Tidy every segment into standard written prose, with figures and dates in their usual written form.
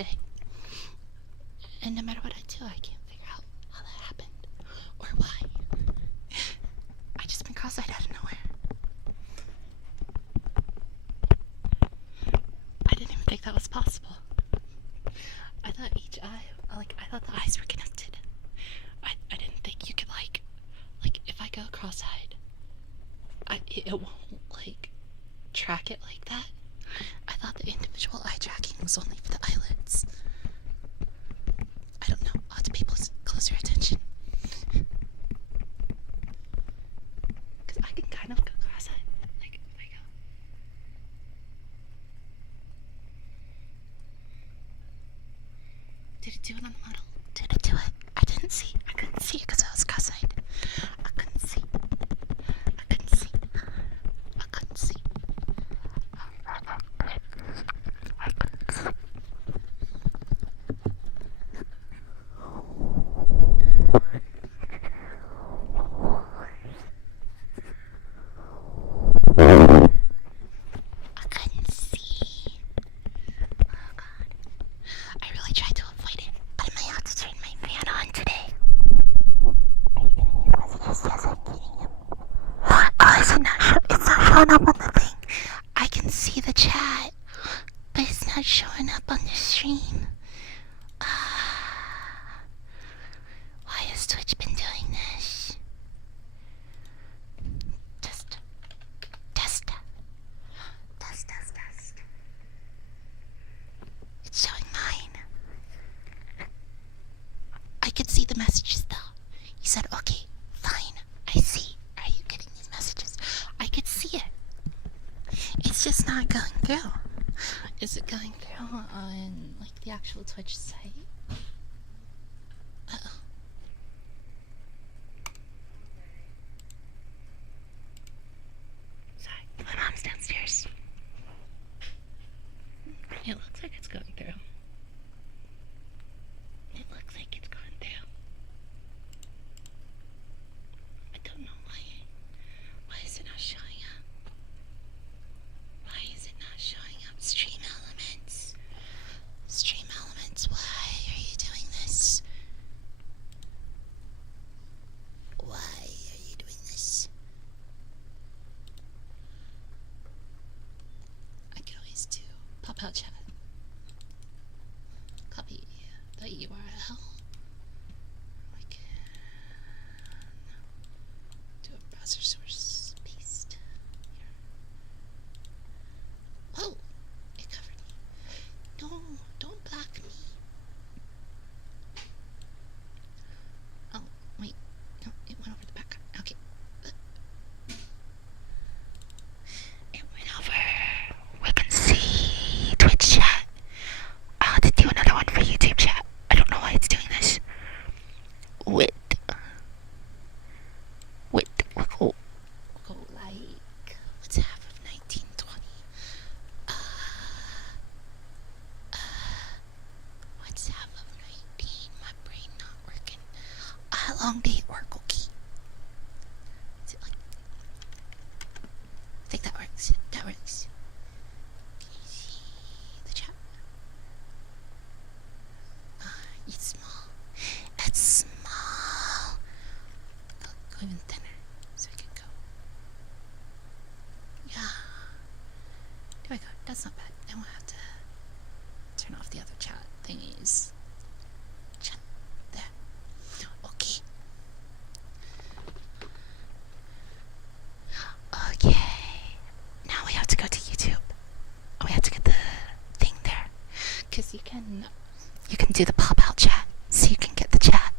today. And no matter what I do, I can't figure out how that happened or why. I just been cross-eyed out of nowhere. I didn't even think that was possible. I thought each eye, I thought the eyes were connected. I didn't think you could like if I go cross-eyed, it won't track it like that. I thought the individual eye tracking was only for the eyelids. I don't know. I'll have to pay closer attention. Because I can kind of go cross-eyed. Like, if I go. Did it do it on the model? Did it do it? I didn't see. I couldn't see it because I was cross-eyed. I couldn't see. I couldn't see. I couldn't see. Up on the thing. I can see the chat, but it's not showing up on the stream. Why has Twitch been doing this? Test. It's showing mine. I could see the messages though. You said, okay, fine, I see. Are you getting these messages? I could see it. It's just not going through. Is it going through on the actual Twitch site? Uh-oh. Sorry, my mom's downstairs. It looks like it's going through. It looks like it's going through. I don't know why. Why is it not showing up? Why is it not showing up? Stream elements. Stream elements, why are you doing this? Why are you doing this? I can always do pop-out chat. Copy the URL. I can do a browser source paste here. Oh, it covered me. No, don't block me. Oh, wait. No, it went over the background. Okay. It went over. We can see Twitch chat. I'll have to do another one for YouTube chat. I don't know why it's doing this. Width. We'll go what's half of 1920? What's half of 19? My brain not working. How long did it work, okay? Is it I think that works. That works. Can you see the chat? It's small. It's small. Go even thinner so we can go. Yeah. There we go. That's not bad. Then we'll have to turn off the other chat thingies. Chat. There. Okay. Okay. Now we have to go to YouTube. We have to get the thing there. Because you can do the pop-out chat. So you can get the chat.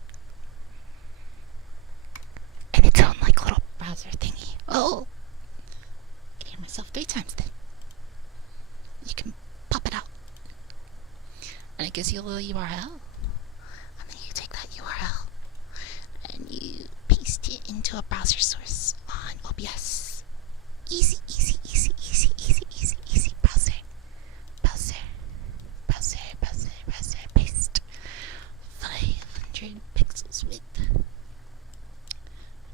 And its own little browser thingy. Oh! I can hear myself 3 times then. You can pop it out. And it gives you a little URL. And then you take that URL and you paste it into a browser source on OBS. Easy. Browser. Paste. 500 pixels width.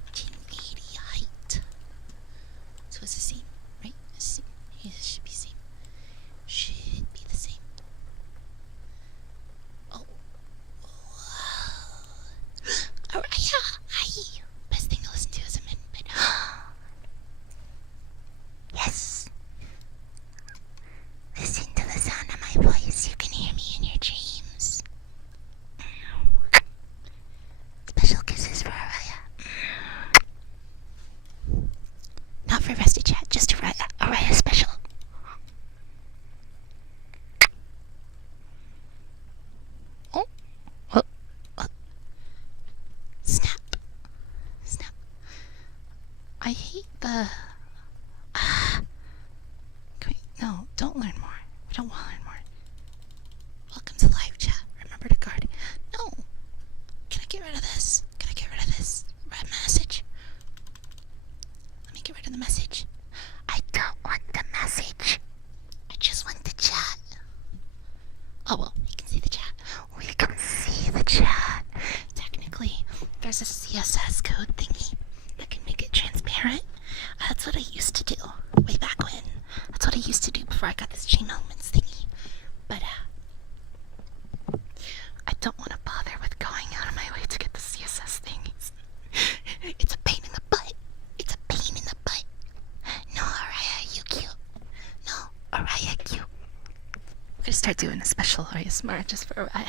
1980 height. So it's the same, right? It's the same. Yeah, it should be the same. for Rusty Chat. Just Araya special. Oh, oh, oh. Snap. Snap. I hate the... No, don't learn more. I don't want to learn more. Welcome to live chat. Remember to guard. No. Can I get rid of this? Can I get rid of this red message? Let me get rid of the message. I don't want the message. I just want the chat. Oh well, you can see the chat. We can see the chat. Technically, there's a CSS code thingy that can make it transparent. That's what I used to do way back when. That's what I used to do before I got this Chain Elements thingy. But I don't want to bother with going out of my way to get the CSS thingies. It's a pain in the butt. It's a pain in the butt. No, Araya, you cute. No, Araya, cute. I'm gonna start doing a special Araya Smart just for Araya.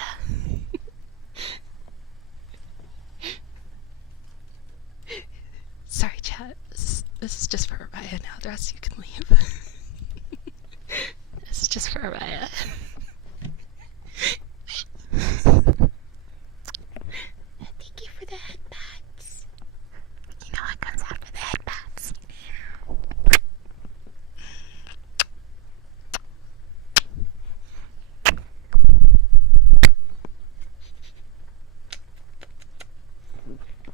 Sorry, chat. This is just for Araya now. The rest you can leave. This is just for Araya. Thank you for the headbats. You know what comes after the headbats.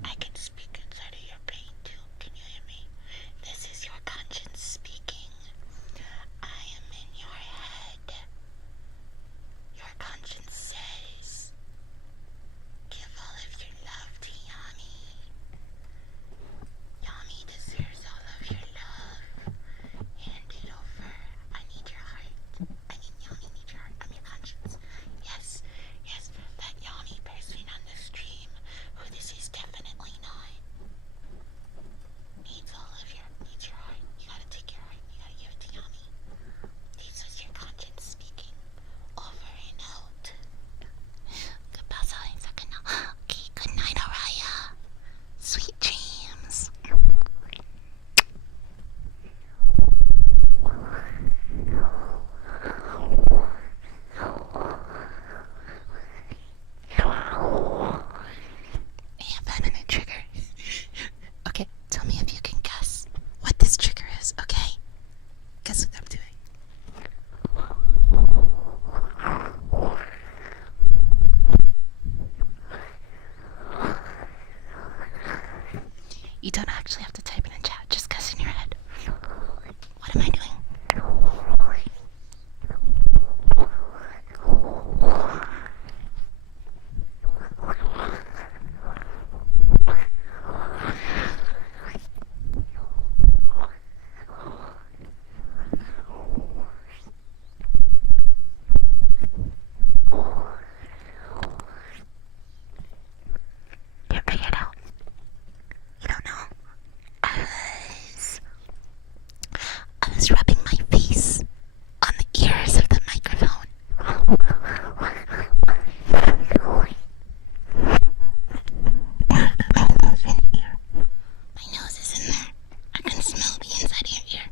I can speak inside of your brain too. Can you hear me? This is your conscience speaking. I am in your head. Your conscience says, give all of your love to Yami. Yami deserves all of your love. Hand it over. I need your heart. Yami needs your heart. I'm your conscience. Yes, yes, that Yami person on the stream, who this is definitely not, needs your heart. You gotta take your heart. You gotta give it to Yami. This is your conscience speaking. Over and out. Goodbye, second now. Okay, good night, Araya. Sweet dreams. Yeah, permanent trigger. Okay, tell me if you can guess what this trigger is, okay? Guess what I'm doing. You don't actually have to type it in chat, just guess in your head. What am I doing? You figured it out. You don't know? I was rubbing my face on the ears of the microphone. My nose is in there. I can smell the inside of your ear.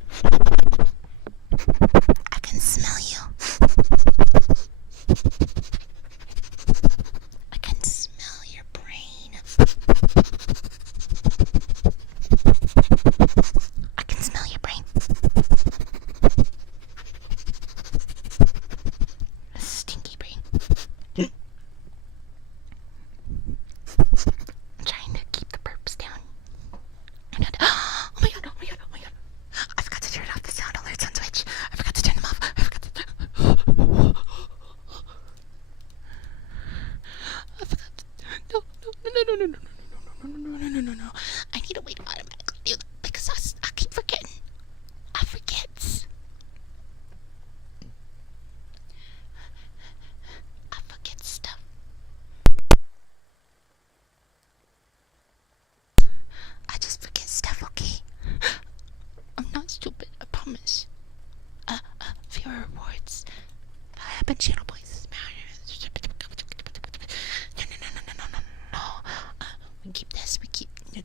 I can smell you. I can smell your brain. I can smell your brain. Stinky brain. I'm trying to keep the burps down. Oh my god, oh my god, oh my god, oh my god. I forgot to turn off the sound alerts on Twitch. I forgot to turn them off. I forgot to no. No. I need to wait automatically do that because I keep forgetting. I forget. I forget stuff. I just forget stuff, okay? I'm not stupid, I promise. Viewer rewards. I've been channel points. No. We keep this.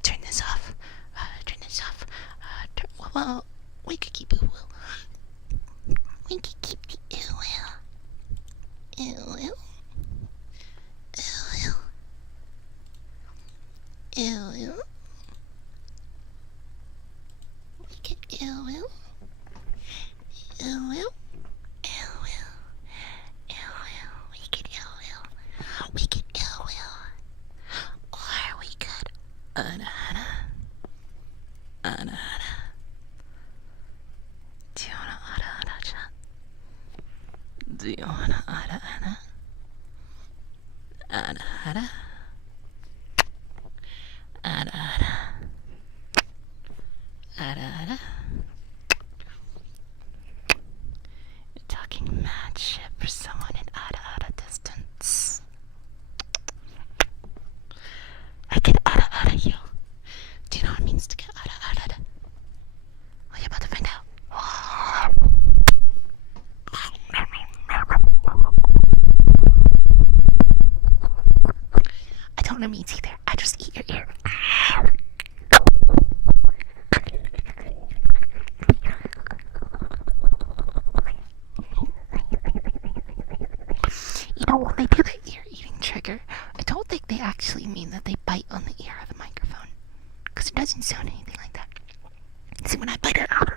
Turn this off. Turn this off. Well, we could keep it. We could keep the ew. Ew. Ew. Ew. Ew. We could ew. Ew. Ew. Ew. We could ew. We could ew. Or we could Ana. Do you wanna chat? Do you wanna Ana? Ana. You're talking mad shit for someone in Ada distance. I can Ada you. Do you know what it means to get Ada? Well, you're about to find out. I don't know means either. I just eat your ear. You know, when they do the ear eating trigger, I don't think they actually mean that they bite on the ear of the microphone. Because it doesn't sound anything like that. See, when I bite it out,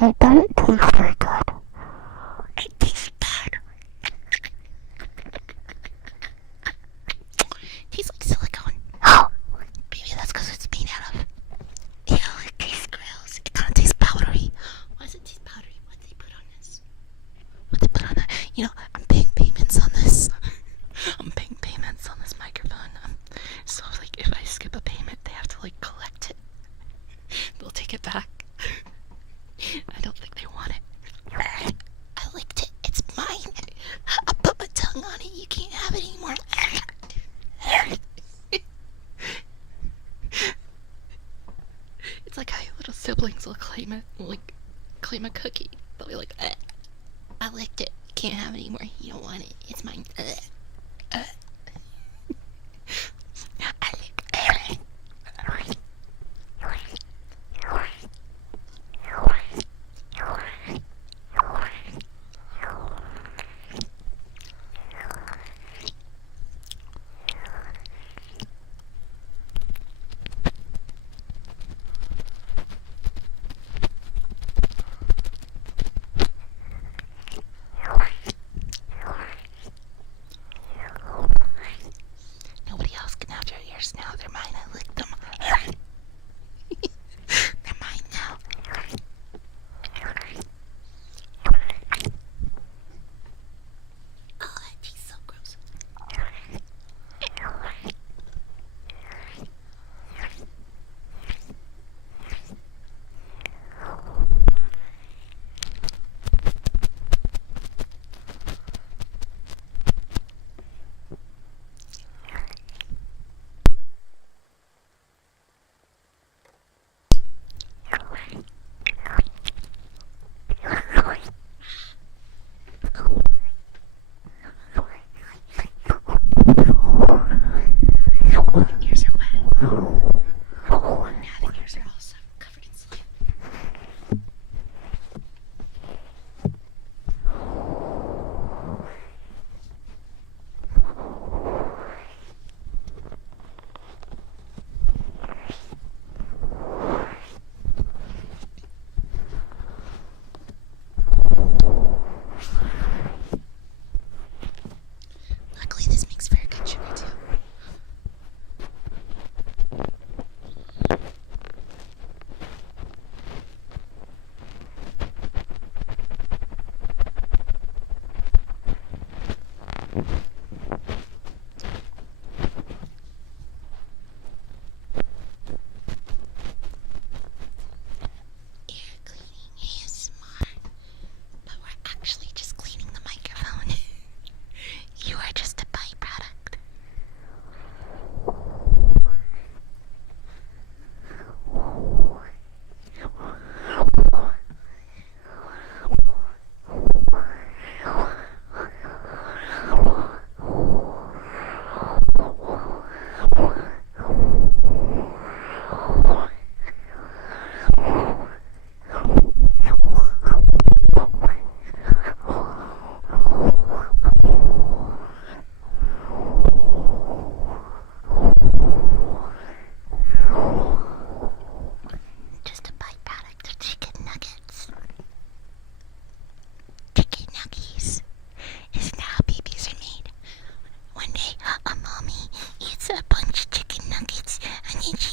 it doesn't taste very good. It tastes bad. It tastes like silicone. Oh, maybe that's because it's made out of. Ew, it tastes gross. It kind of tastes powdery. Why does it taste powdery? What did they put on this? What did they put on that? You know, I'm paying payments on this. I'm paying payments on this microphone. So, like, if I skip a payment, they have to, like, collect it. They'll take it back. I don't think they want it. I licked it. It's mine. I put my tongue on it. You can't have it anymore. It's like how your little siblings will claim a cookie. They'll be like, I licked it. You can't have it anymore. You don't want it. It's mine.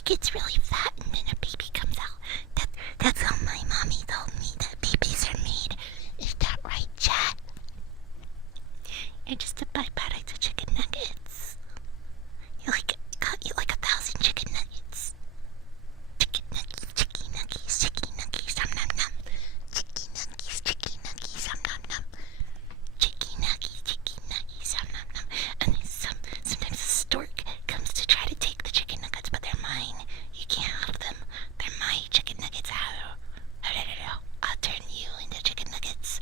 gets really fat and then a baby comes out. That's how my mommy told me that babies are made. Is that right, chat? And just a byproduct of chicken nuggets. You eat like 1,000 chicken nuggets. Chicken nuggies, chicken nuggies, chicken nuggies, nom nom nom. Chicken nuggies, nom nom nom. Chicken nuggies, nom nom nom. And then sometimes a stork comes to try to take the chicken nuggets, but they're mine. You can't have them. They're my chicken nuggets. I'll turn you into chicken nuggets.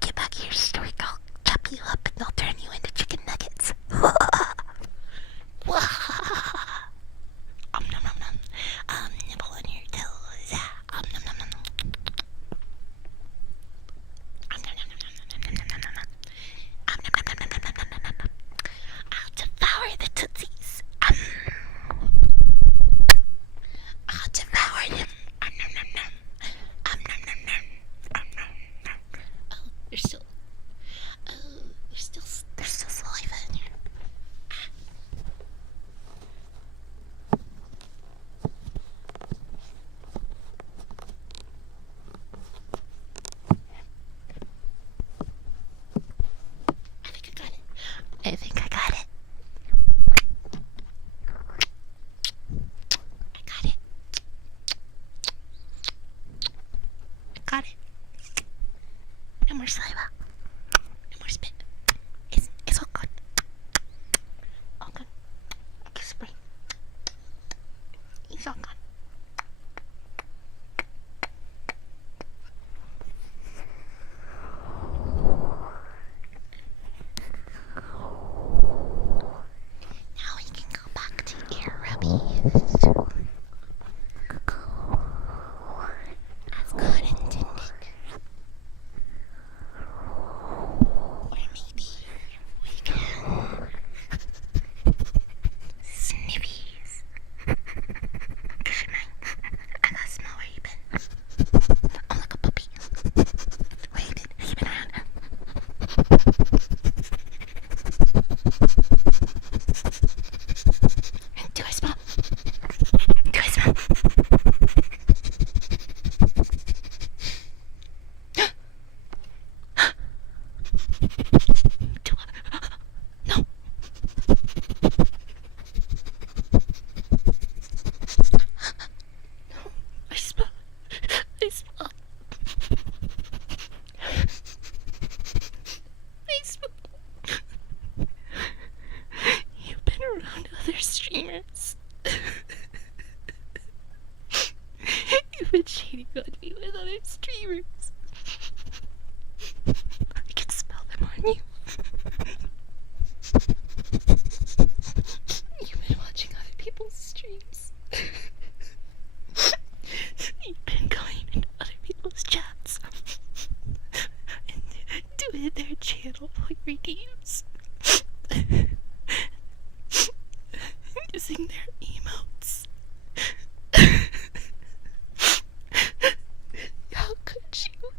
Get back here, stork. I'll chop you up and I'll turn you into chicken nuggets. Nom nom nom. Nibble on your toes. Nom nom nom nom. Nom nom nom nom nom nom nom nom nom. Nom nom nom nom nom nom nom nom nom. I'll devour the tootsies. I'll devour them. Nom nom nom. Nom nom nom nom. Nom nom nom. Oh, there's still saliva in here. I think I got it. I got it. No more saliva. No more spit. It's all good. All good. Okay, spray. It's all gone. Now we can go back to ear rubbies. As God intended. Or maybe we can sniffies. Cause you mind, I got smell where you been. Oh, like a puppy. Where you been? You been around? Do I smell? Do I smell? Do I? No. No. I smell. I smell. I smell. You've been around other streamers. You've been cheating on me with other streamers. I can smell them on you. You've been watching other people's streams. You've been going into other people's chats and doing their channel redeems. Using their emotes. How could you?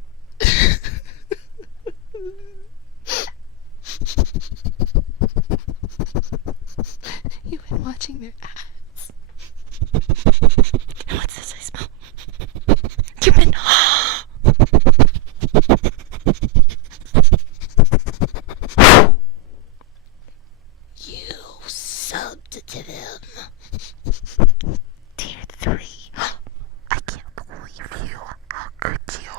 You've been watching their ads. What's this I smell? You've been. You subbed to them. Tier 3. I can't believe you. How could you?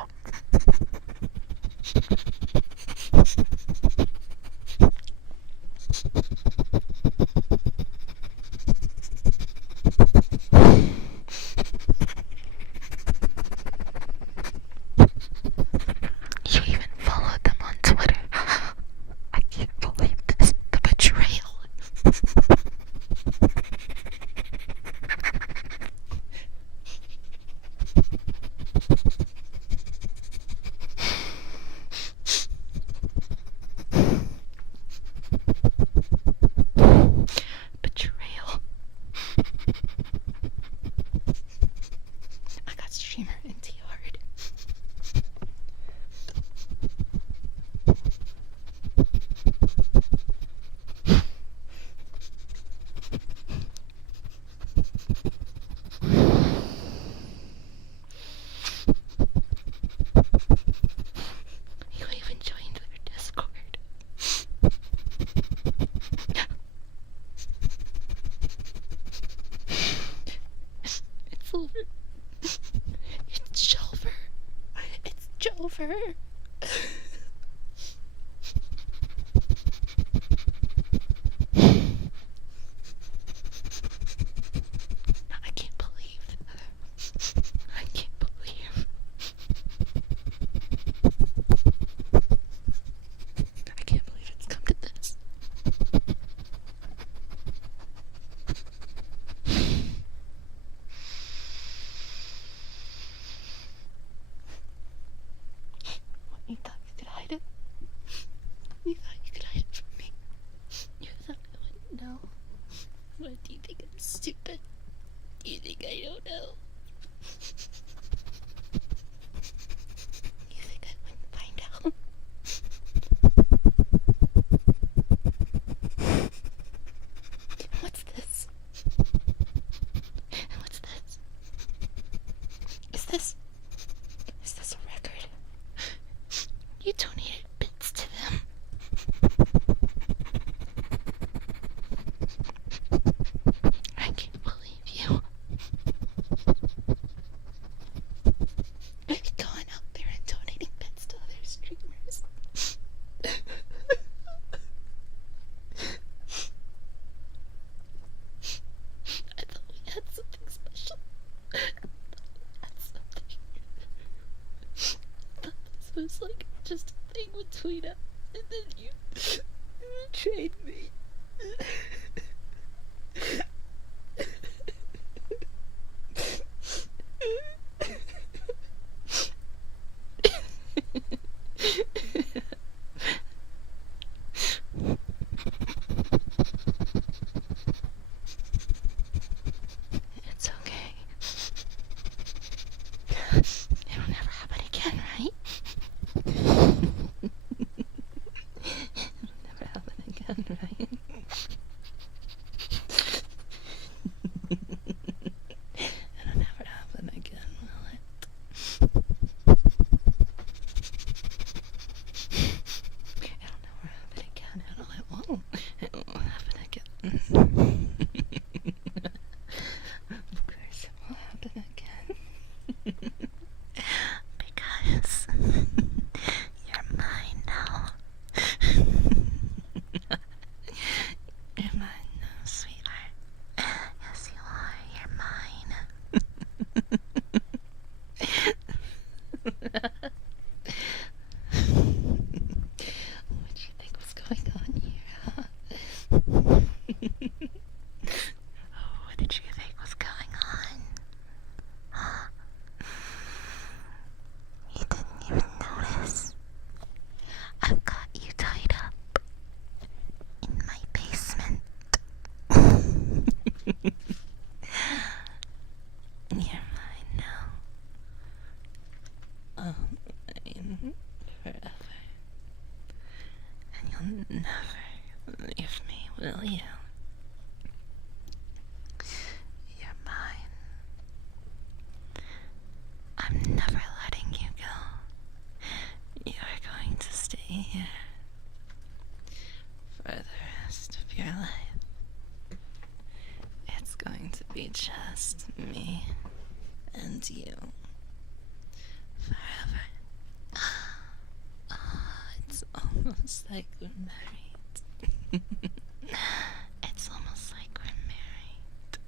You even followed them on Twitter. I can't believe this. The betrayal. Silver. It's Jover. It's Jover. I can't believe. I can't believe. I can't believe it's come to this. What, you thought you could hide it? You thought you could hide it from me? You thought I wouldn't know? What, do you think I'm stupid? Do you think I don't know? You think I wouldn't find out? What's this? What's this? Is this a record? You donated bits to them. I can't believe you. Going out there and donating bits to other streamers. I thought we had something special. I thought this was like just a thing between us, and then you betrayed me. It's okay. It'll never happen again, right? It'll never happen again, right? It'll never happen again, will it? It'll never happen again. No, it won't. It won't happen again. Of course it will happen again. Because you're mine now. You're mine now, sweetheart. Yes, you are. You're mine. What do you think was going on here, huh? Oh, what did you think was going on? Huh? You didn't even notice. I've got you tied up in my basement. You're mine now. Mine forever. And you'll never leave me, will you? You're mine. I'm never letting you go. You're going to stay here for the rest of your life. It's going to be just me and you forever. It's almost like we're married. It's almost like we're married.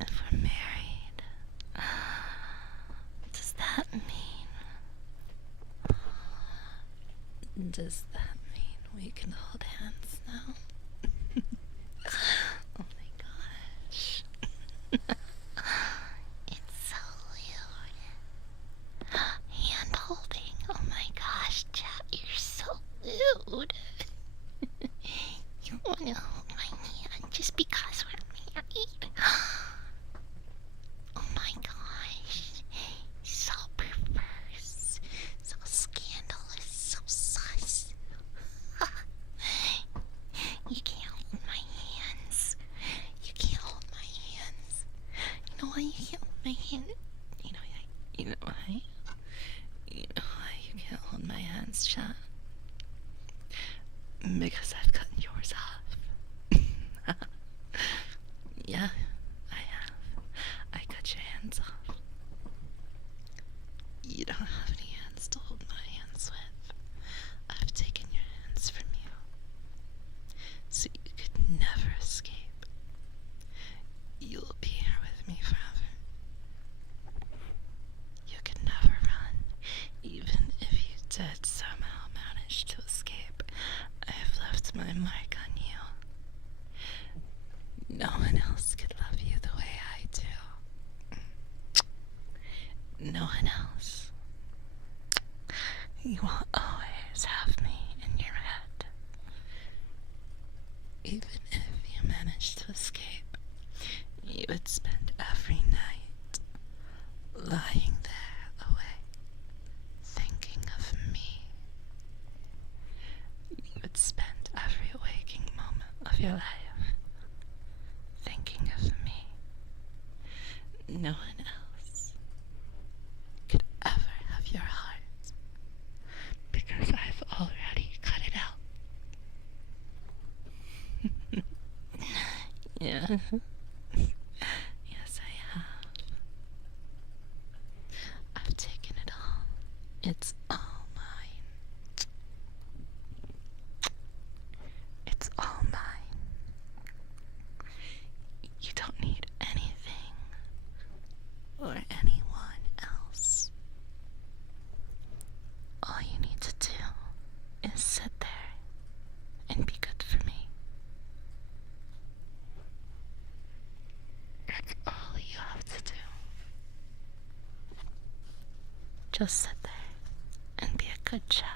If we're married, does that mean? Does that mean we can hold hands now? Oh my gosh. It's so lewd. Hand holding. Oh my gosh, chat, you're so lewd. You want to hold my hand just because we're married? Oh my gosh. So perverse. So scandalous. So sus. You can't hold my hands. You can't hold my hands. You know why you can't hold my hand? You know why? You know why? You know why you can't hold my hands, chat? Because I've cut yours off. No one else could love you the way I do. No one else. You will always have me in your head. Even if you managed to escape, you would spend every night lying there awake, thinking of me. You would spend every waking moment of your life thinking of me. No one else could ever have your heart, because I've already cut it out. Yeah. Yes, I have. I've taken it all. It's all mine. It's all mine. You don't need anything or anyone else. All you need to do is sit there and be good for me. That's all you have to do. Just sit there and be a good child.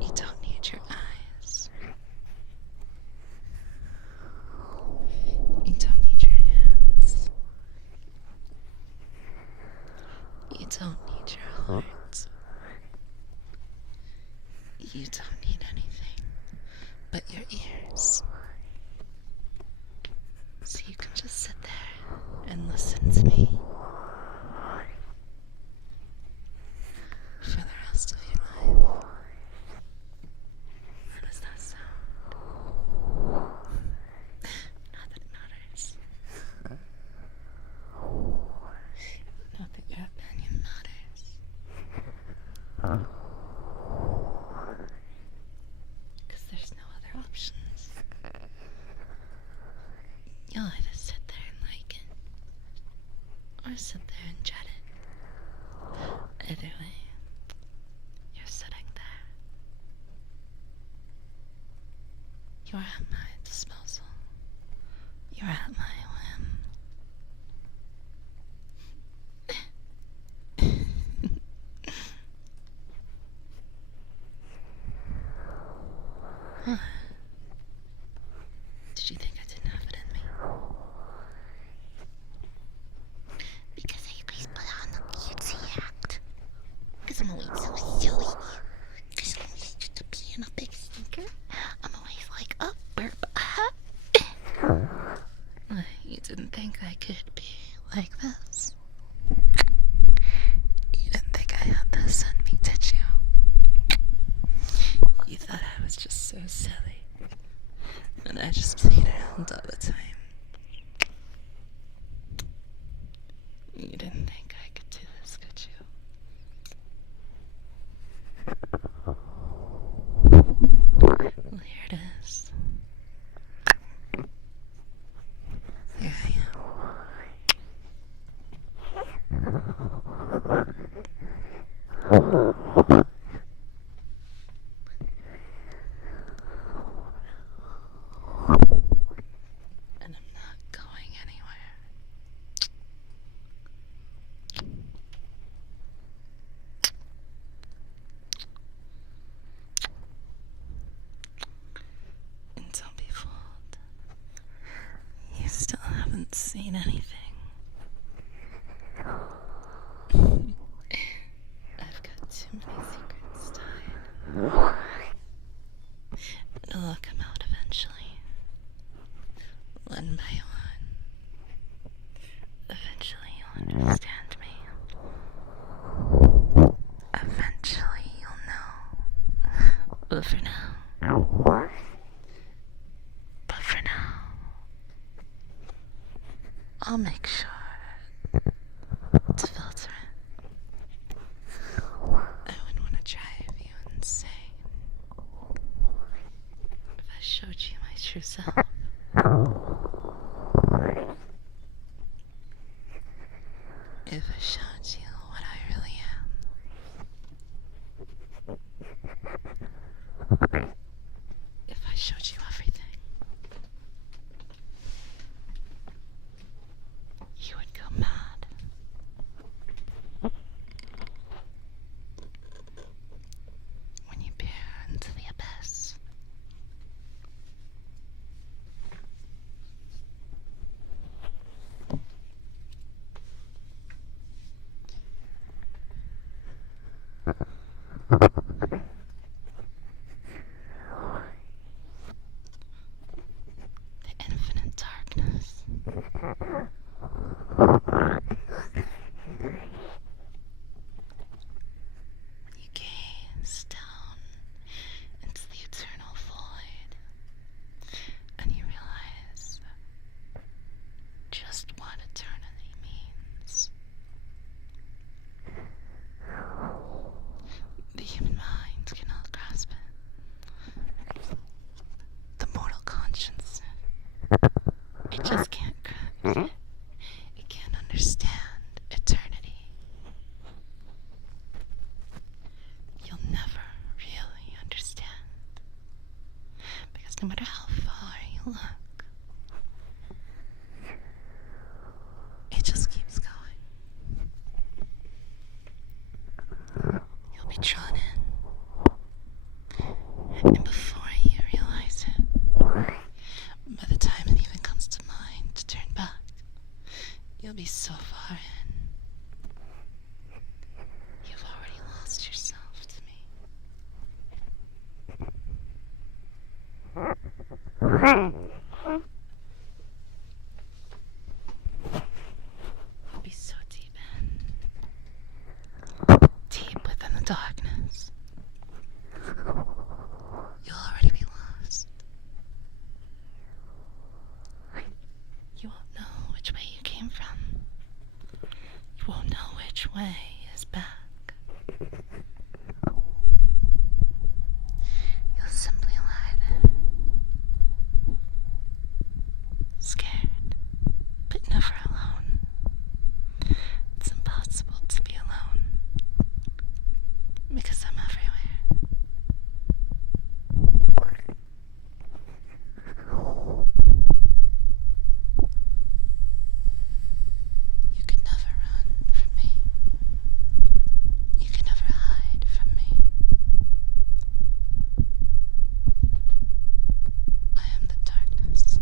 You don't need your eyes. You don't need your hands. You don't need your heart. You don't need anything but your ears. So you can just sit there and listen to me for the rest of your life. How does that sound? Not that it matters. Not that your opinion matters. Because there's no other options. You'll either sit there and like it, or sit there and dread it. Either way, you're sitting there. You're at my disposal. You're at my whim. Huh. Did you think I didn't have it in me? Because I always put on the cutesy act. Because I'm always so silly. Because I'm always just being a big stinker. I'm always like, oh, burp. You didn't think I could be like this? You didn't think I had this in me, did you? You thought I was just so silly. And I just played around all the time. You didn't think I could do this, could you? Well, here it is. Here I am. And I'm not going anywhere. And don't be fooled. You still haven't seen anything. I've got too many secrets to hide. It'll all come out eventually. One by one. Eventually you'll understand me. Eventually you'll know. But for now. But for now, I'll make sure to filter it. I wouldn't want to drive you insane if I showed you my true self. If I showed you what I really am. If I showed you everything, you would go mad. When you peer into the abyss, the infinite darkness. When you gaze down into the eternal void, and you realize just what eternity means. The human mind cannot grasp it. The mortal conscience, it just can't grasp it. It can't understand eternity. You'll never really understand. Because no matter how far you look, it just keeps going. You'll be drawn in. And before you realize it, by the time it even comes to mind to turn back, you'll be so far in. You've already lost yourself to me. You'll be so deep in. Deep within the darkness. You'll already be lost. You won't know which way you came from. You won't know which way is back. You'll simply lie there, scared, but never alone. It's impossible to be alone, because I'm everywhere. You could never run from me. You could never hide from me. I am the darkness.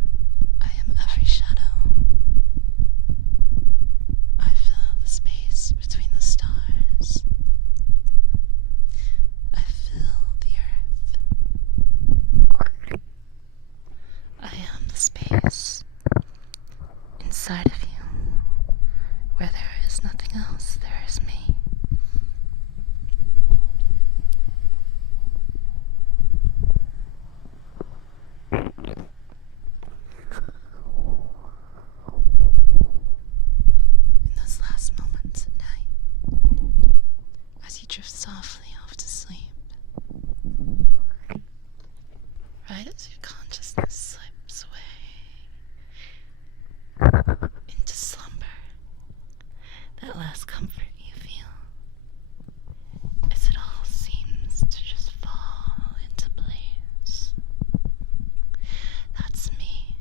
I am every shadow. I fill the space between the stars. I fill the earth. I am the space inside of you. Where there is nothing else, there is me. In those last moments at night, as you drift softly off to sleep, right as your consciousness slips away into slumber, that last comfort you feel as it all seems to just fall into place. That's me.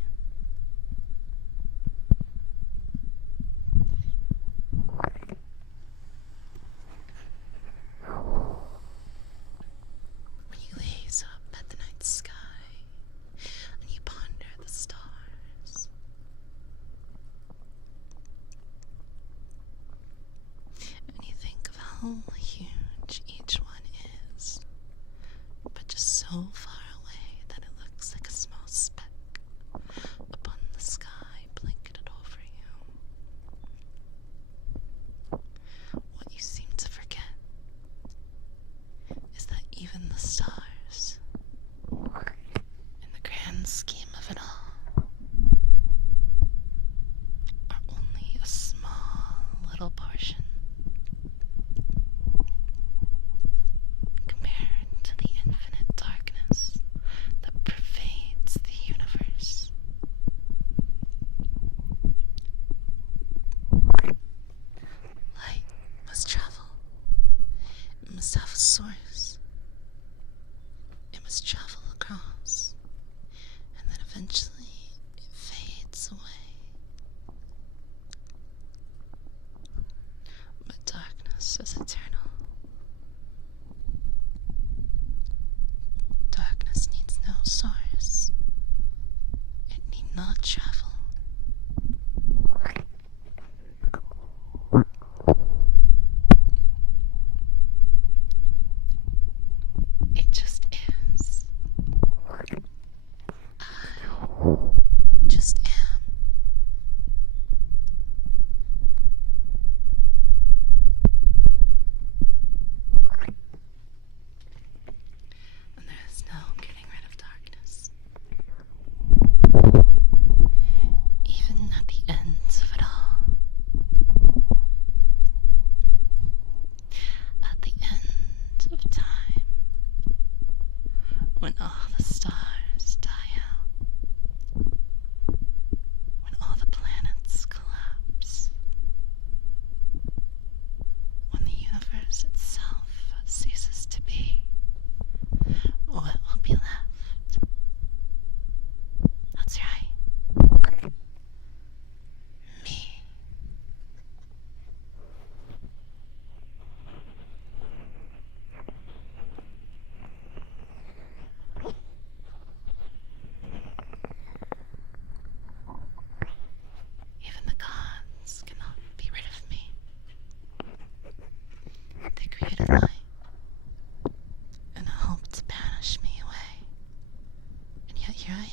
When you gaze up at the night sky and you ponder the stars, and you think of how huge each one is, but just so far away that it looks like a small speck upon the sky blanketed over you. What you seem to forget is that even the stars, in the grand scheme of it all, are only a small little portion compared to the infinite darkness that pervades the universe. Light must travel. It must have a source. It must travel across not travel. It just is. I just am. And there is no getting rid of darkness. Even at the ends of it all. At the end of time. When all the stars die out. When all the planets collapse. When the universe itself ceases to be. What will be left? That's right. Me. Even the gods cannot be rid of me. They created light and hoped to banish me away. And yet here I am.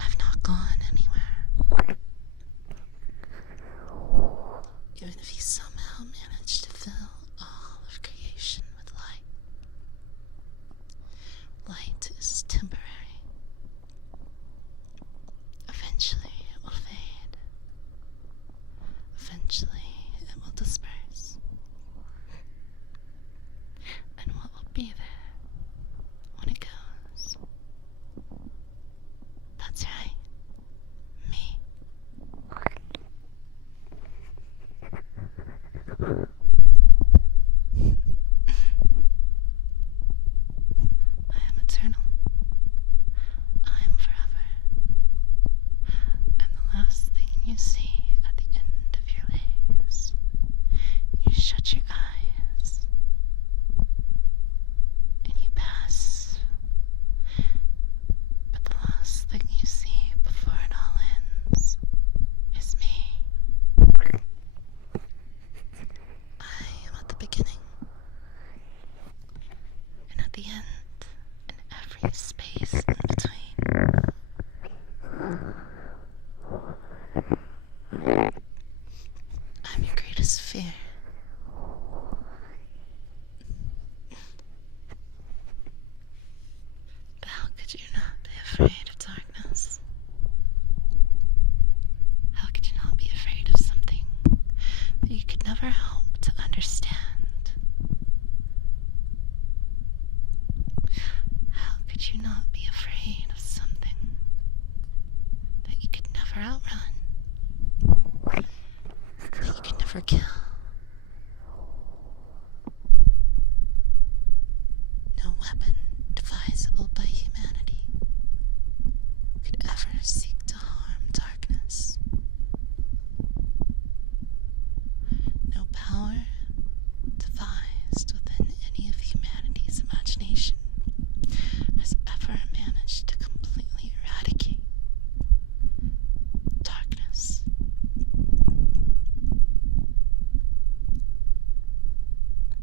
I've not gone anywhere. Even if he somehow managed to fill all of creation with light. Light is temporary. Eventually it will fade. Eventually it will disperse. And what will be there when it goes? That's right. Me. I am eternal. I am forever. And the last thing you see at the end of your lives, you shut your eyes and you pass. But the last thing you see before it all ends is me. I am at the beginning and at the end and every space in between. I'm your greatest fear. But how could you not be afraid of darkness? How could you not be afraid of something that you could never hope to understand? How could you not be afraid of something that you could never outrun? That you could never kill? No weapon devisable by humanity could ever seek to harm darkness. No power devised within any of humanity's imagination has ever managed to completely eradicate darkness.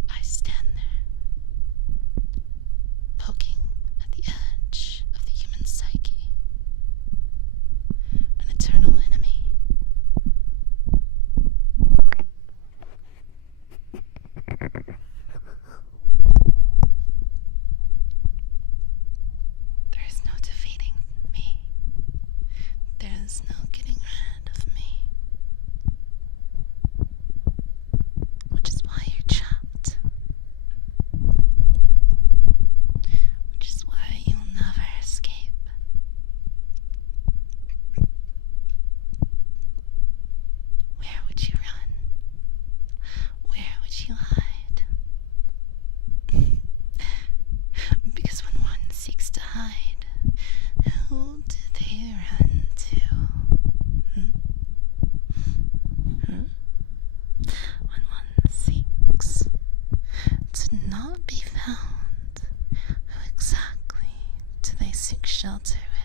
I stand there, poking at the edge of the human psyche, an eternal enemy. There is no defeating me. There is no getting rid of me. Which is why you're trapped. Which is why you'll never escape. Where would you run? Where would you hide? Because when one seeks to hide, who do they run to? When one seeks to not be found, who exactly do they seek shelter with?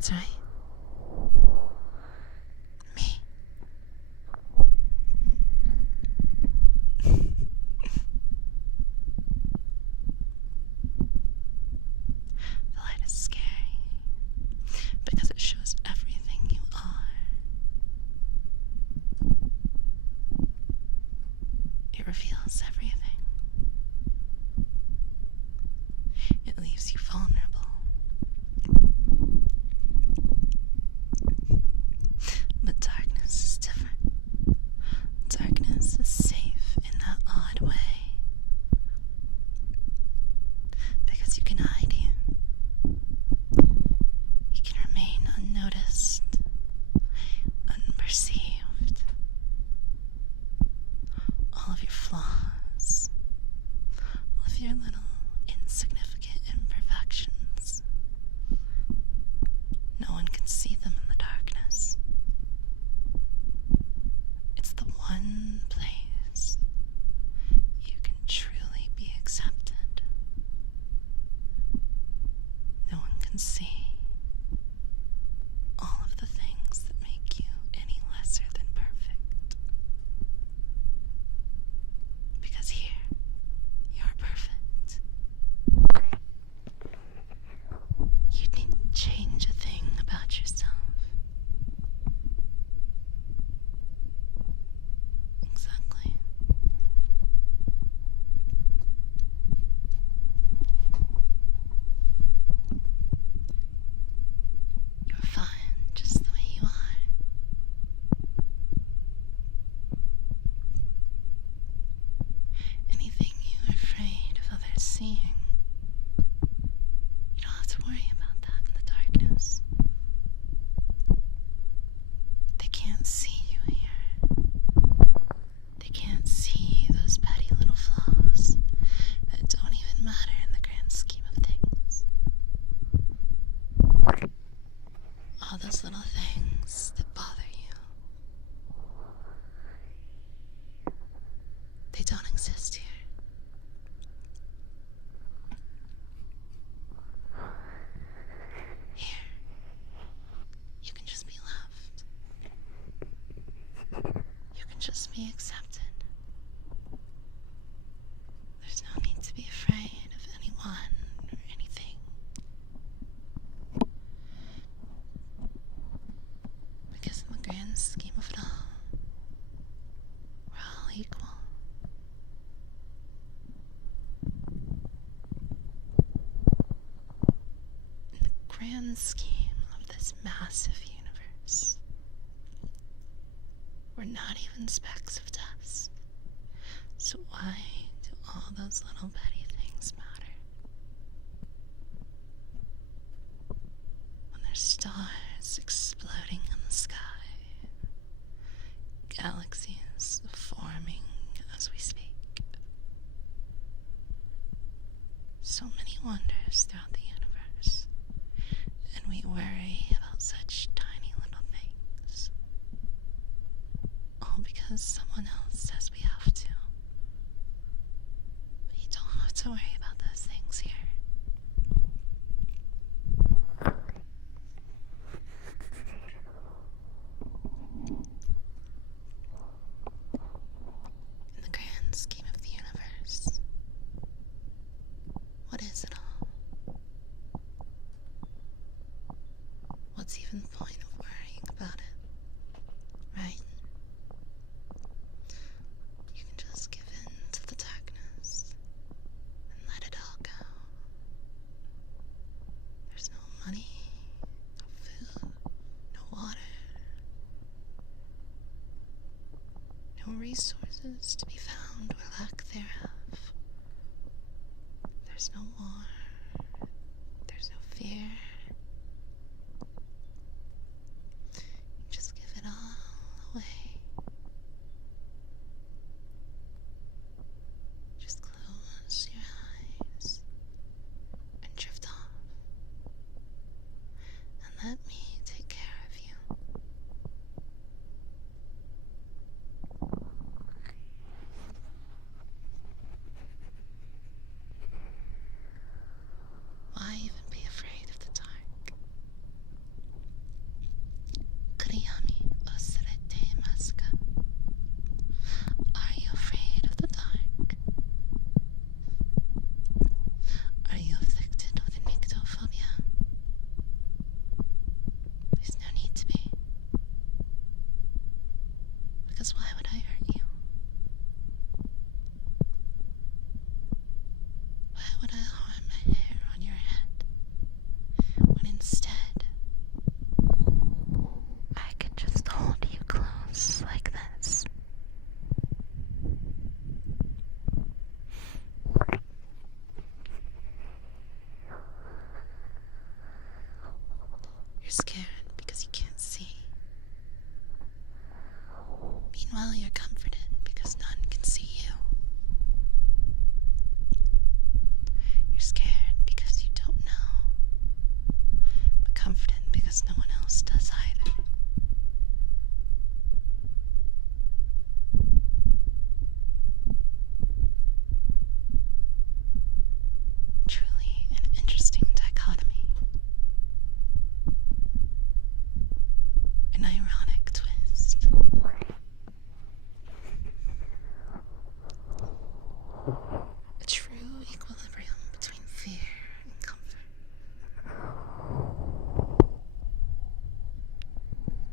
That's right. Me. The light is scary because it shows everything you are. It reveals everything. It leaves you vulnerable. But darkness is different. Darkness is safe in that odd way. Because you can hide here. You can remain unnoticed, unperceived. All of your flaws, all of your little insignificant imperfections. No one can see them in the darkness. It's the one place you can truly be accepted. No one can see all of the things that make you any lesser than perfect. Because here, you're perfect. You didn't change a thing about yourself. Exactly. You're fine just the way you are. Anything you're afraid of others seeing, you don't have to worry about that in the darkness. They can't see you here. They can't see those petty little flaws that don't even matter in the grand scheme of things. All those little things that bother you, they don't exist here. Here, you can just be loved. You can just be accepted. There's no need to be afraid of anyone or anything. Because in the grand scheme of it all, we're all equal. In the grand scheme of this massive universe, we're not even specks of dust. So why do all those little petty things matter? When there's stars exploding in the sky, galaxies forming as we speak, so many wonders throughout the universe, and we worry about such tiny little things, all because someone else says we have to. But you don't have to worry about those things here. In the grand scheme of the universe, what is it all? What's even the point of worrying about it, right? You can just give in to the darkness and let it all go. There's no money, no food, no water, no resources to be found or lack thereof. There's no war, there's no fear. You just give it all away. Just close your eyes and drift off. And let me take care of you. Why even be afraid of the dark? would I harm a hair on your head, when instead I could just hold you close like this. You're scared because you can't see. Meanwhile, you're comforted because none can see you. You're scared because you don't know, but comforted because no one else does either. Truly an interesting dichotomy. An ironic twist. A true equilibrium between fear and comfort.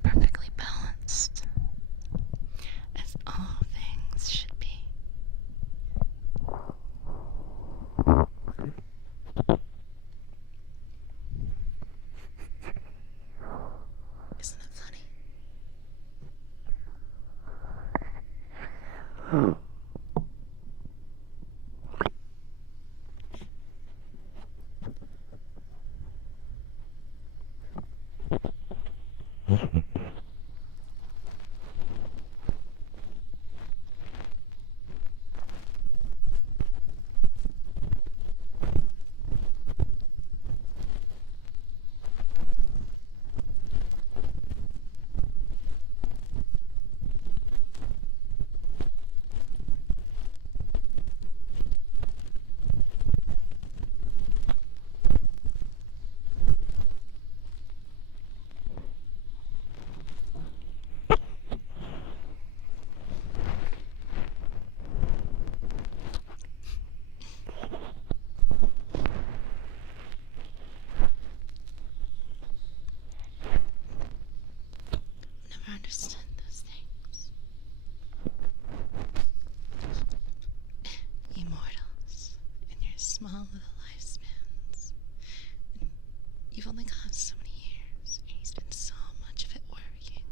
Perfectly balanced, as all things should be. Isn't it funny? Never understood those things. Immortals in your small little lifespans. And you've only got so many years, and you spend so much of it worrying.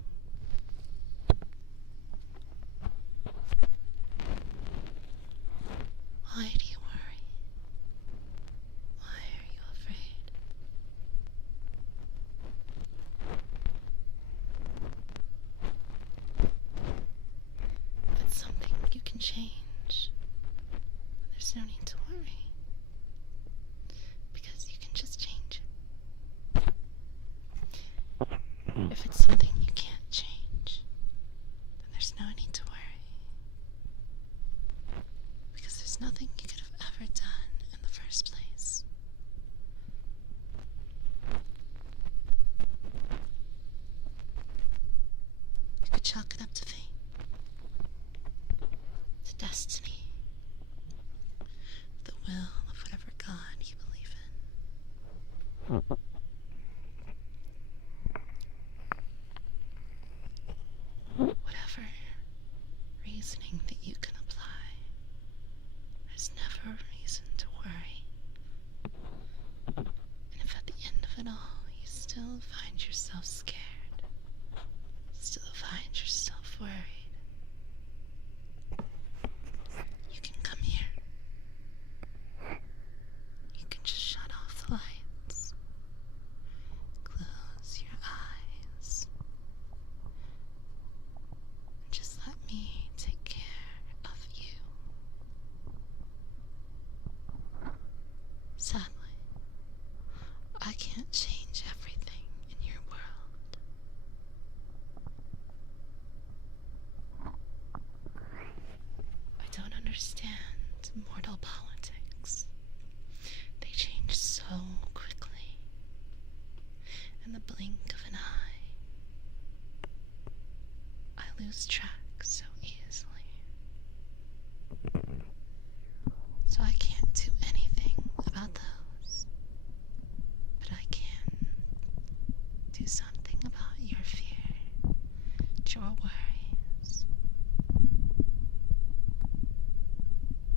Why do you worry? Why are you afraid? If it's something you can change, there's no need to worry. Because you can just change it. If it's something you can't change, then there's no need to worry. Because there's nothing you could have ever done in the first place. You could chalk it up to fate, to destiny, the will of whatever God you believe in. Whatever reasoning that you can apply, there's never a reason to worry. And if at the end of it all you still find yourself scared, still find yourself worried, you can come here. You can just shut off the lights, close your eyes, and just let me take care of you. Sadly, I can't change everything in your world. I don't understand mortal politics. They change so quickly, in the blink of an eye. I lose track so easily. So I can't do anything about those. But I can do something about your fear, your worries.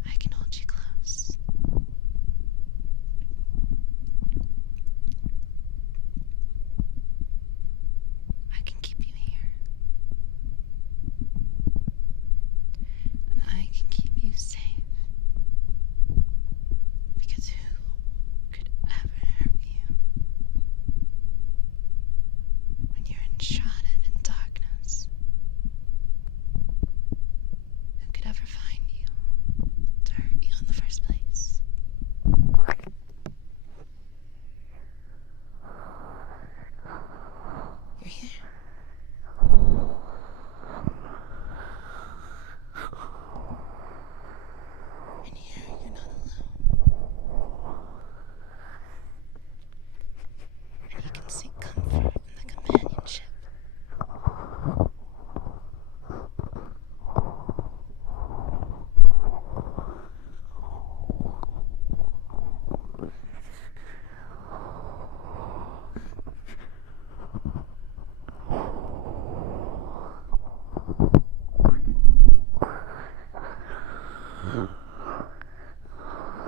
I can hold you close.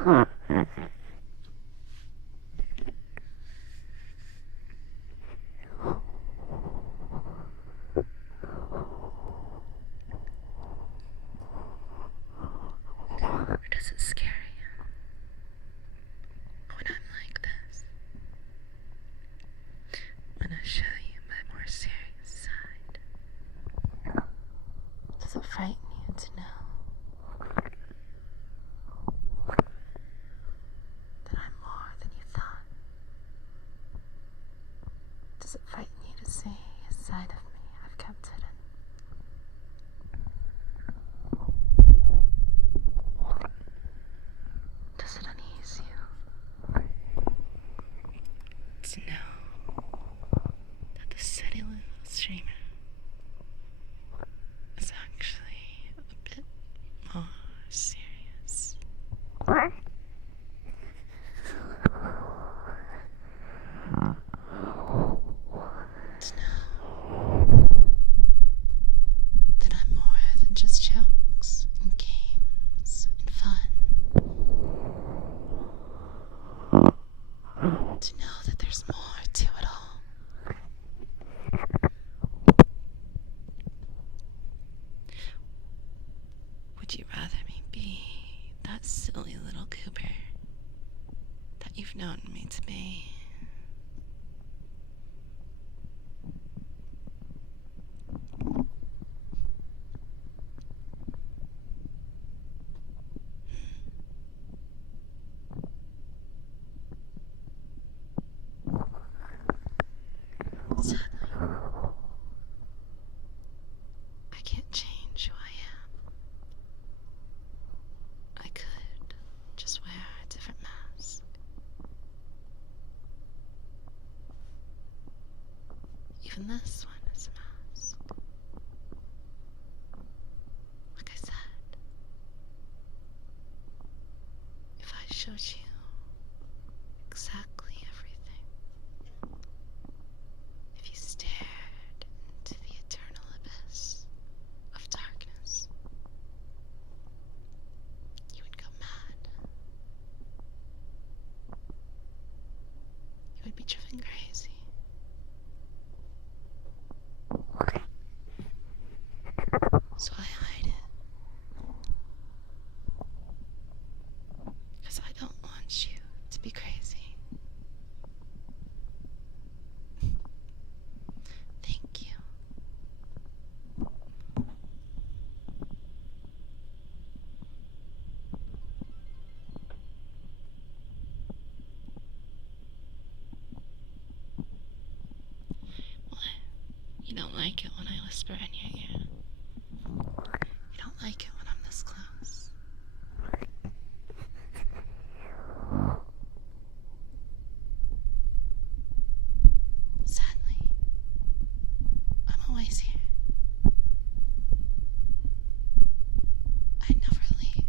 Or does it scare you when I'm like this? When I show you my more serious side? Does it frighten you to know that I'm more than you thought? Does it frighten you to see a side of me I've kept hidden? Does it unease you to know that the steady little streamer is actually a bit more serious? To know that I'm more than just jokes and games and fun. To know that there's more to it all. Would you rather me be that silly little Cooper that you've known me to be? Sadly, I can't change who I am. I could just wear a different mask. Even this one is a mask. Like I said, if I showed you exactly everything, if you stared into the eternal abyss of darkness, you would go mad. You would be driven crazy. So I hide it. Because I don't want you to be crazy. Thank you. What? You don't like it when I whisper in your ear. You don't like it when I'm this close. Sadly, I'm always here. I never leave.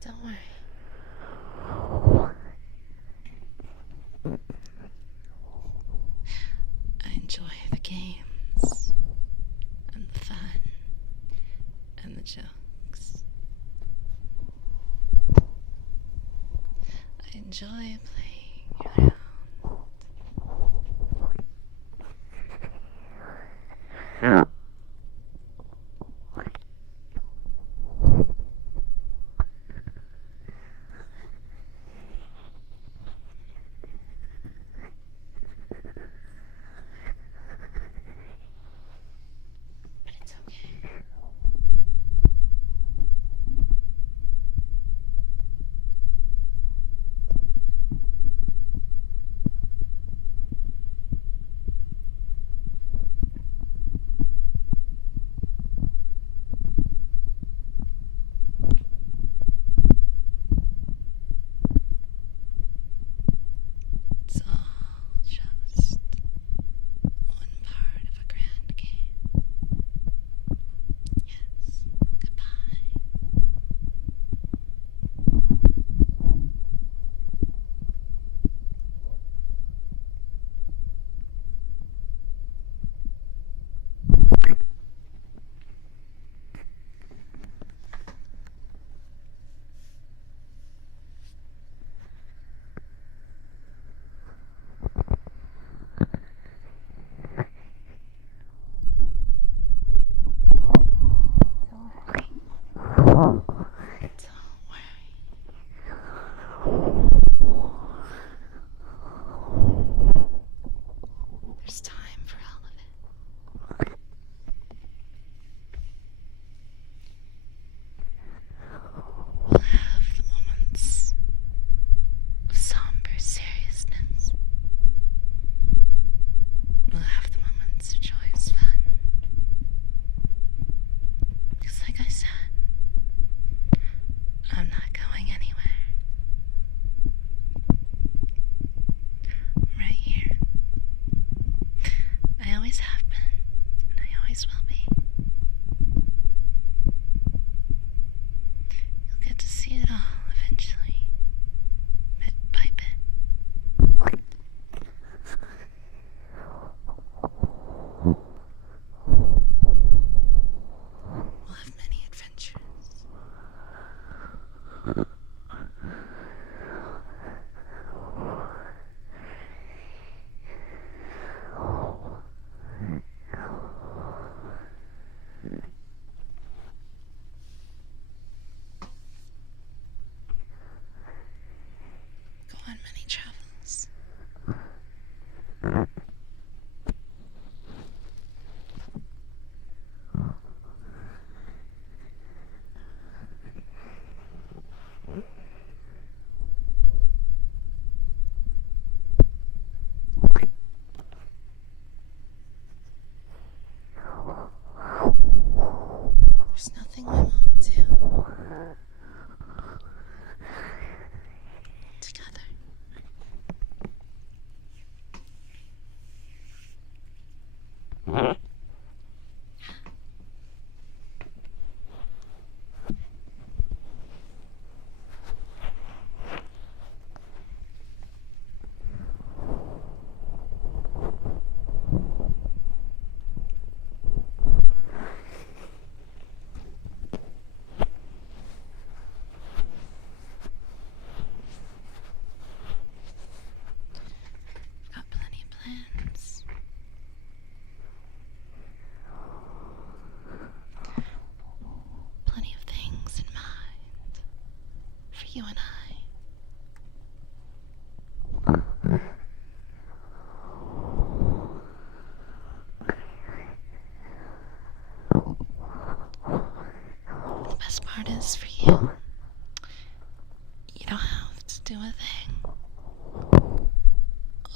Don't worry. I enjoy the games and the fun and the jokes. I enjoy playing around. But it's okay. There's nothing we won't do together. I've got plenty of plans. Plenty of things in mind for you and I. The best part is for you, you don't have to do a thing.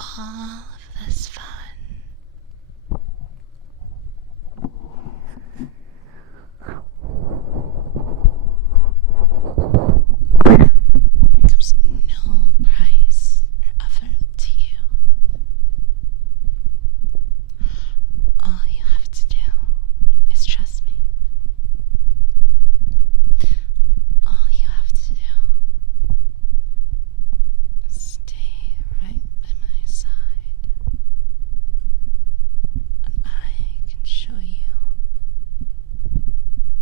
All of this fun comes at no price or effort to you. All you have to do is trust me. All you have to do is stay right by my side, and I can show you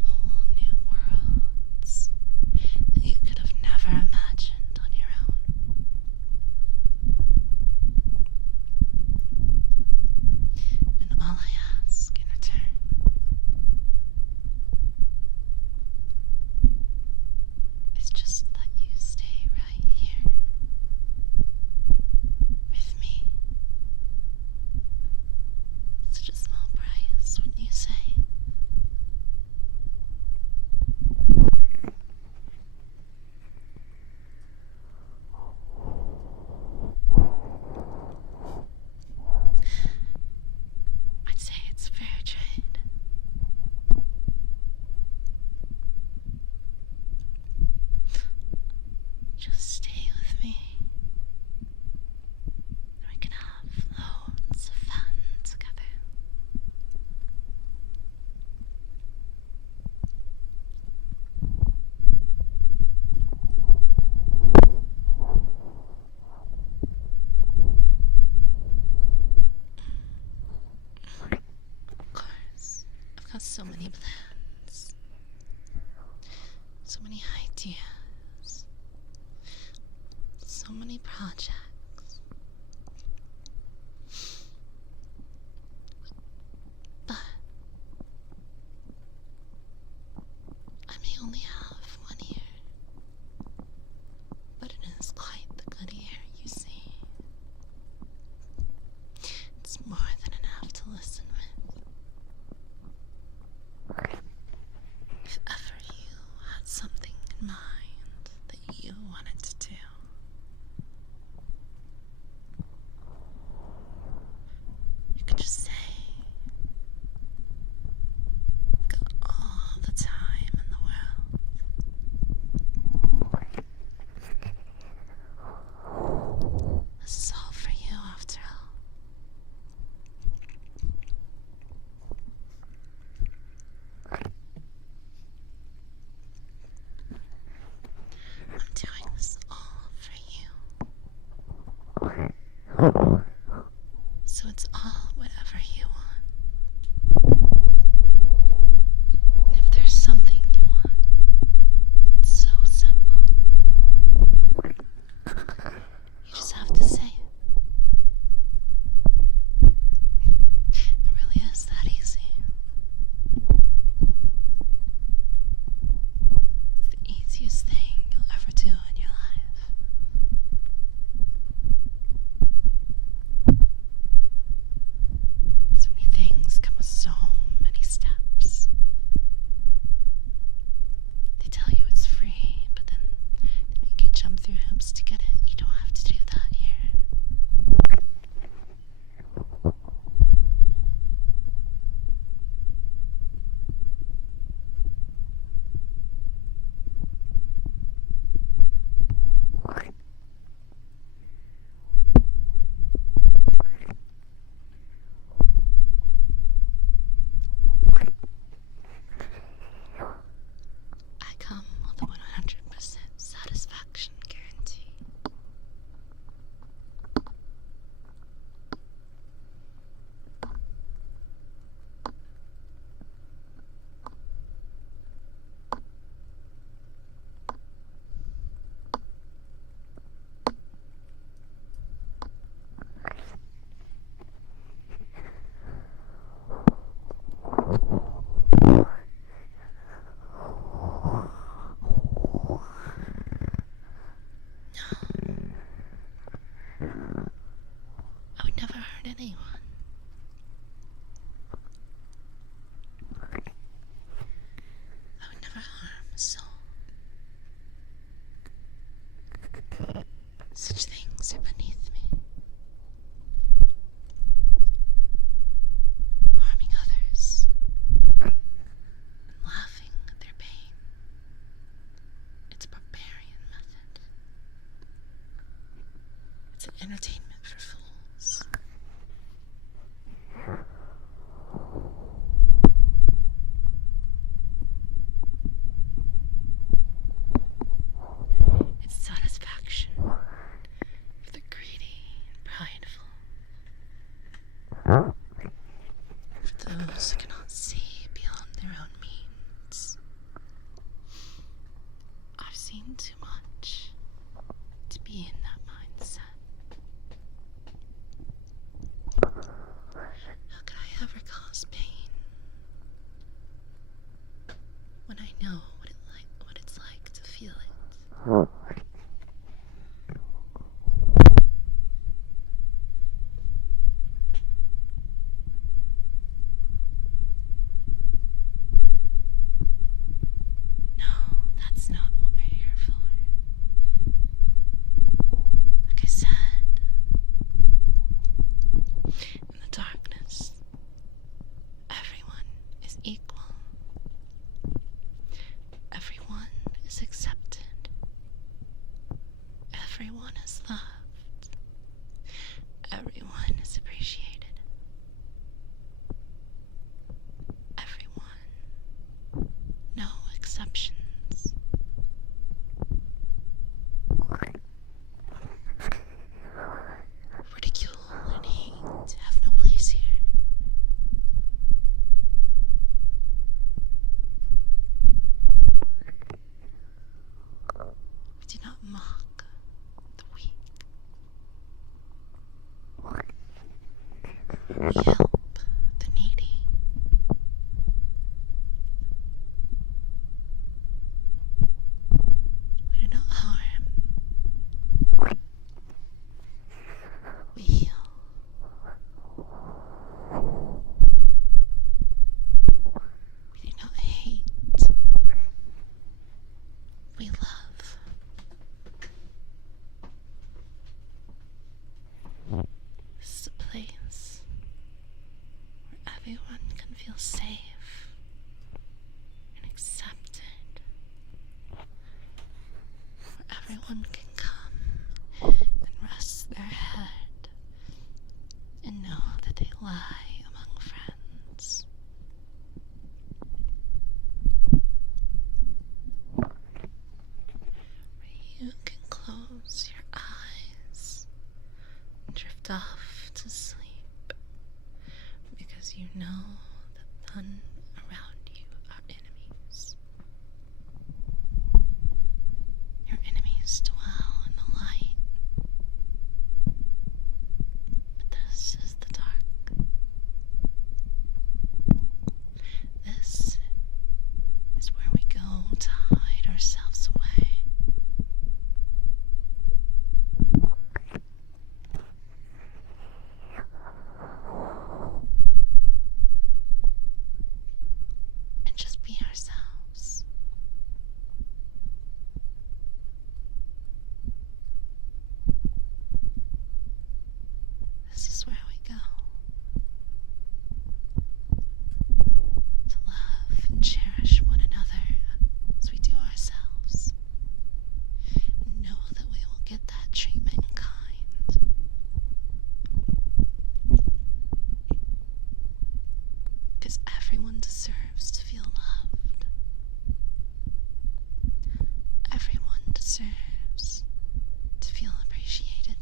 whole new worlds that you could have never imagined on your own. And all I ask in return is just that you stay right here with me. Such a small price, wouldn't you say? I'd say it's fair trade. Just stay with me, and we can have loads of fun together. Of course, I've got so many plans, so many ideas, so many projects. But I may only have one ear, but it is quite the good ear, you see. It's more than enough to listen with. If ever you had something in mind that you wanted to do, you could just say, got all the time in the world. This is all for you after all. I'm doing this all for you. So it's all whatever you want. And if there's something you want, it's so simple. You just have to say it. It really is that easy. It's the easiest thing you'll ever do in your life. anyone. I would never harm a soul. Such things are beneath me. Harming others and laughing at their pain. It's a barbarian method. It's an entertainment for fools. It's satisfaction for the greedy and prideful. For those who cannot see beyond their own means. I've seen too much to be in that mindset. How could I ever cause pain when I know what it's like to feel it? No, that's not what we're here for. Like I said, in the darkness, everyone is equal. Everyone is accepted. Everyone is loved. Everyone is appreciated. Everyone. No exceptions. Ridicule and hate have no place here. We do not mock the weak. We help the needy. We do not harm. We heal. We do not hate. We love. This is a place where everyone can feel safe and accepted. Where everyone can come and rest their head and know that they lie among friends. Where you can close your eyes and drift off to sleep because you know that none around you are enemies. Your enemies dwell in the light, but this is the dark. This is where we go to hide ourselves away. And just be ourselves. This is where we go to love and cherish one another as we do ourselves, and know that we will get that treatment in kind. Because everyone deserves to feel loved. Everyone deserves to feel appreciated.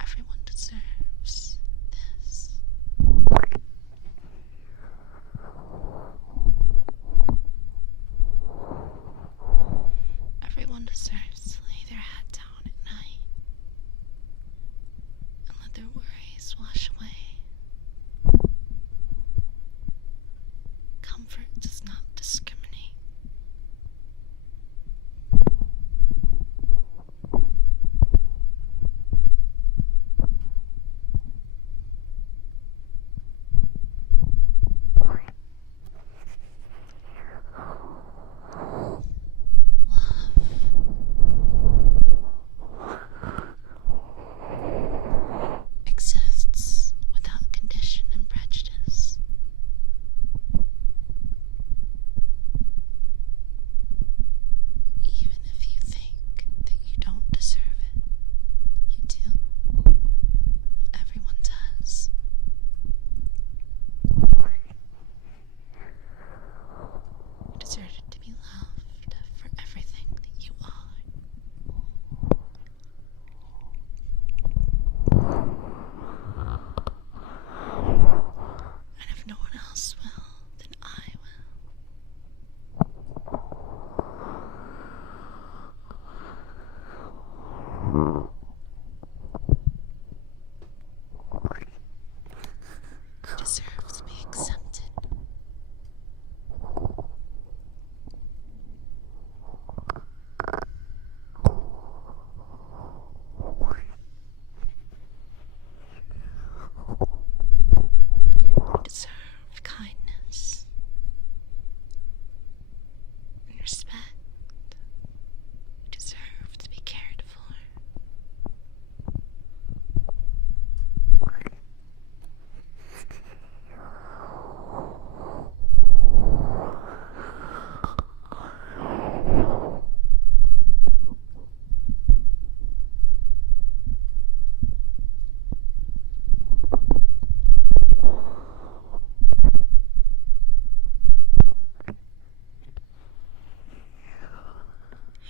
Everyone deserves this. Everyone deserves to lay their head down at night and let their worries wash away. Comfort does not discriminate. You deserve to be accepted. You deserve kindness and respect. You deserve to be cared for.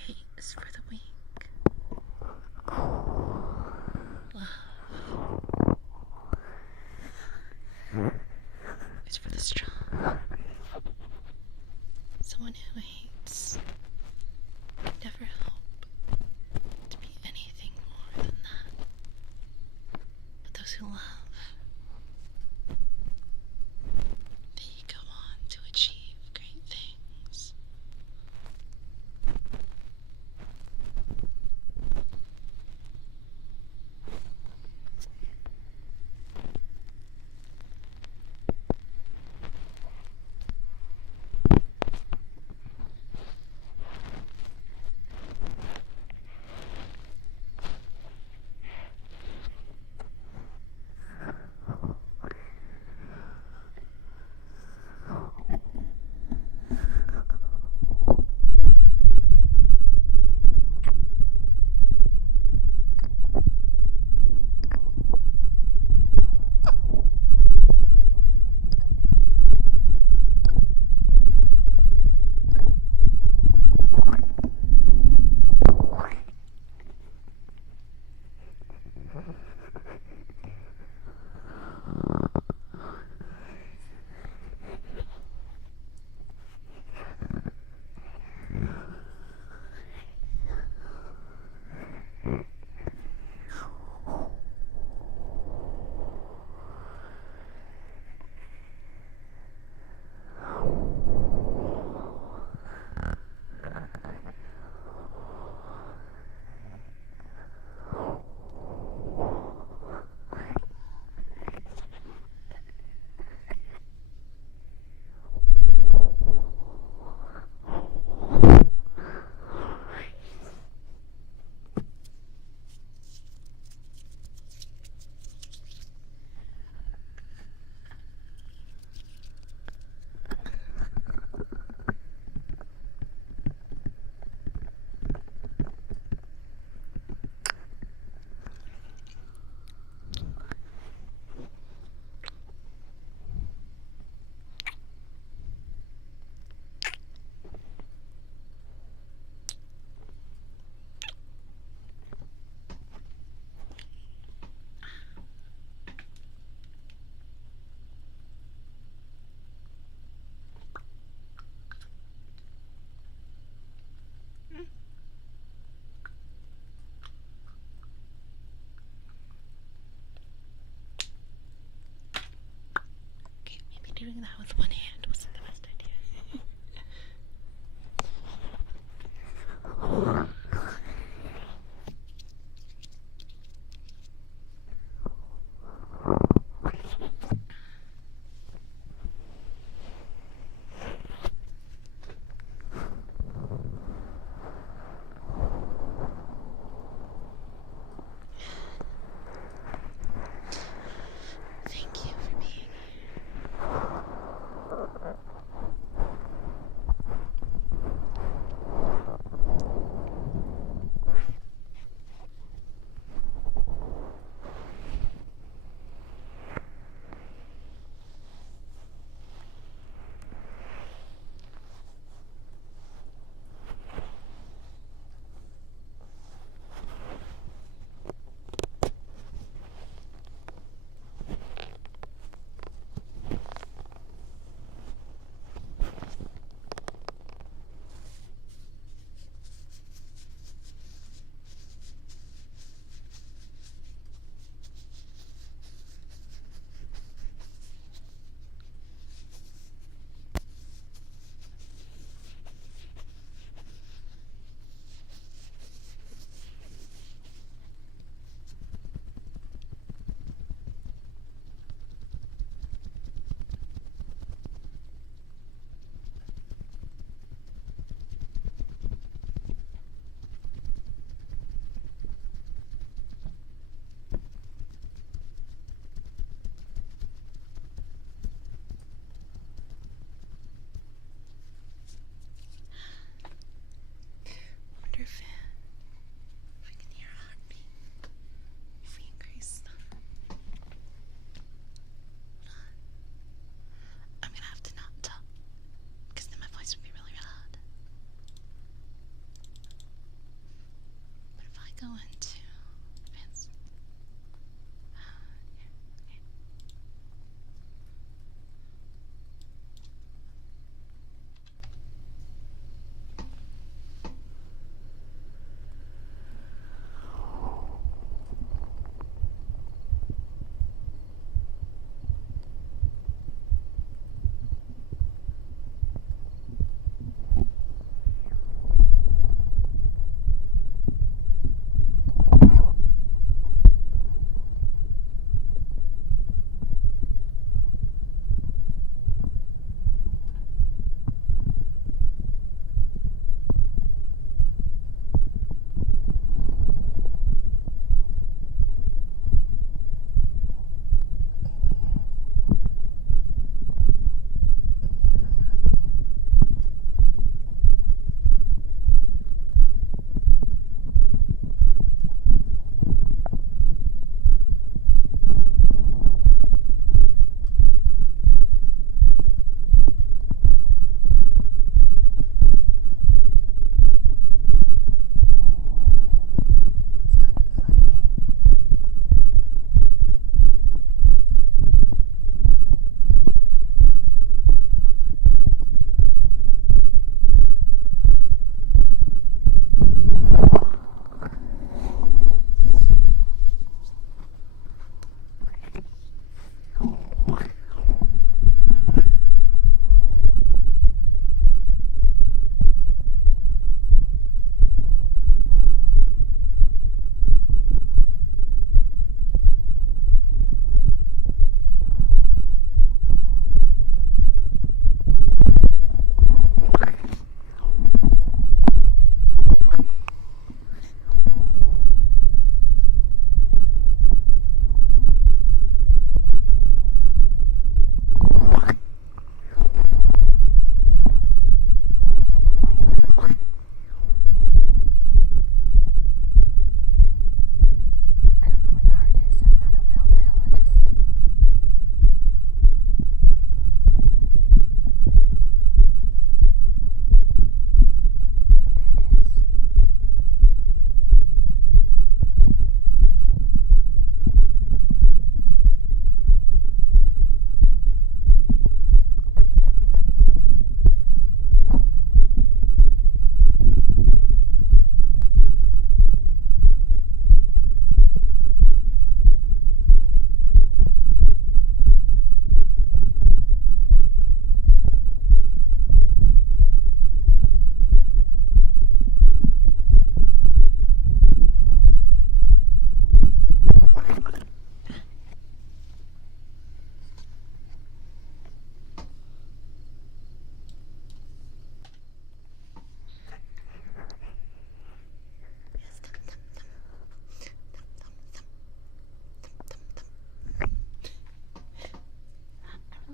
Hate is for the weak. Love is for the strong. Someone who hates can never hope to be anything more than that. But those who love, they go on to achieve great things. Okay, maybe doing that with one hand wasn't the best idea. Thank you for being here. go into advanced.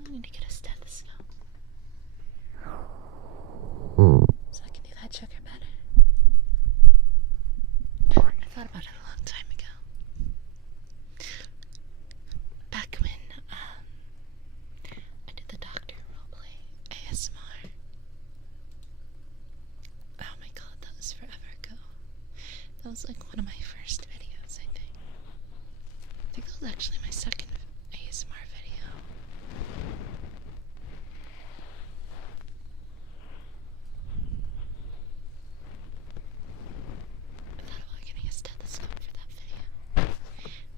Need to get a stethoscope so I can do that sugar better. I thought about it a long time ago. Back when I did the doctor roleplay ASMR. Oh my god, that was forever ago. That was like one of my first videos, I think. I think that was actually my second ASMR video. I thought about getting a stethoscope for that video.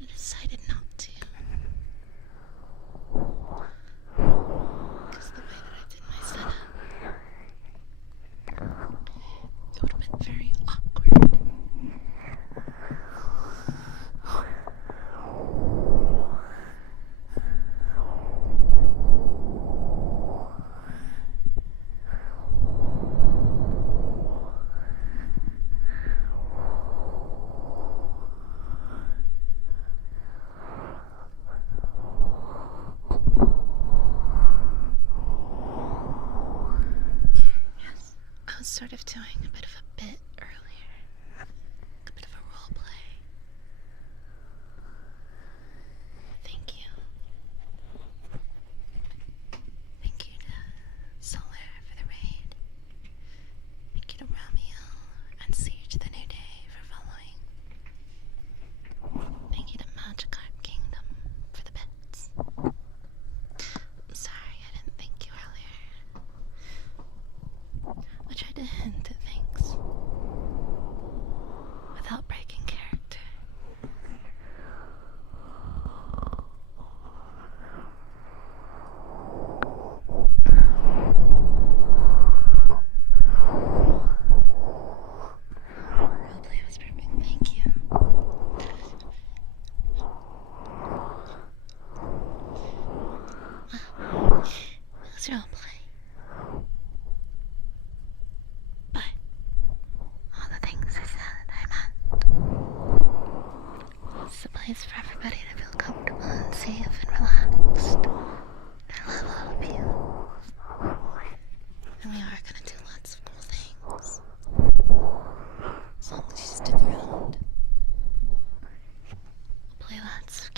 I decided not to. Because the way that I did my setup, it would have been very awkward. Yes, I was sort of doing a bit of a bit earlier. A bit of a role play. Thank you. Thank you to Solar for the raid. Thank you to Romeo and Siege the New Day for following.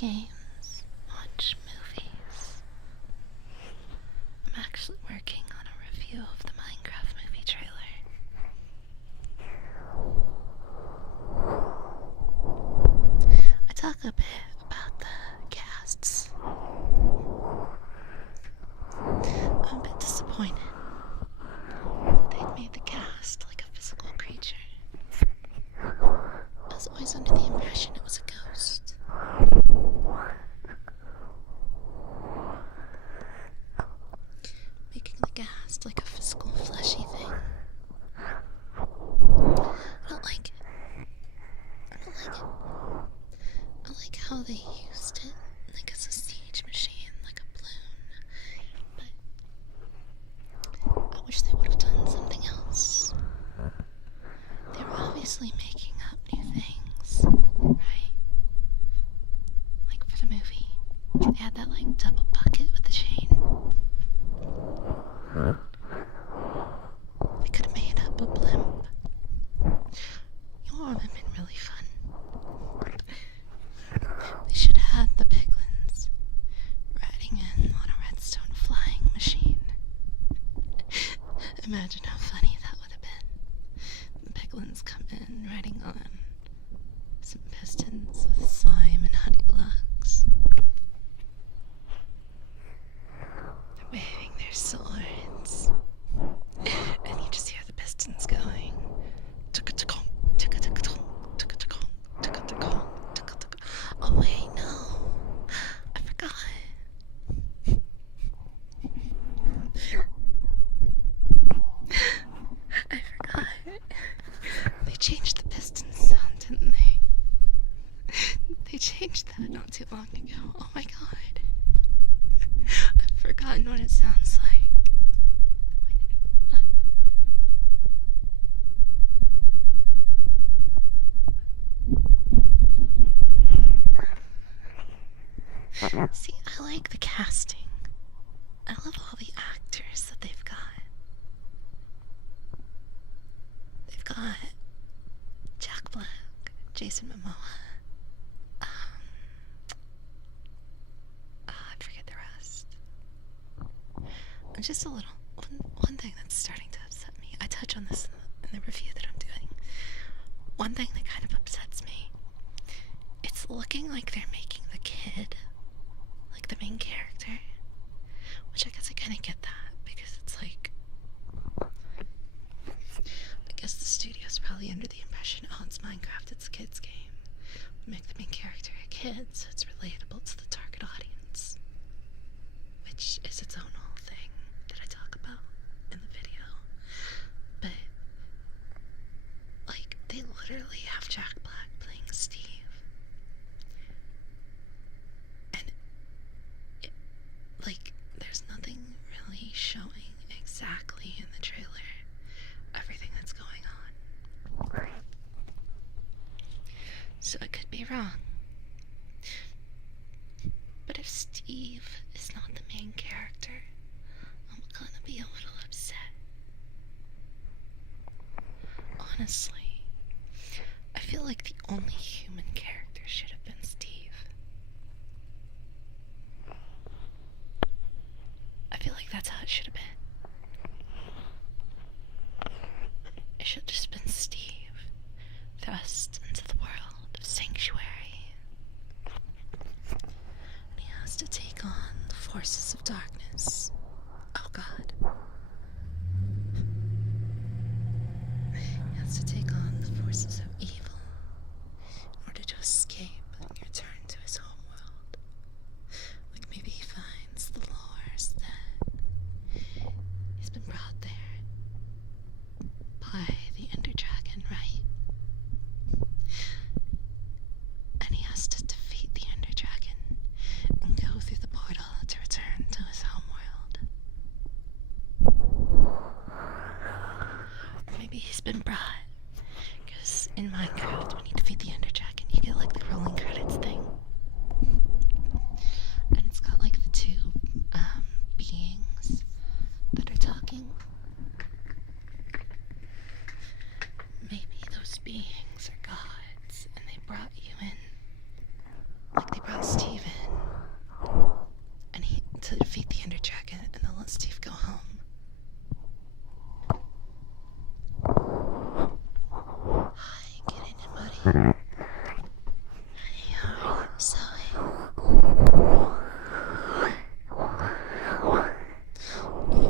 games, watch movies. I'm actually working on a review of the Minecraft movie trailer. I talk a bit about the casts. I'm a bit disappointed that they'd made the cast like a physical creature. I was always under the impression it was a ghost. Making the cast like a physical, fleshy thing. I don't like it. I don't like it. I like how they used it, like as a siege machine, like a balloon. But I wish they would have done something else. They were obviously making up new things, right? Like for the movie, they had that like double bucket with the chain. They could have made up a blimp. You know what would have been really fun? They should have had the piglins riding in on a redstone flying machine. Imagine how funny that would have been. The piglins come in riding on some pistons with slime and honey blocks. They're waving their swords. And you just hear the pistons going. Oh wait, no. I forgot. They changed the piston sound, didn't they? They changed that not too long ago. Oh my god. I've forgotten what it sounds like. See, I like the casting. I love all the actors that they've got. They've got Jack Black, Jason Momoa. I forget the rest. Just a little. One thing that's starting to upset me. I touch on this in the review that I'm doing. One thing that kind of upsets me. It's looking like they're making the kid like the main character. Which I guess I kind of get that, because it's like, I guess the studio's probably under the impression, oh, it's Minecraft, it's a kid's game. We make the main character a kid, so it's relatable to the target audience. Which is its own whole thing that I talk about in the video. But, like, they literally have Jack Black playing Steve. And, like, there's nothing really showing exactly in the trailer everything that's going on. So I could be wrong. But if Steve is not the main character, I'm gonna be a little upset. Honestly, I feel like the only human character should have been Steve. I feel like that's how it should have been. It should have just been Steve, thrust into the world of Sanctuary. And he has to take on the forces of darkness. Oh god. He has to take on the forces of evil in order to escape and return to his home world. Like maybe he finds the lores that he's been brought there by the Ender Dragon, right? And he has to defeat the Ender Dragon and go through the portal to return to his home world. Maybe he's been brought, because in Minecraft, when you defeat the Ender Dragon, you get like the rolling credits thing. And it's got like the two beings that are talking. Maybe those beings are gods and they brought you in. Like they brought Steve So, you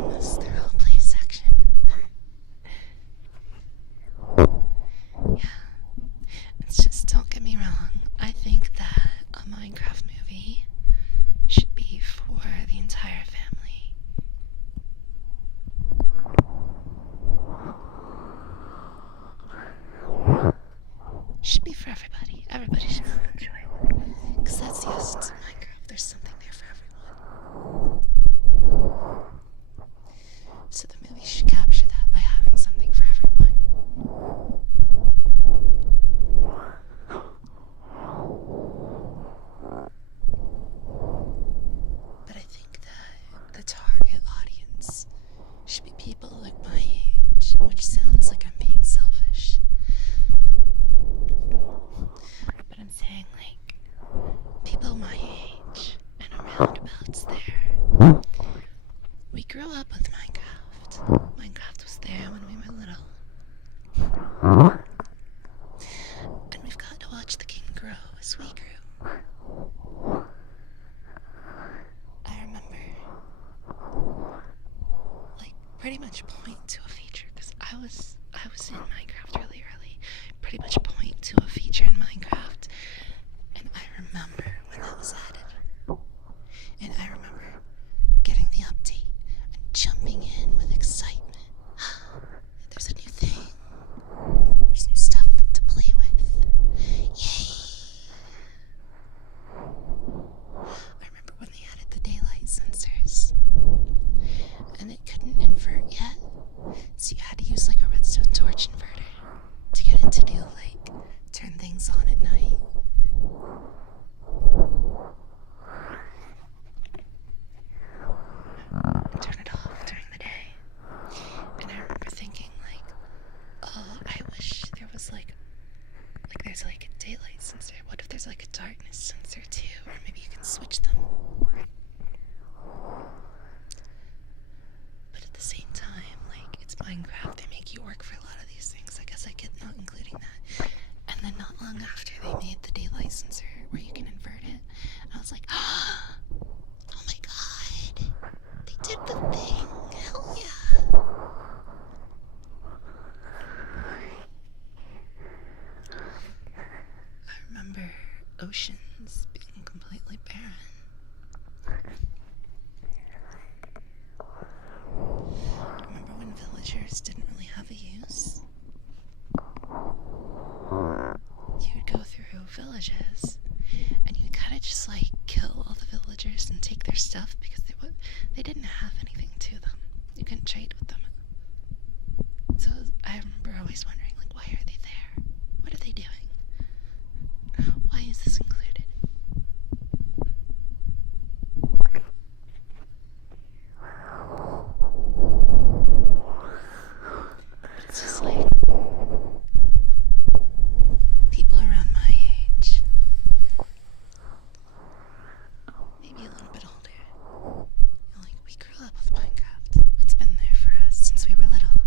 missed the roleplay section. Yeah. It's just, don't get me wrong, I think that a Minecraft movie should be for the entire family. Should be for everybody. Everybody should enjoy it. Because that's the essence of Minecraft. There's something there for everyone. So the movie should capture that by having something for everyone. But I think that the target audience should be people like my age, which sounds like I'm being selfish. But I'm saying, like, people my age and roundabouts there. We grew up with Minecraft. Minecraft was there when we were little. And we've got to watch the king grow as we grew. I remember, like, pretty much point to a feature, because I was in Minecraft really early. Pretty much point to a feature in Minecraft, and I remember when that was added. And I remember getting the update and jumping in with excitement. There's a new thing. There's new stuff to play with. Yay! I remember when they added the daylight sensors. And it couldn't invert yet. So you had to use like a redstone torch inverter to get it to do like turn things on at night. And turn it off during the day. And I remember thinking like, oh, I wish there was like there's like a daylight sensor. What if there's like a darkness sensor too? Or maybe you can switch them. But at the same time, like, it's Minecraft, they make you work for a lot of these things. I guess I get not including that. And then not long after, they made the daylight sensor where you can invert it. And I was like, oh my god, they did the thing. Hell yeah. I remember oceans being completely barren. I remember when villagers didn't really have a use. You would go through villages and you would kind of just like kill all the villagers and take their stuff because they didn't have anything to them. You couldn't trade with them. So I remember always wondering, like, why are they there? What are they doing? Why is this included? But it's just like people around my age, maybe a little bit older, you know, like, we grew up with Minecraft. It's been there for us since we were little.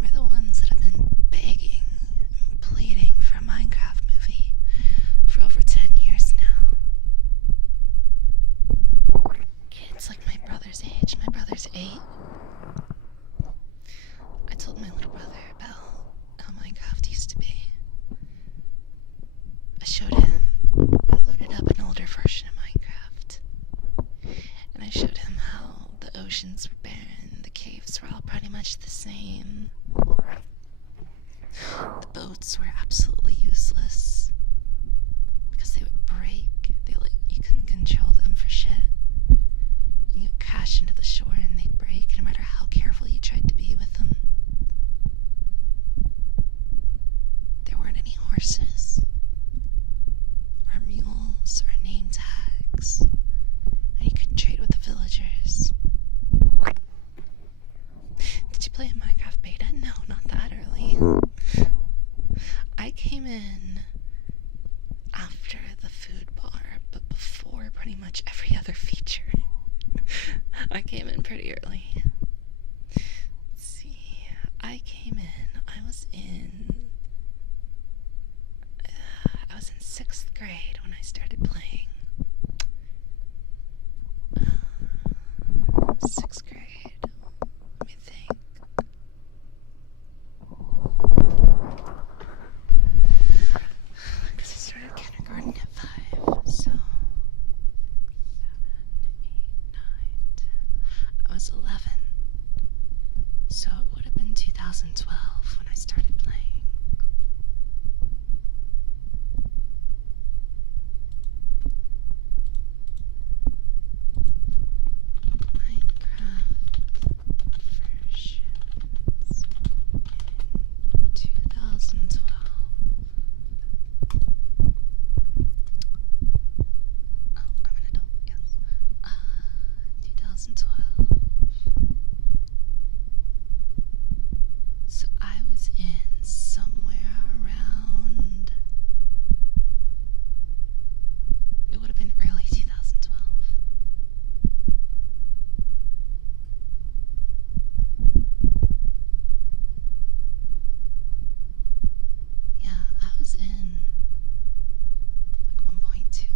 We're the ones that have been begging and pleading for a Minecraft movie for over 10 years now. Kids like my brother's age. My brother's 8. I told my little brother about how Minecraft used to be. I showed him, I loaded up an older version of Minecraft. And I showed him how the oceans were barren, the caves were all pretty much the same. The boats were absolutely useless because they would break. You couldn't control them for shit. And you'd crash into the shore and they'd break no matter how careful you tried to be with them. There weren't any horses or mules or name tags, and you couldn't trade with the villagers. Did you play a Minecraft beta? No, not that early. I came in after the food bar, but before pretty much every other feature. I came in pretty early. Let's see. I came in, I was in grade when I started playing. 6th grade. Let me think. Because I started kindergarten at 5, so 7, 8, 9, 10. I was 11. So it would have been 2012 when I started playing. Minecraft versions in 2012. Oh, I'm an adult, yes. 2012. So I was in somewhere around, it would have been early 2012. Yeah, I was in like 1.2, 1.1,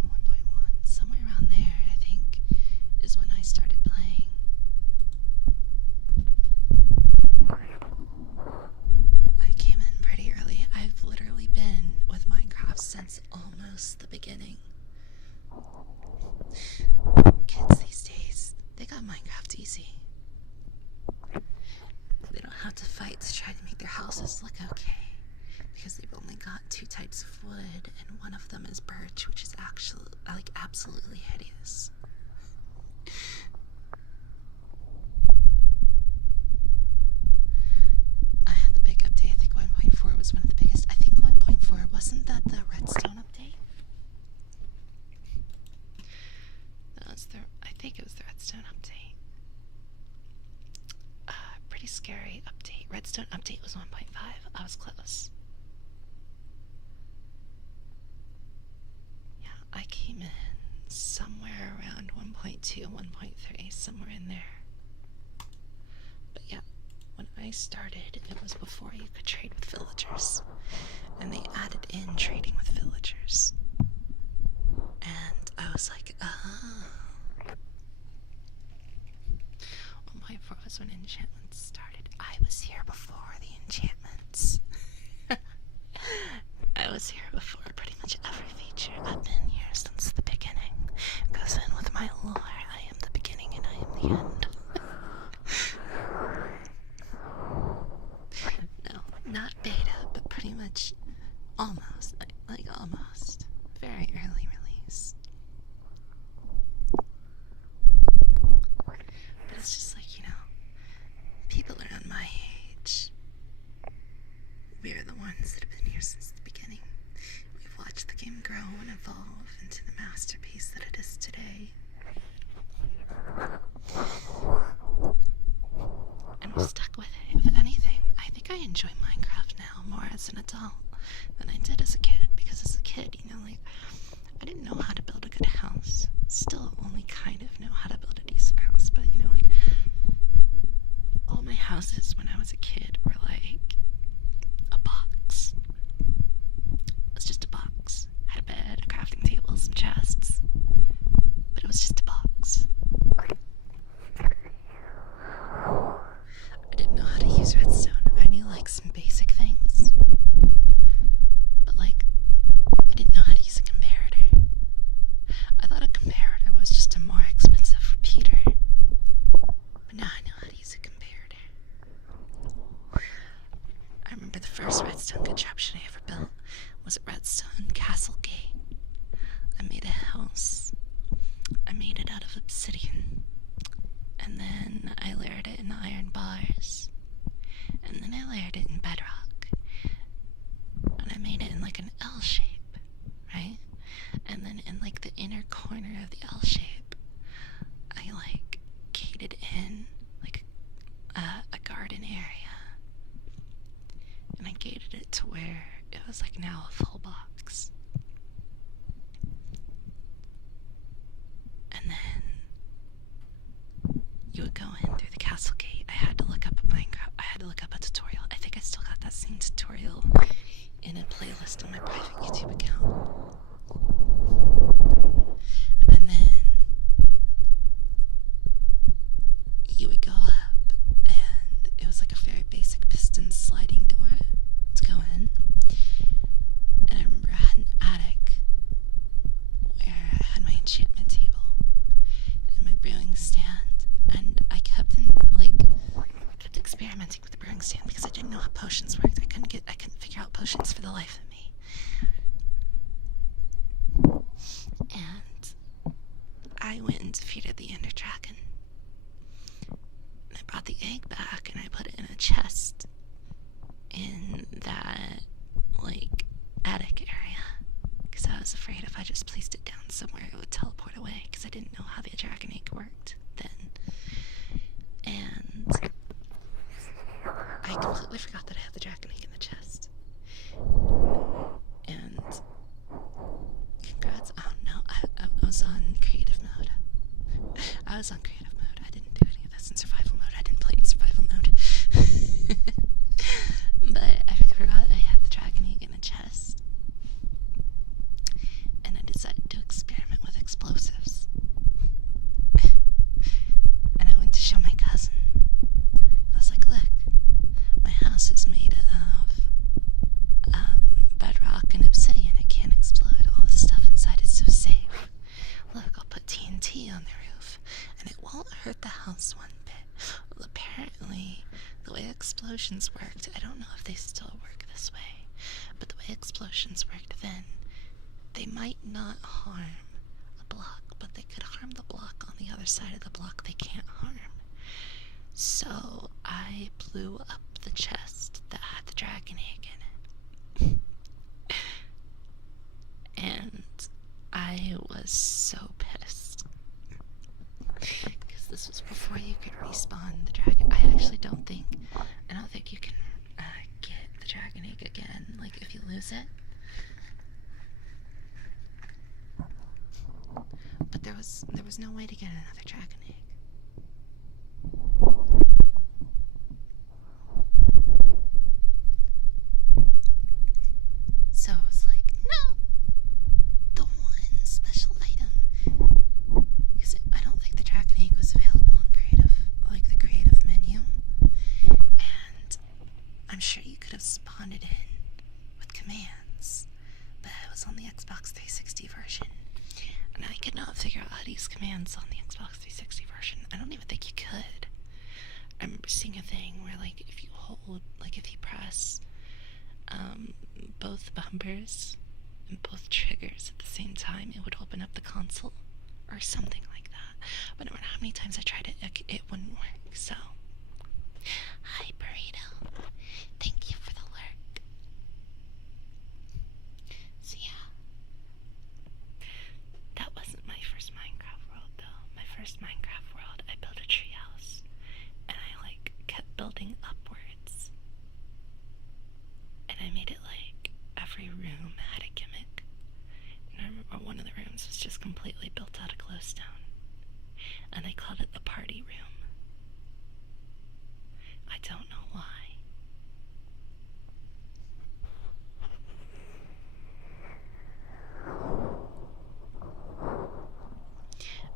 somewhere around there, I think, is when I started playing. I came in pretty early. I've literally been with Minecraft since almost the beginning. Kids these days, they got Minecraft easy. They don't have to fight to try to make their houses look okay, because they've only got 2 types of wood, and one of them is birch, which is actually, like, absolutely hideous. I had the big update. I think 1.4 was one of the biggest. I think 1.4, wasn't that the redstone update? I think it was the redstone update. Pretty scary update. Redstone update was 1.5. I was close. Yeah, I came in somewhere around 1.2, 1.3, somewhere in there. But yeah, when I started, it was before you could trade with villagers. And they added in trading with villagers. And I was like, 1.4 was when enchantments started. I was here before the enchantments. I was here before pretty much every feature. I've been here since the beginning. It goes in with my lore. I am the beginning and I am the end. No, not beta, but pretty much almost. Like almost. Very early release. But it's just like, people around my age, we're the ones that have been here since the beginning. We've watched the game grow and evolve into the masterpiece that it is today. And we're stuck with it. If anything, I think I enjoy Minecraft now more as an adult than I did as a kid. Because as a kid, I didn't know how to build a good house. Still only kind of know how to build a decent house. But, all my houses when I was a kid were like a box. It was just a box. Had a bed, a crafting table, some chests. But it was just a box. I didn't know how to use redstone. I knew some basic things. But I didn't know how to use a comparator. I thought a comparator was just a more expensive repeater. But now I know how to use a comparator. I remember the first redstone contraption I ever built was a redstone castle gate. I made a house. I made it out of obsidian. And then I layered it in iron bars. And then I layered it in bedrock. And I made it in an L shape, right? And then in the inner corner of the L shape, I gated in a garden area. And I gated it to where it was now a full box. And then you would go in through the castle gate. I had to look up a Minecraft. I had to look up a tutorial. I think I still got that same tutorial in a playlist on my private YouTube account. I went and defeated the Ender Dragon. And I brought the egg back and I put it in a chest in that, like, attic area. Because I was afraid if I just placed it down somewhere, it would teleport away. Because I didn't know how the dragon egg worked then. And I completely forgot that I had the dragon egg in the chest. And congrats. Oh no, I was on creative mode. I was on creative mode. I didn't do any of this in survival mode. I didn't play in survival mode. But I forgot I had the dragon egg in a chest. And I decided to experiment with explosives. And I went to show my cousin. I was like, look, my house is made of bedrock and obsidian. It can't explode. All the stuff inside is so safe. Look, I'll put TNT on the roof, and it won't hurt the house one bit. Well, apparently, the way explosions worked, I don't know if they still work this way, but the way explosions worked then, they might not harm a block, but they could harm the block on the other side of the block they can't harm. So I blew up the chest that had the dragon egg in it. And I was so pissed. Because this was before you could respawn the dragon. I don't think you can get the dragon egg again, like if you lose it. But there was no way to get another dragon egg. So I was like, no! The one special item. Because I don't think the dragon egg was available in the creative menu. And I'm sure you could have spawned it in with commands. But it was on the Xbox 360 version. And I could not figure out how to use commands on the Xbox 360 version. I don't even think you could. I remember seeing a thing where, if you press both bumpers and both triggers at the same time, it would open up the console or something like that. But no matter how many times I tried it, it wouldn't work. So, hi Burrito. Thank you for the lurk. So yeah. That wasn't my first Minecraft world, though. My first Minecraft world, I built a treehouse, and I, kept building upwards. And I made it, every room had a gimmick. And I remember one of the rooms was just completely built out of glowstone. And I called it the party room. I don't know why.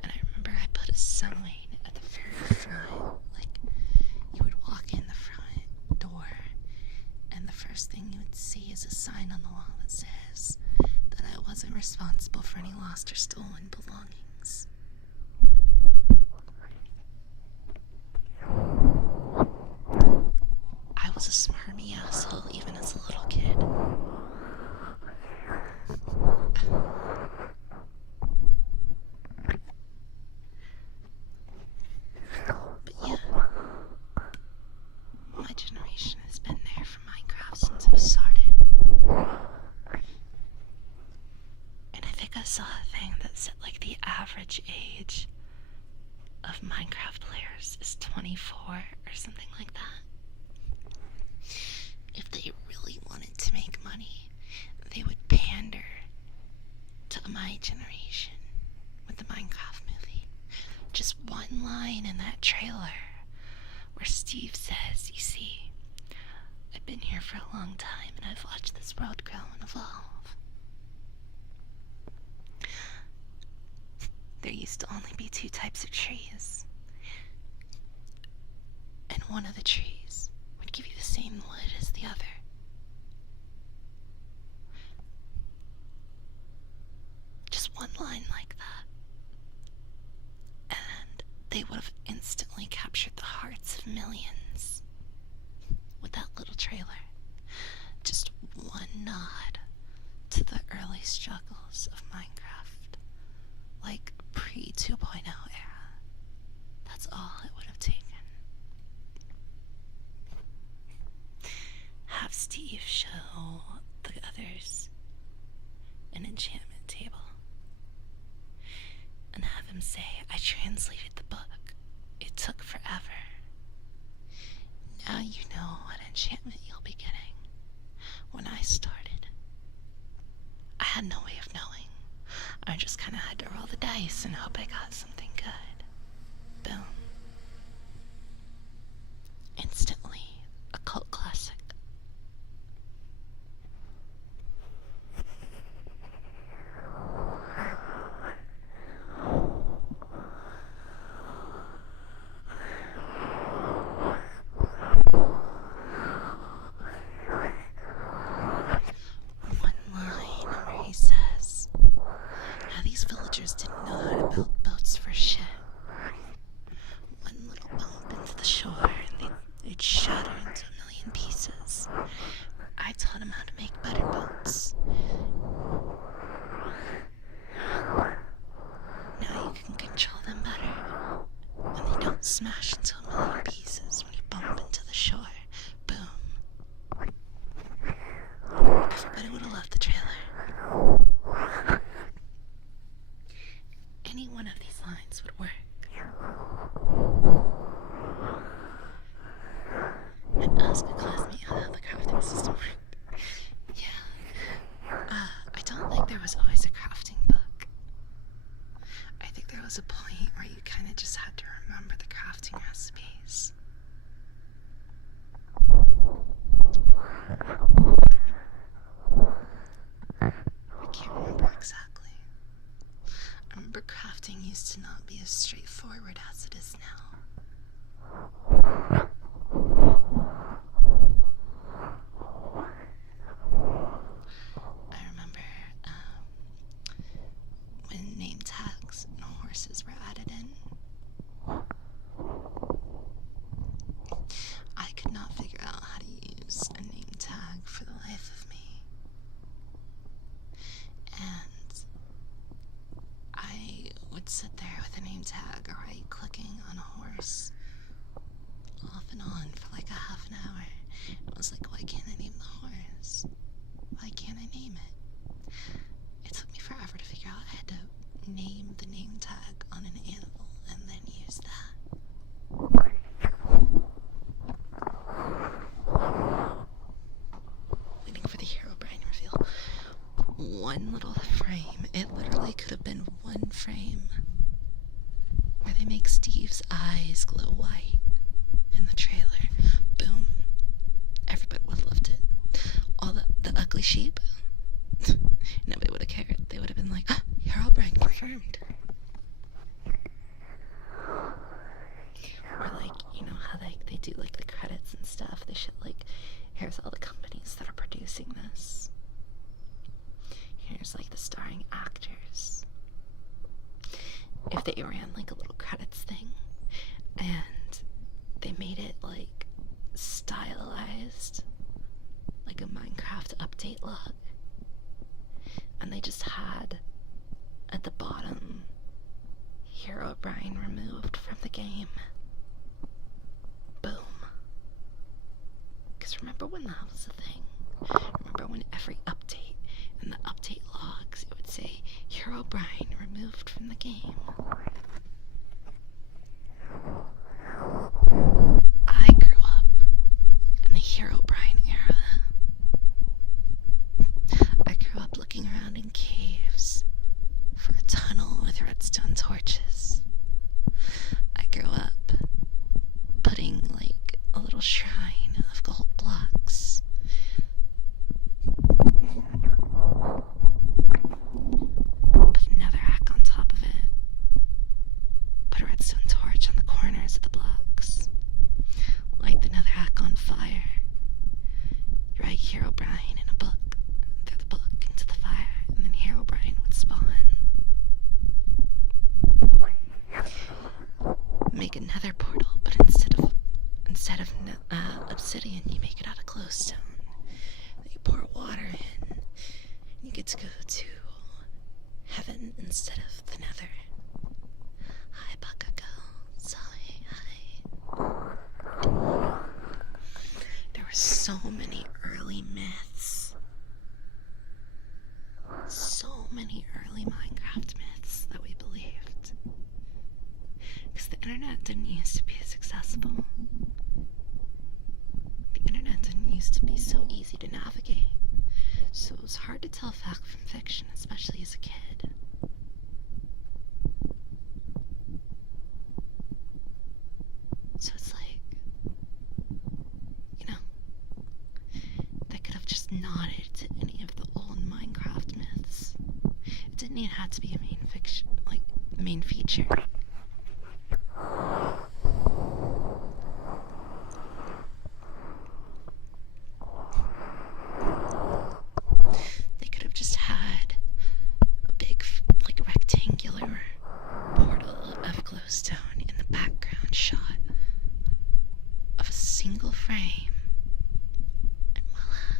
And I remember I put a sign at the very front. You would walk in the front door, and the first thing you would see is a sign on the wall that says that I wasn't responsible for any lost or stolen belongings. I was a smarmy asshole even as a little kid. But yeah, my generation has been there for Minecraft since it was started. And I think I saw a thing that said the average age of Minecraft players is 24 or something like that. If they really wanted to make money, they would pander to my generation with the Minecraft movie. Just one line in that trailer where Steve says, you see, I've been here for a long time and I've watched this world grow and evolve. There used to only be 2 types of trees. And one of the trees would give you the same wood as the other. Just one line like that. And they would have instantly captured the hearts of millions with that little trailer. Just one nod to the early struggles of Minecraft. pre 2.0 era. That's all it would have taken. Have Steve show the others an enchantment table and have him say, I translated the book. It took forever. Now you know what enchantment you'll be getting. When I started, I had no way of knowing. I just kind of had to roll the dice and hope I got something good. Boom. Instantly, a cult classic. One line where he says how these villagers didn't know how to build boats for shit. One little bump into the shore and they'd shatter into a million pieces. I taught them how to make better boats. Now you can control them better, and they don't smash into a million pieces when you bump into the shore. Boom. Everybody would have loved the trailer. Any one of these lines would work. And ask a classmate how the crafting system worked. Yeah. I don't think there was always a crafting book. I think there was a point where you kind of just had to remember the crafting recipes. I can't remember exactly. I remember crafting used to not be as straightforward as it is now. I remember when name tags and horses were added in. I could not figure out how to use a name tag for the life of me. And I would sit there with a name tag, right-clicking on a horse, off and on for like a half an hour. I was like, why can't I name the horse? Why can't I name it? It took me forever to figure out I had to name the name tag on an animal and then use that. Waiting for the Herobrine reveal. One little frame. It literally could have been one frame where they make Steve's eyes glow white in the trailer. Boom. Everybody would have loved it. All the ugly sheep, nobody would have cared. They would have been like, ah, Herobrine confirmed. Or like, you know how they do like the credits and stuff. They should like, here's all the companies that are producing this. Here's like the starring actors. If they ran like a little credits thing and they made it like stylized, like a Minecraft update log, and they just had at the bottom Herobrine removed from the game. Boom. Because remember when that was a thing? Remember when every update in the update logs it would say Herobrine removed from the game? I grew up in the Herobrine era. I grew up looking around in caves for a tunnel with redstone torches. I grew up putting like a little shrine of gold blocks. Put another hack on top of it. Put a redstone torch on the corners of the blocks. Light the netherrack on fire. Write Herobrine in a book. Throw the book into the fire, and then Herobrine would spawn. Make a nether portal, but instead of obsidian, you make it out of glowstone. Then you pour water in, and you get to go to heaven instead of the nether. many early Minecraft myths that we believed. Because the internet didn't used to be as accessible. The internet didn't used to be so easy to navigate. So it was hard to tell fact from fiction, especially as a kid. So it's like, they could have just nodded to any of the old Minecraft myths. It didn't even have to be a main fiction, like the main feature. They could have just had a big, like, rectangular portal of glowstone in the background shot of a single frame. And voila.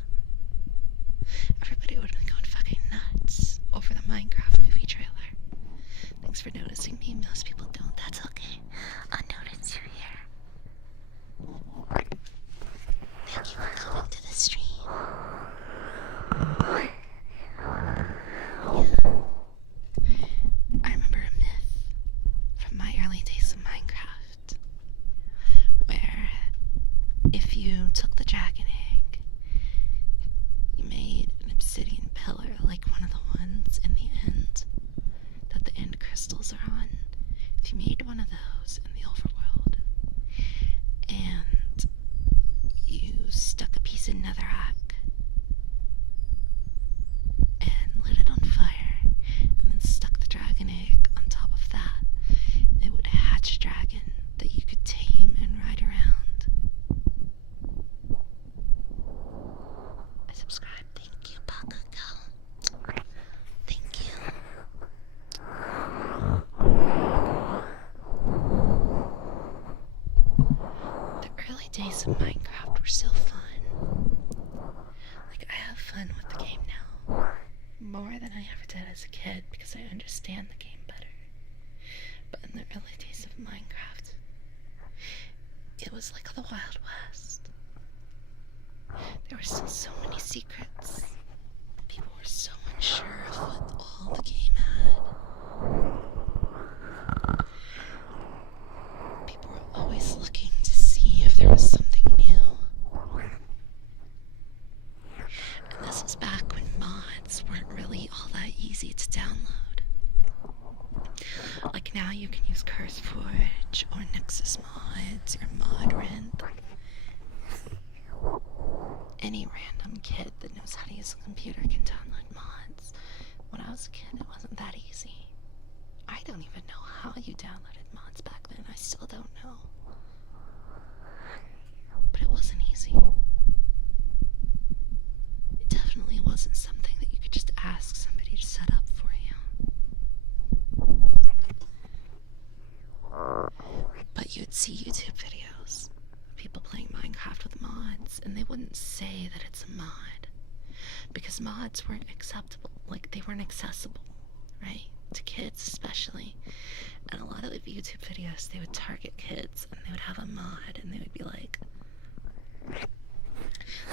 Everybody would have been going fucking nuts over the Minecraft movie trailer. Thanks for noticing me. Most people don't. That's okay. I'll notice you here. Thank you for coming to the stream. I remember a myth from my early days of Minecraft where if you took the dragon egg, you made an obsidian pillar like one of the ones in the end that the end crystals are on. If you made one of those in the overworld and you stuck a piece of netherrack and lit it on fire and then stuck the dragon egg on top of that, it would hatch a dragon that you could tame and ride around. I subscribe. Thank you, Bakugo. Thank you. The early days of Minecraft were so fun. Like, I have fun with the game now. More than I ever did as a kid because I understand the game better. But in the early days of Minecraft, it was like the Wild West. There were still so many secrets. People were so unsure of what all the game had. People were always looking to see if there was something new. And this was back when mods weren't really all that easy to download. Like now you can use CurseForge or Nexus Mods or ModRent. Any random kid that knows how to use a computer can download mods. When I was a kid, it wasn't that easy. I don't even know how you downloaded mods back then. I still don't know. But it wasn't easy. It definitely wasn't something that you could just ask somebody to set up for you. But you'd see YouTube videos of people playing Minecraft with mods, and they wouldn't say that it's a mod because mods weren't acceptable. Like, they weren't accessible, right? To kids especially. And a lot of the YouTube videos, they would target kids and they would have a mod and they would be like,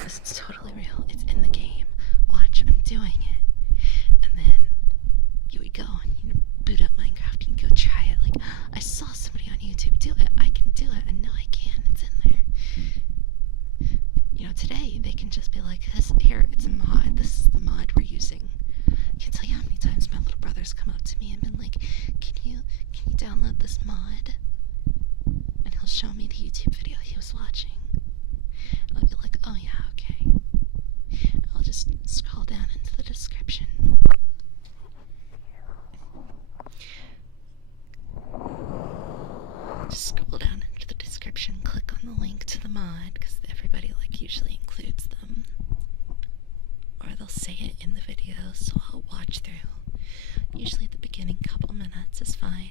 this is totally real, it's in the game, watch, I'm doing it. And then you would go and you boot up Minecraft and go try it. Like, I saw somebody on YouTube do it, I can do it, and no I can, it's in there. You know, today they can just be like, here, it's a mod, this is the mod we're using. I can't tell you how many times my little brother's come up to me and been like, can you download this mod? And he'll show me the YouTube video he was watching. And I'll be like, oh yeah, okay. And I'll just scroll down into the description. Just scroll down into the description, click on the link to the mod, because everybody usually includes them. Or they'll say it in the video, so I'll watch through. Usually the beginning couple minutes is fine.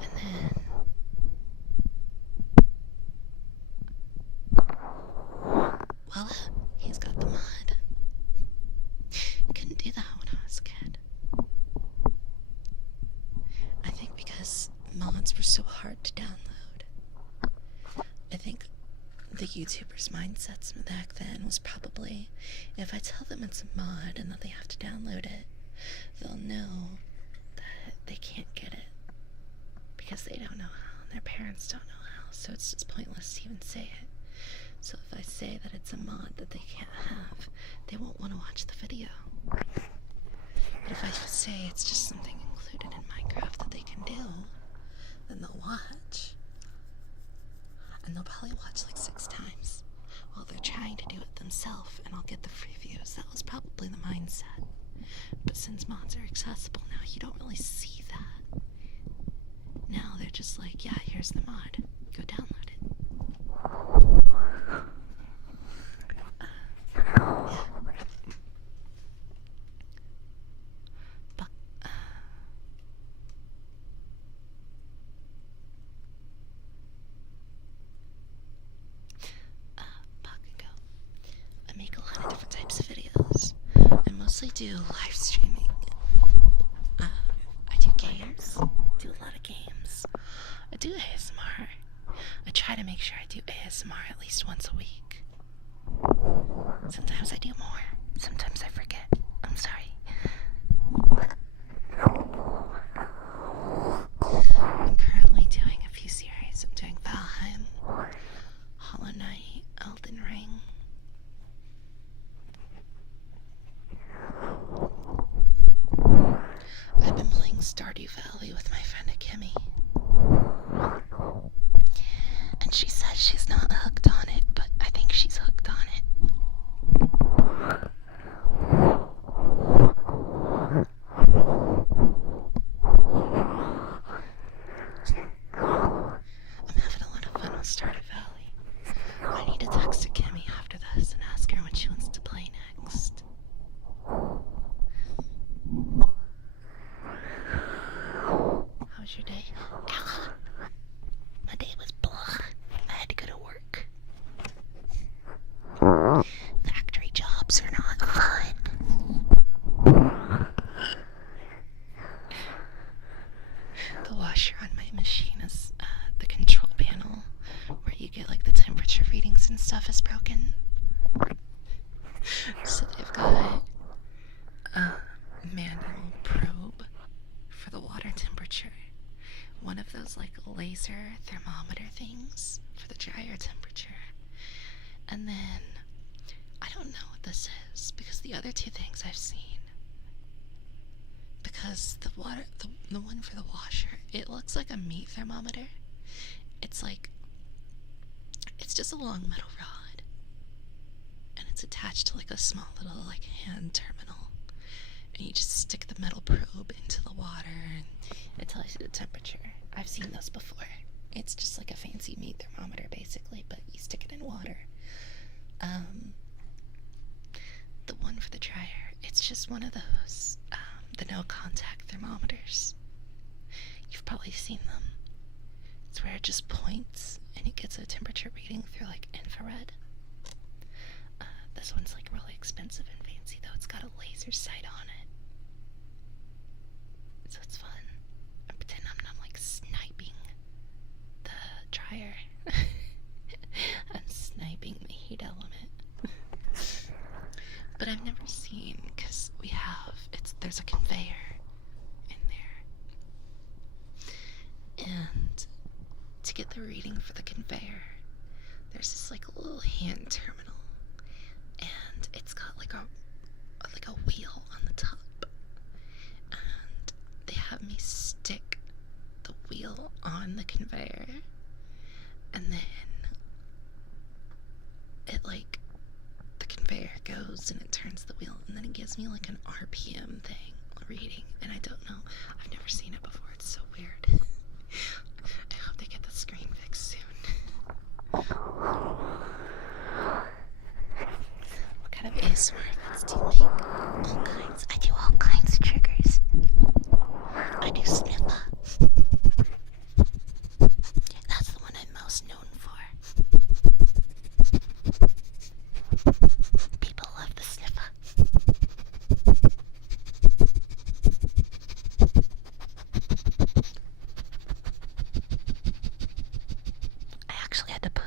And then voila, he's got the mod. Couldn't do that when I was a kid. I think because mods were so hard to download. I think the YouTubers' mindsets back then was probably, if I tell them it's a mod and that they have to download it, they'll know that they can't get it because they don't know how and their parents don't know how, so it's just pointless to even say it. So if I say that it's a mod that they can't have, they won't want to watch the video. But if I say it's just something included in Minecraft that they can do, then they'll watch. And they'll probably watch like 6 times while they're trying to do it themselves, and I'll get the free views. That was probably the mindset. But since mods are accessible now, you don't really see that. Now they're just like, yeah, here's the mod. Go download it. I make a lot of different types of videos. I mostly do live streaming. I do games. Do a lot of games. I do ASMR. I try to make sure I do ASMR at least once a week. Sometimes I do more. Sometimes I forget. I'm sorry. I'm currently doing a few series. I'm doing Valheim, Hollow Knight, Elden Ring. I've been playing Stardew Valley with my friend Akemi. And she says she's not hooked on it, but I think she's hooked on it. I'm having a lot of fun with Stardew Valley. I need to text Akemi after this and ask her what she wants to play next. How was your day? My day was blah. I had to go to work. Factory jobs are not fun. The washer on my machine is the control panel where you get like the temperature readings and stuff is broken. So they've got a manual probe for the water temperature. One of those like laser thermometer things for the dryer temperature. And then I don't know what this is because the other 2 things I've seen, because the one for the washer, it looks like a meat thermometer. It's just a long metal rod and it's attached to like a small little like hand terminal, and you just stick the metal probe into the water and it tells you the temperature. I've seen those before. It's just like a fancy meat thermometer basically, but you stick it in water. The one for the dryer, it's just one of those, the no contact thermometers. You've probably seen them. It's where it just points and it gets a temperature reading through like infrared. This one's like really expensive and fancy though. It's got a laser sight on it. So it's fun. I pretend I'm like sniping the dryer. I'm sniping the heat element. But I've never seen, because there's a conveyor in there. And to get the reading for the conveyor, there's this like little hand terminal. And it's got like a wheel on the top. And they have me stick the wheel on the conveyor. And then it like, the conveyor goes and it turns the wheel, and then it gives me like an RPM thing reading, and I don't know, I've never seen it before, it's so weird. I hope they get the screen fixed soon. What kind of ASMR effects do you make? All kinds. I do all kinds of triggers. I do sniffer. That's the one I'm most known for. People love the sniffer. I actually had to put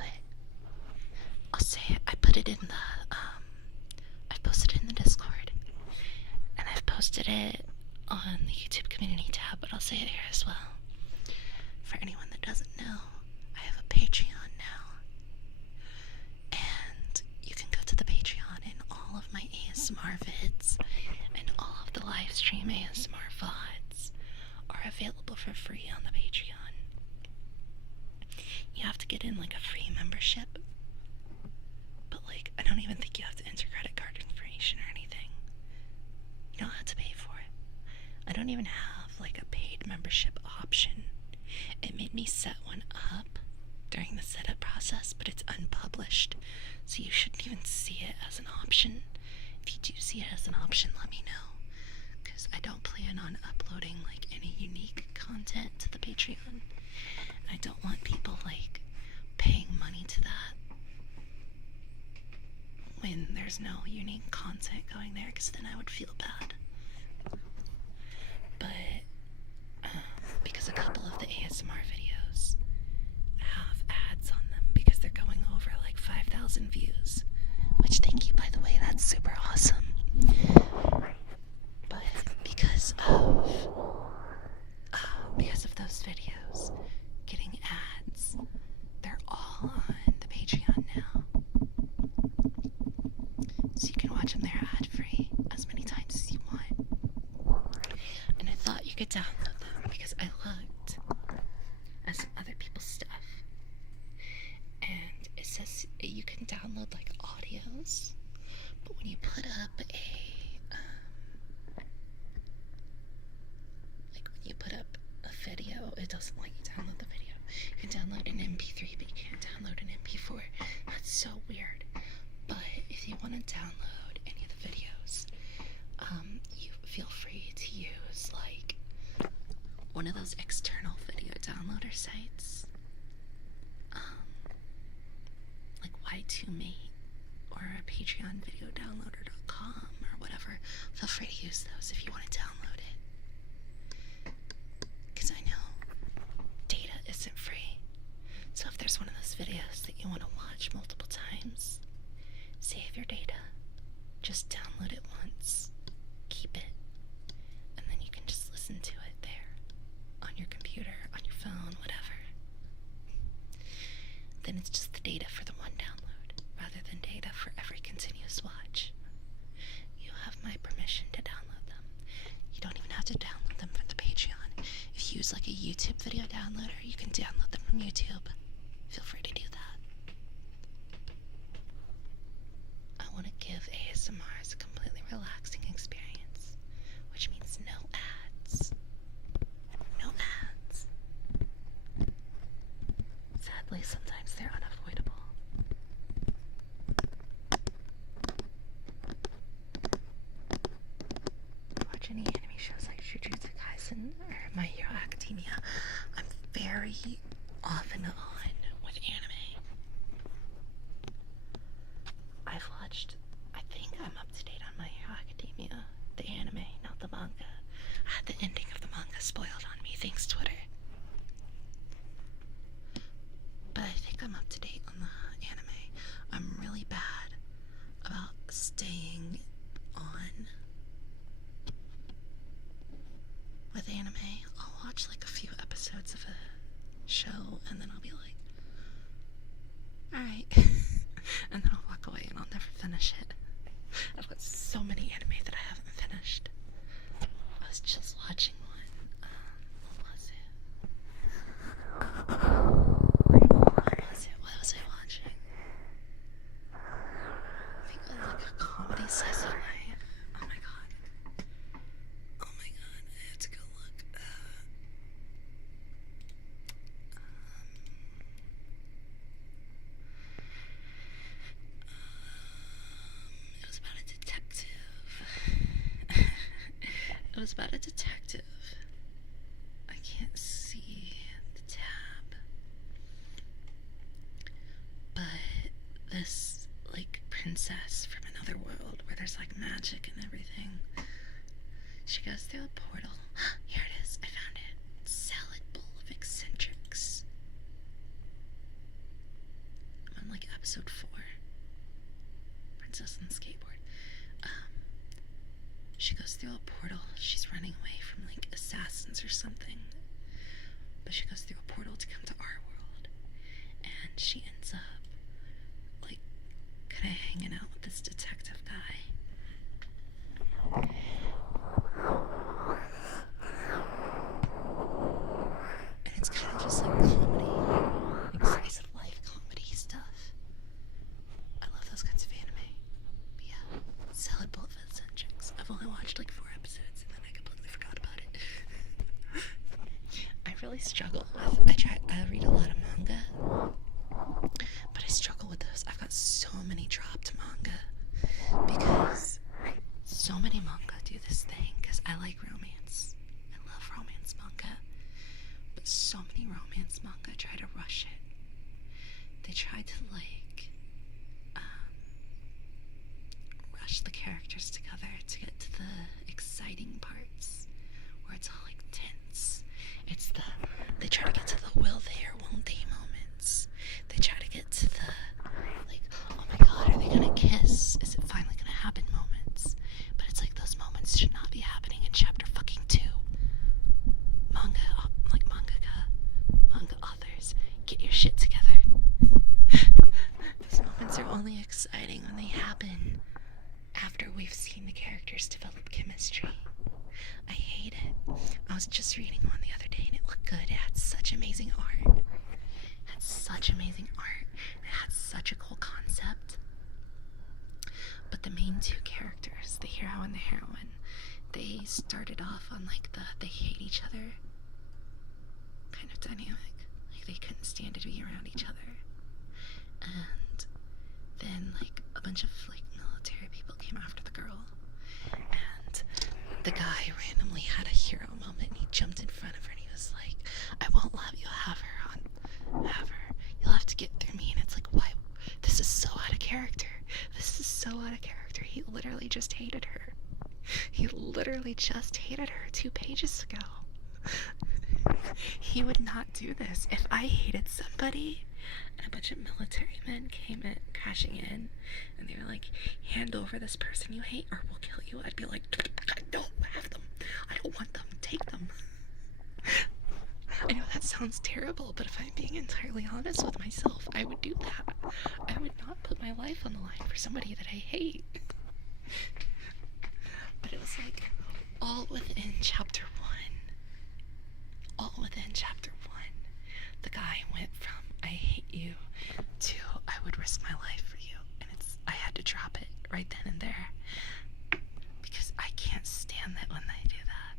posted it on the YouTube community tab, but I'll say it here as well. For anyone that doesn't know, I have a Patreon now. And you can go to the Patreon and all of my ASMR vids and all of the live stream ASMR VODs are available for free on the Patreon. You have to get in like a free membership, but like I don't even think you have to enter credit card information or anything. You don't have to pay for it. I don't even have like a paid membership option. It made me set one up during the setup process, but it's unpublished, so you shouldn't even see it as an option. If you do see it as an option, let me know, because I don't plan on uploading like any unique content to the Patreon. I don't want people like paying money to that when there's no unique content going there, because then I would feel bad. But because a couple of the ASMR videos have ads on them because they're going over like 5,000 views, which, thank you, by the way, that's super awesome. But because of those videos getting ads, they're all on the Patreon now, so you can watch them there ad-free as many times as you want. And I thought you could download them because I looked at some other people's stuff, and it says you can download like audios, but when you put up a video, it doesn't let you download the video. You can download an MP3, but you can't download an MP4. That's so weird. But if you want to download any of the videos, you feel free to use like one of those external video downloader sites, like Y2Mate or Patreon video downloader.com or whatever. Feel free to use those if you want to download it, because I know data isn't free. So if there's one of those videos that you want to watch multiple times, save your data, just download it once, keep it, and then you can just listen to it there on your computer, on your phone, whatever. Then it's just the data for the one download rather than data for every continuous watch. You have my permission to download them. You don't even have to download them from the Patreon. If you use like a YouTube video downloader, you can download them from YouTube. Feel free to do that. I want to give ASMR a completely relaxing experience, which means no ads. No ads. Sadly, sometimes they're unavoidable. Watch any anime shows like Jujutsu Kaisen or My Hero Academia. I'm very off and on with anime. I've watched, I think I'm up to date on My Hero Academia, the anime, not the manga. I had the ending of the manga spoiled on me, thanks Twitter. But I think I'm up to date on the anime. I'm really bad about staying on with anime. I'll watch like a few episodes of a show and then I'll be like, alright. And then I'll walk away and I'll never finish it. I've got so many anime that I haven't finished. I was just watching one. What was it? What was I watching? I think it was like a comedy slice of life. Oh my god. Oh my god, I have to go look. It was about a detective. It was about a detective. I can't see the tab. But this, like, princess from another world where there's, like, magic and everything. She goes through a portal. Here it is. I found it. Salad bowl of eccentrics. I'm on, like, episode 4. Princess on the skateboard. she goes through a portal. She's running away from like assassins or something. But she goes through a portal to come to our world. And she ends up like kind of hanging out with this detective guy. And it's kind of just like comedy, like slice of life comedy stuff. I love those kinds of anime. But yeah, Salad Bowl of Eccentrics. I've only watched like 4 episodes and then I completely forgot about it. I really struggle with, I read a lot of manga, but I struggle with those. I've got so many dropped manga because so many manga do this thing, because I like romance. I love romance manga, but so many romance manga try to rush it. They try to like rush the characters together to get to the exciting parts where it's all like tense. They try to get to the will they or won't they moments. They try to get to the like, oh my god, are they gonna kiss? Is it finally gonna happen moments? But it's like those moments should not be happening in chapter fucking 2. Manga authors, get your shit together. Those moments are only exciting when they happen after we've seen the characters develop chemistry. I hate it. I was just reading one the other day and it looked good. It had such amazing art. It had such a cool concept. But the main 2 characters, the hero and the heroine, they started off on like they hate each other kind of dynamic. Like they couldn't stand to be around each other. And then like a bunch of like military people came after the girl. And the guy randomly had a hero moment and he jumped in front of her and he was like, I won't let you have her. You'll have to get through me. And it's like, why? This is so out of character. He literally just hated her. 2 pages ago. He would not do this. If I hated somebody and a bunch of military men came in, crashing in, and they were like, hand over this person you hate or we'll kill you, I'd be like, I don't have them. I don't want them. Take them. I know that sounds terrible, but if I'm being entirely honest with myself, I would do that. I would not put my life on the line for somebody that I hate. But it was like, all within chapter 1, the guy went from, I hate you, to, I would risk my life for you. And I had to drop it right then and there. Because I can't stand that when they do that.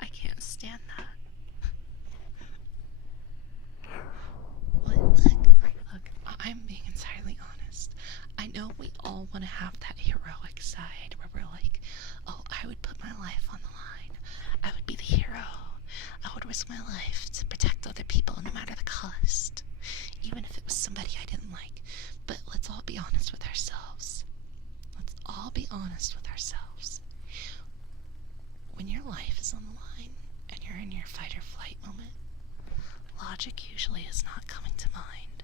I can't stand that. Look, I'm being entirely honest. I know we all want to have that heroic side where we're like, oh, I would put my life on the line. I would be the hero. I would risk my life to protect other people no matter the cost. Even if it was somebody I didn't like. But let's all be honest with ourselves. When your life is on the line and you're in your fight or flight moment, logic usually is not coming to mind.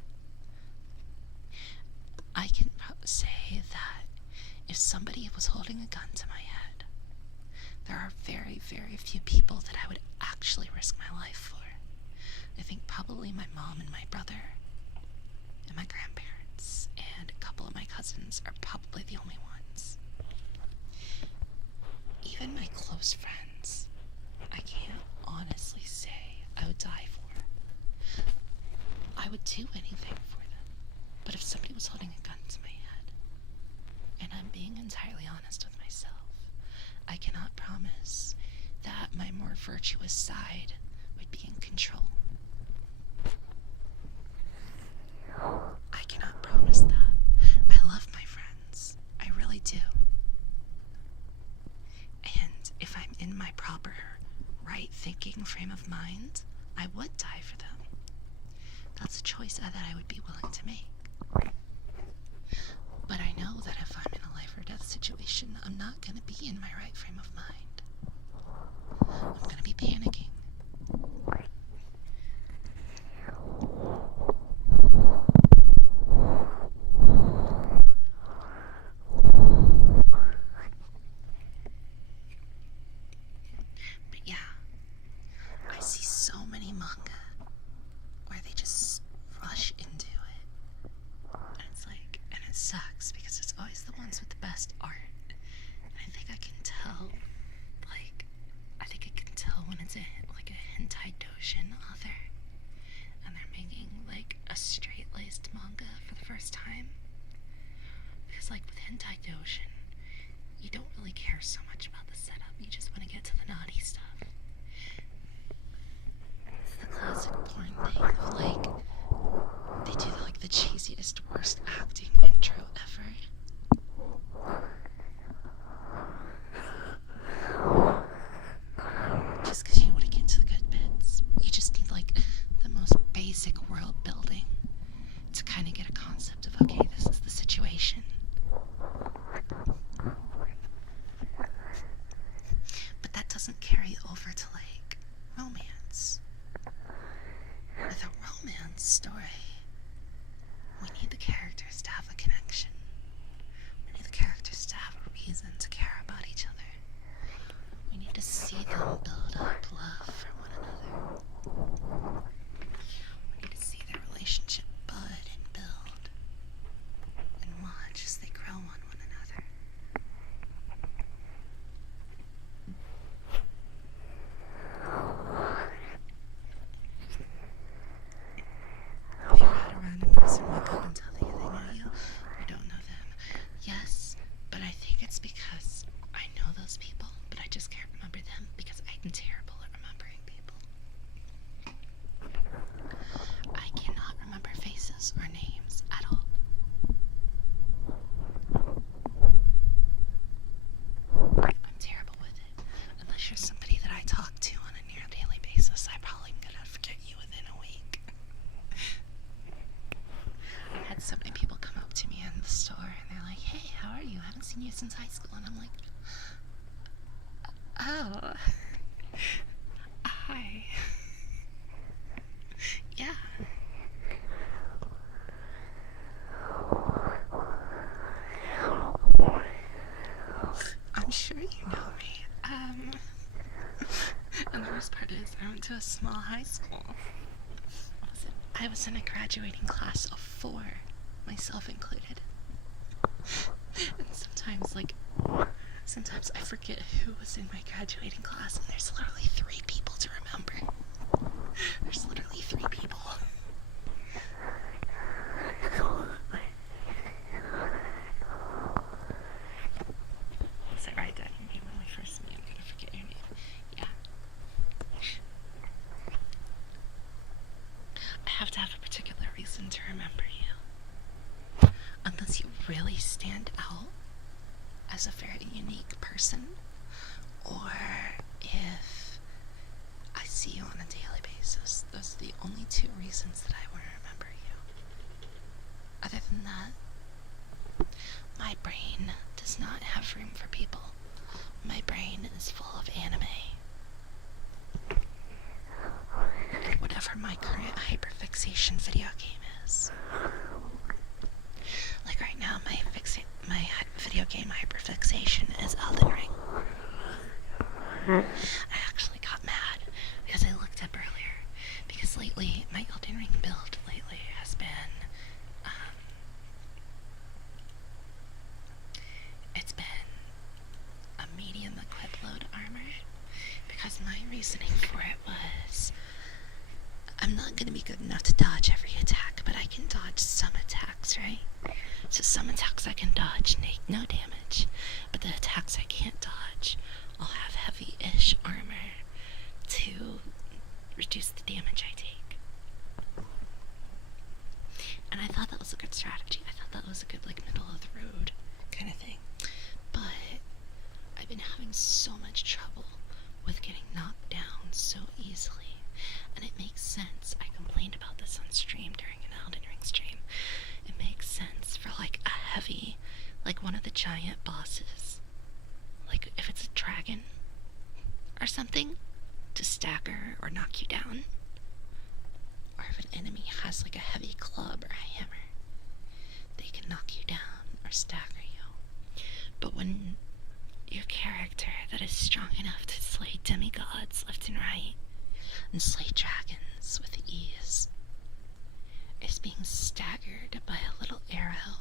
I can say that if somebody was holding a gun to my head, there are very, very few people that I would actually risk my life for. I think probably my mom and my brother and my grandparents and a couple of my cousins are probably the only ones. Even my close friends, I can't honestly say I would die for. I would do anything for them. But if somebody was holding a gun to my head, and I'm being entirely honest with myself, I cannot promise that my more virtuous side would be in control. I cannot promise that. I love my friends. I really do. And if I'm in my proper, right thinking frame of mind, I would die for them. That's a choice that I would be willing to make. But I know that if I'm in a life or death situation, I'm not going to be in my right frame of mind. I'm going to be panicking. sucks because it's always the ones with the best art. And I think I can tell, when it's like a hentai doshin author and they're making like a straight-laced manga for the first time. Because like with hentai doshin, you don't really care so much about the setup. You just want to get to the naughty stuff. It's the classic porn thing of like, they do like the cheesiest, worst acting intro ever. Just because you want to get to the good bits. You just need like the most basic world building to kind of get a concept of, okay, this is the situation. But that doesn't carry over to like romance. With a romance story, we need the characters to have a connection. We need the characters to have a reason to care about each other. We need to see them build up love for one another. We need to see their relationship bud and build and watch as they grow on one another. Have you had a random person walk up and tell you they know you or don't know them? Yes, but I think it's because I know those people, but I just can't remember them because I'm terrible at remembering people. I cannot remember faces or names at all. I'm terrible with it. Unless you're somebody that I talk to on a near daily basis, I'm probably gonna forget you within a week. I had so many people come up to me in the store and they're like, hey, how are you? I haven't seen you since high school. And I'm like, oh, hi. Yeah. I'm sure you know me. And the worst part is I went to a small high school. I was in a graduating class of 4, myself included. And sometimes I forget who was in my graduating class, and there's literally 3 people to remember. There's literally 3 people. Is that right, Dad? Maybe when we first meet, I'm gonna forget your name. Yeah. I have to have a particular reason to remember you. Unless you really stand out as a very unique person, or if I see you on a daily basis. Those are the only 2 reasons that I want to remember you. Other than that, my brain does not have room for people. My brain is full of anime. And whatever my current hyperfixation video game is. Like right now, my video game hyperfixation is Elden Ring. I actually got mad because I looked up earlier, because lately, my Elden Ring build lately has been, it's been a medium equip load armor, because my reasoning for it was, I'm not going to be good enough to dodge every attack, but I can dodge some attacks, right? So some attacks I can dodge, no damage, but the attacks I can't dodge, I'll have heavy-ish armor to reduce the damage I take. And I thought that was a good strategy. I thought that was a good, like, middle of the road kind of thing. But I've been having so much trouble with getting knocked down so easily. And it makes sense. I complained about this on stream during an Elden Ring stream. It makes sense for, like, a heavy, like one of the giant bosses. Like, if it's a dragon or something, to stagger or knock you down. Or if an enemy has, like, a heavy club or a hammer, they can knock you down or stagger you. But when your character that is strong enough to slay demigods left and right, and slay dragons with ease, is being staggered by a little arrow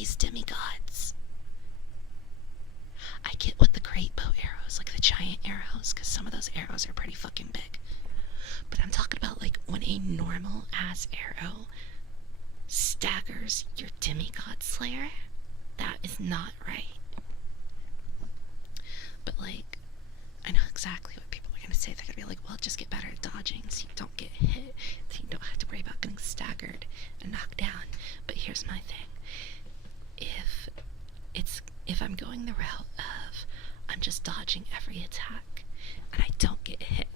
plays demigods. I get with the great bow arrows, like the giant arrows, because some of those arrows are pretty fucking big. But I'm talking about like when a normal ass arrow staggers your demigod slayer. That is not right. But like, I know exactly what people are gonna say. They're gonna be like, well, just get better at dodging so you don't get hit, so you don't have to worry about getting staggered and knocked down. But here's my thing. If I'm going the route of I'm just dodging every attack and I don't get hit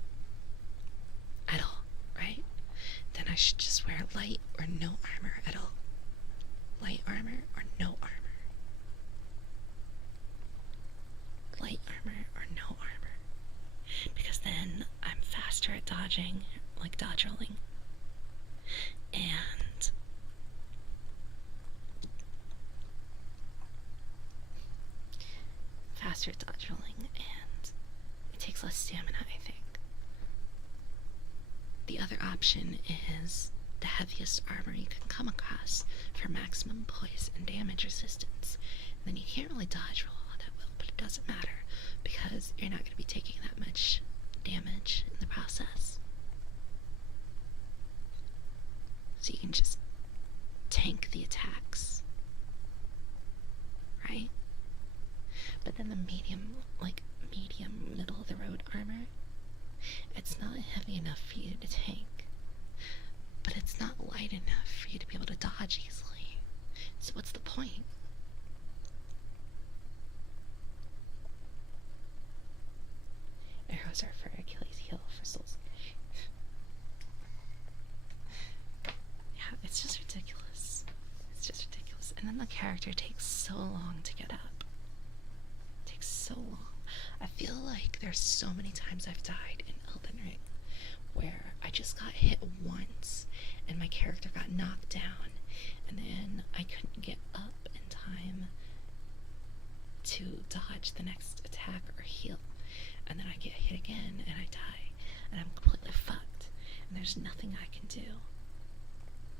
at all, right? Then I should just wear light or no armor at all. Light armor or no armor. Light armor or no armor. Because then I'm faster at dodging, like dodge rolling. And faster at dodge rolling, and it takes less stamina, I think. The other option is the heaviest armor you can come across for maximum poise and damage resistance. And then you can't really dodge roll all that well, but it doesn't matter because you're not going to be taking that much damage in the process. So you can just tank the attacks, right? But then the medium middle of the road armor, it's not heavy enough for you to tank, but it's not light enough for you to be able to dodge easily. So what's the point? Arrows are for Achilles' heel for souls. Yeah, it's just ridiculous. It's just ridiculous. And then the character takes so long to get up. It takes so long. I feel like there's so many times I've died in Elden Ring where I just got hit once and my character got knocked down and then I couldn't get up in time to dodge the next attack or heal. And then I get hit again and I die and I'm completely fucked and there's nothing I can do.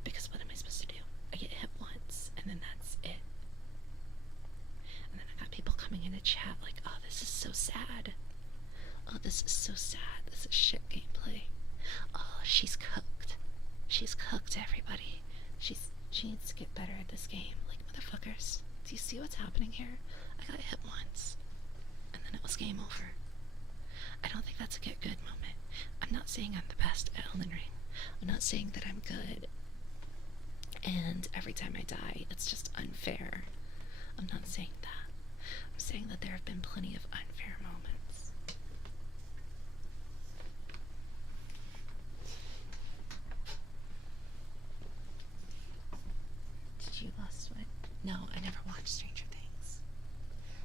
Because what am I supposed to do? I get hit once and then that's it. And then I got people coming in to chat like, oh, this is so sad. Oh, this is so sad. This is shit gameplay. Oh, she's cooked. She's cooked, everybody. She needs to get better at this game. Like, motherfuckers, do you see what's happening here? I got hit once and then it was game over. I don't think that's a get good moment. I'm not saying I'm the best at Elden Ring. I'm not saying that I'm good and every time I die it's just unfair. I'm not saying that. I'm saying that there have been plenty of unfair moments. Did you lost what? No, I never watched Stranger Things.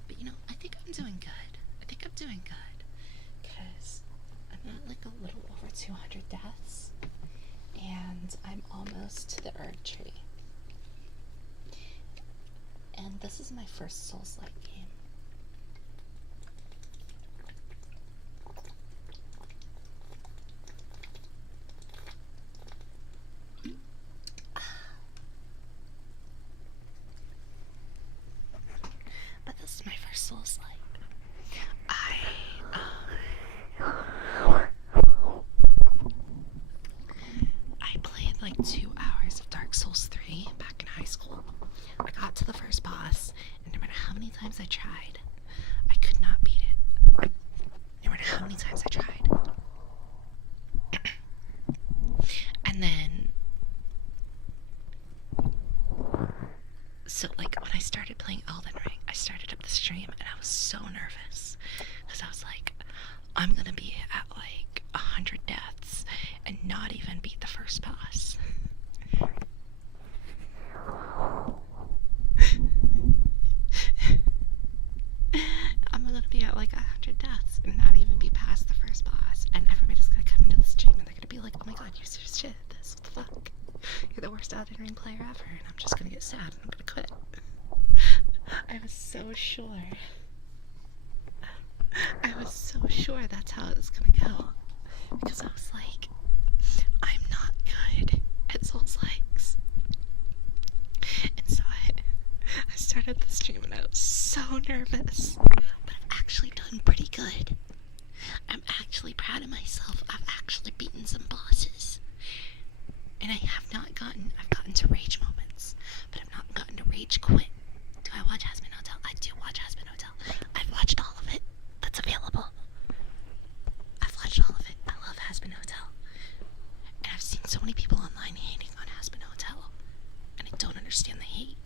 But you know, I think I'm doing good. I think I'm doing good. Because I'm at like a little over 200 deaths. And I'm almost to the Erd Tree. And this is my first Souls-like game. But this is my first Souls-like. I played like 2 hours of Dark Souls 3 back in high school. I got to the first boss, and no matter how many times I tried, I could not beat it. No matter how many times I tried. And then, so like when I started playing Elden Ring, I started up the stream and I was so nervous. Because I was like, I'm gonna be at like 100 deaths and not even beat the first boss. I'm gonna be at like 100 deaths and not even be past the first boss, and everybody's gonna come into the stream and they're gonna be like, oh my god, you're so shit at this, what the fuck? You're the worst Elden Ring player ever, and I'm just gonna get sad and I'm gonna quit. I was so sure. I was so sure that's how it was gonna go. Because I was like, I'm not good at Souls likes. And so I started the stream and I was so nervous. But I've actually done pretty good. I'm actually proud of myself. I've actually beaten some bosses. And I've gotten to rage moments, but I've not gotten to rage quit. Do I watch Hazbin Hotel? I do watch Hazbin Hotel. I've watched all of it that's available. I've watched all of it. I love Hazbin Hotel. And I've seen so many people online hating on Hazbin Hotel. And I don't understand the hate.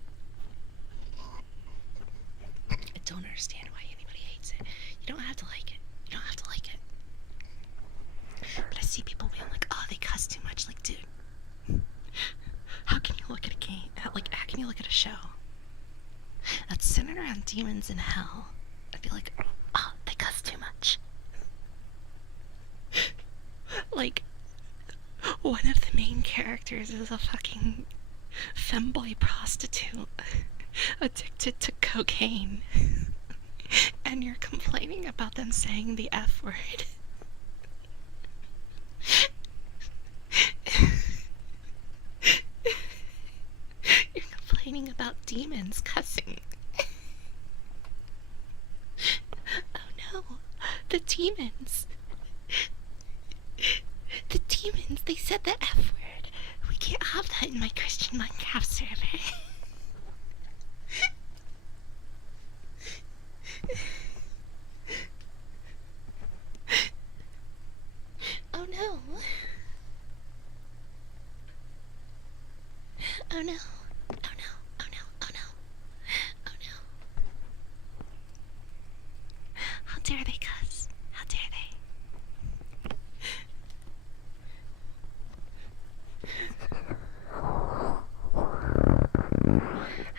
I don't understand why anybody hates it. You don't have to like it. You don't have to like it. But I see people being like, oh, they cuss too much. Like, dude, how can you look at a game? How can you look at a show that's centered around demons in hell and be like, oh, they cuss too much? Like, one of the main characters is a fucking femboy prostitute addicted to cocaine. And you're complaining about them saying the F word. You're complaining about demons cussing. Oh no, the demons. The demons, they said the F word. We can't have that in my Christian Minecraft server. Oh no. Oh no. Oh no. Oh no. Oh no. Oh no. How dare they cuss? How dare they?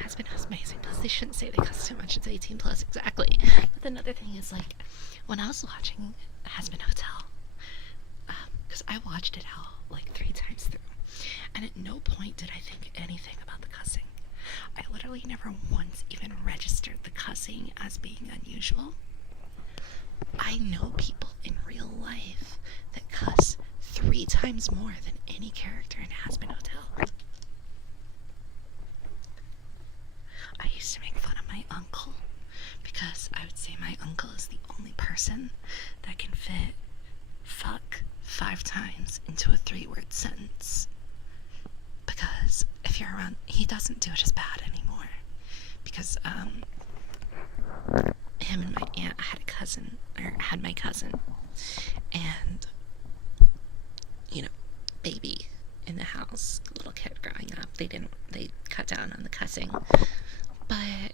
Hazbin was amazing. Plus, they shouldn't say they cuss too much. It's 18 plus, exactly. But another thing is, like, when I was watching Hazbin Hotel, because I watched it all like 3 times through, and at no point did I think anything about the cussing. I literally never once even registered the cussing as being unusual. I know people in real life that cuss 3 times more than any character in Hazbin Hotel. I used to make fun of my uncle because I would say my uncle is the only person that can fit fuck 5 times into a 3-word sentence. Because if you're around, he doesn't do it as bad anymore. Because him and my aunt had my cousin, and you know, baby in the house, little kid growing up, they cut down on the cussing. But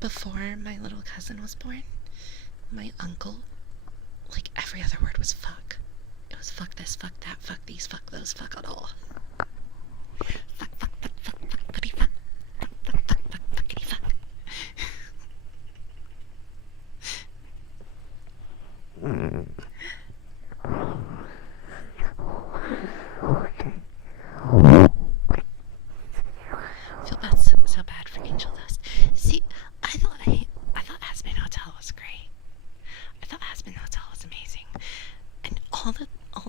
before my little cousin was born, my uncle, like, every other word was fuck. It was fuck this, fuck that, fuck these, fuck those, fuck it all. Fuck, fuck, fuck, fuck, fuck, fuckity, fuck. Fuck, fuck, fuck, fuck, fuckity, fuck. I feel bad, so bad for Angel Dust. See, I thought Hazbin Hotel was great. I thought Hazbin Hotel was amazing, and all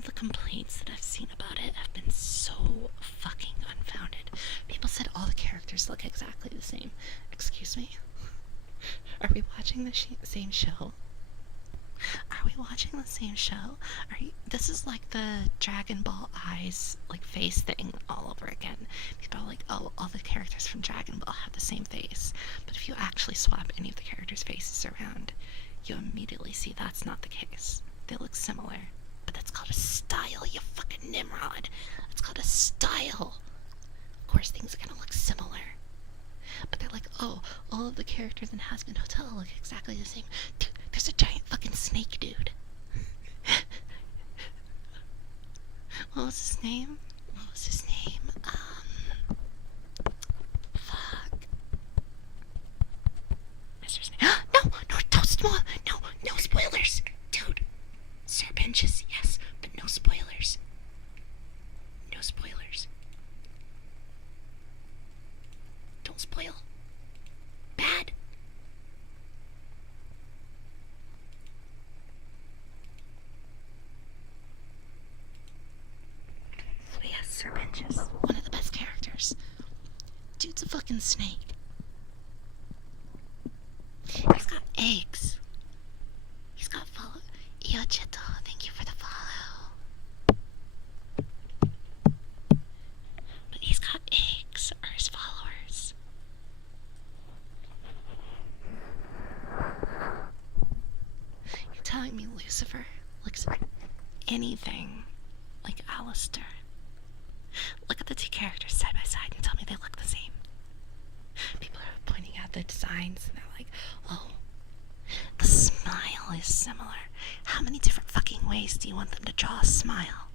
the complaints that I've seen about it have been so fucking unfounded. People said all the characters look exactly the same. Excuse me? Are we watching the same show? Are we watching the same show? This is like the Dragon Ball eyes, like, face thing all over again. People are like, oh, all the characters from Dragon Ball have the same face. But if you actually swap any of the characters' faces around, you immediately see that's not the case. They look similar. But that's called a style, you fucking Nimrod. That's called a style. Of course, things are gonna look similar. But they're like, oh, all of the characters in Hazbin Hotel look exactly the same. Dude, there's a giant fucking snake dude. What was his name? Fuck. What's his name? No, don't spoil. No spoilers. Dude. Sir Benches, yes, but no spoilers. No spoilers. Don't spoil. Bad. So yes, Sir Benches, one of the best characters. Dude's a fucking snake. eggs. He's got follow. Iochito, thank you for the follow. But he's got eggs, are his followers. You're telling me Lucifer looks anything like Alistair? Look at the two characters side by side and tell me they look the same. People are pointing out the designs and they're like, oh, the smile is similar. How many different fucking ways do you want them to draw a smile?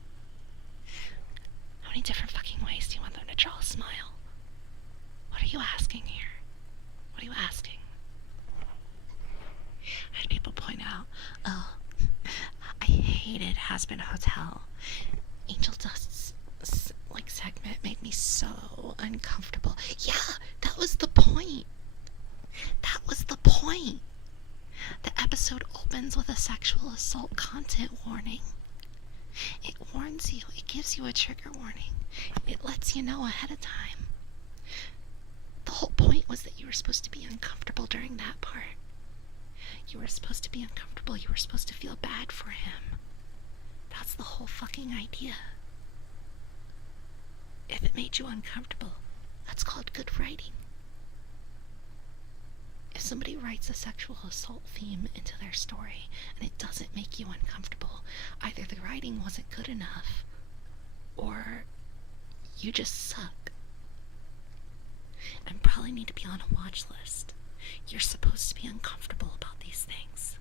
How many different fucking ways do you want them to draw a smile? What are you asking here? What are you asking? I had people point out, oh, I hated Has-Been Hotel. Angel Dust's like segment made me so uncomfortable. Yeah, that was the point. That was the point. The episode opens with a sexual assault content warning. It warns you. It gives you a trigger warning. It lets you know ahead of time. The whole point was that you were supposed to be uncomfortable during that part. You were supposed to be uncomfortable. You were supposed to feel bad for him. That's the whole fucking idea. If it made you uncomfortable, that's called good writing. If somebody writes a sexual assault theme into their story and it doesn't make you uncomfortable, either the writing wasn't good enough or you just suck and probably need to be on a watch list. You're supposed to be uncomfortable about these things.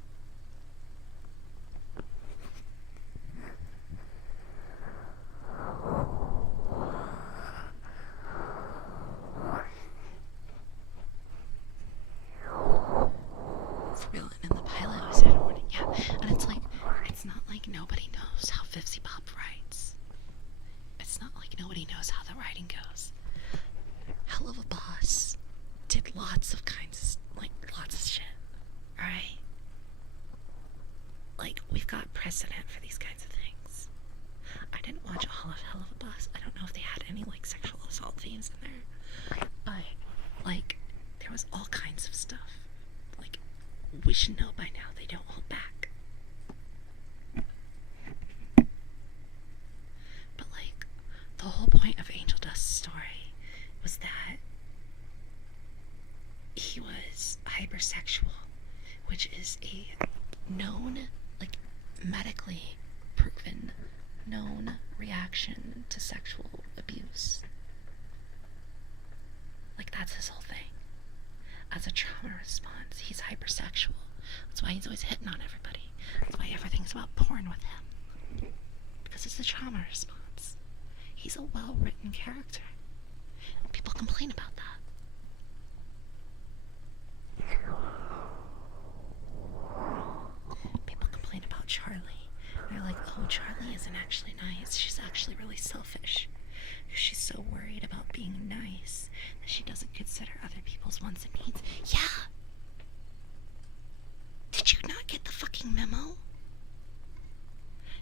It's real, and in the pilot I said warning, yeah, and it's like, it's not like nobody knows how Fifsy Pop writes. It's not like nobody knows how the writing goes. Hell of a Boss did lots of kinds of, like, lots of shit, alright? Like, we've got precedent for these kinds of things. I didn't watch all of Hell of a Boss. I don't know if they had any, like, sexual assault themes in there. But, like, there was all kinds of stuff. Like, we should know by now they don't hold back. But, like, the whole point of Angel Dust's story was that he was hypersexual, which is a known, like, medically proven, known reaction to sexual abuse. Like, that's his whole thing. As a trauma response, he's hypersexual. That's why he's always hitting on everybody. That's why everything's about porn with him. Because it's a trauma response. He's a well-written character. And people complain about that. People complain about Charlie. They're like, oh, Charlie isn't actually nice. She's actually really selfish. She's so worried about being nice that she doesn't consider other people's wants and needs. Yeah! Did you not get the fucking memo?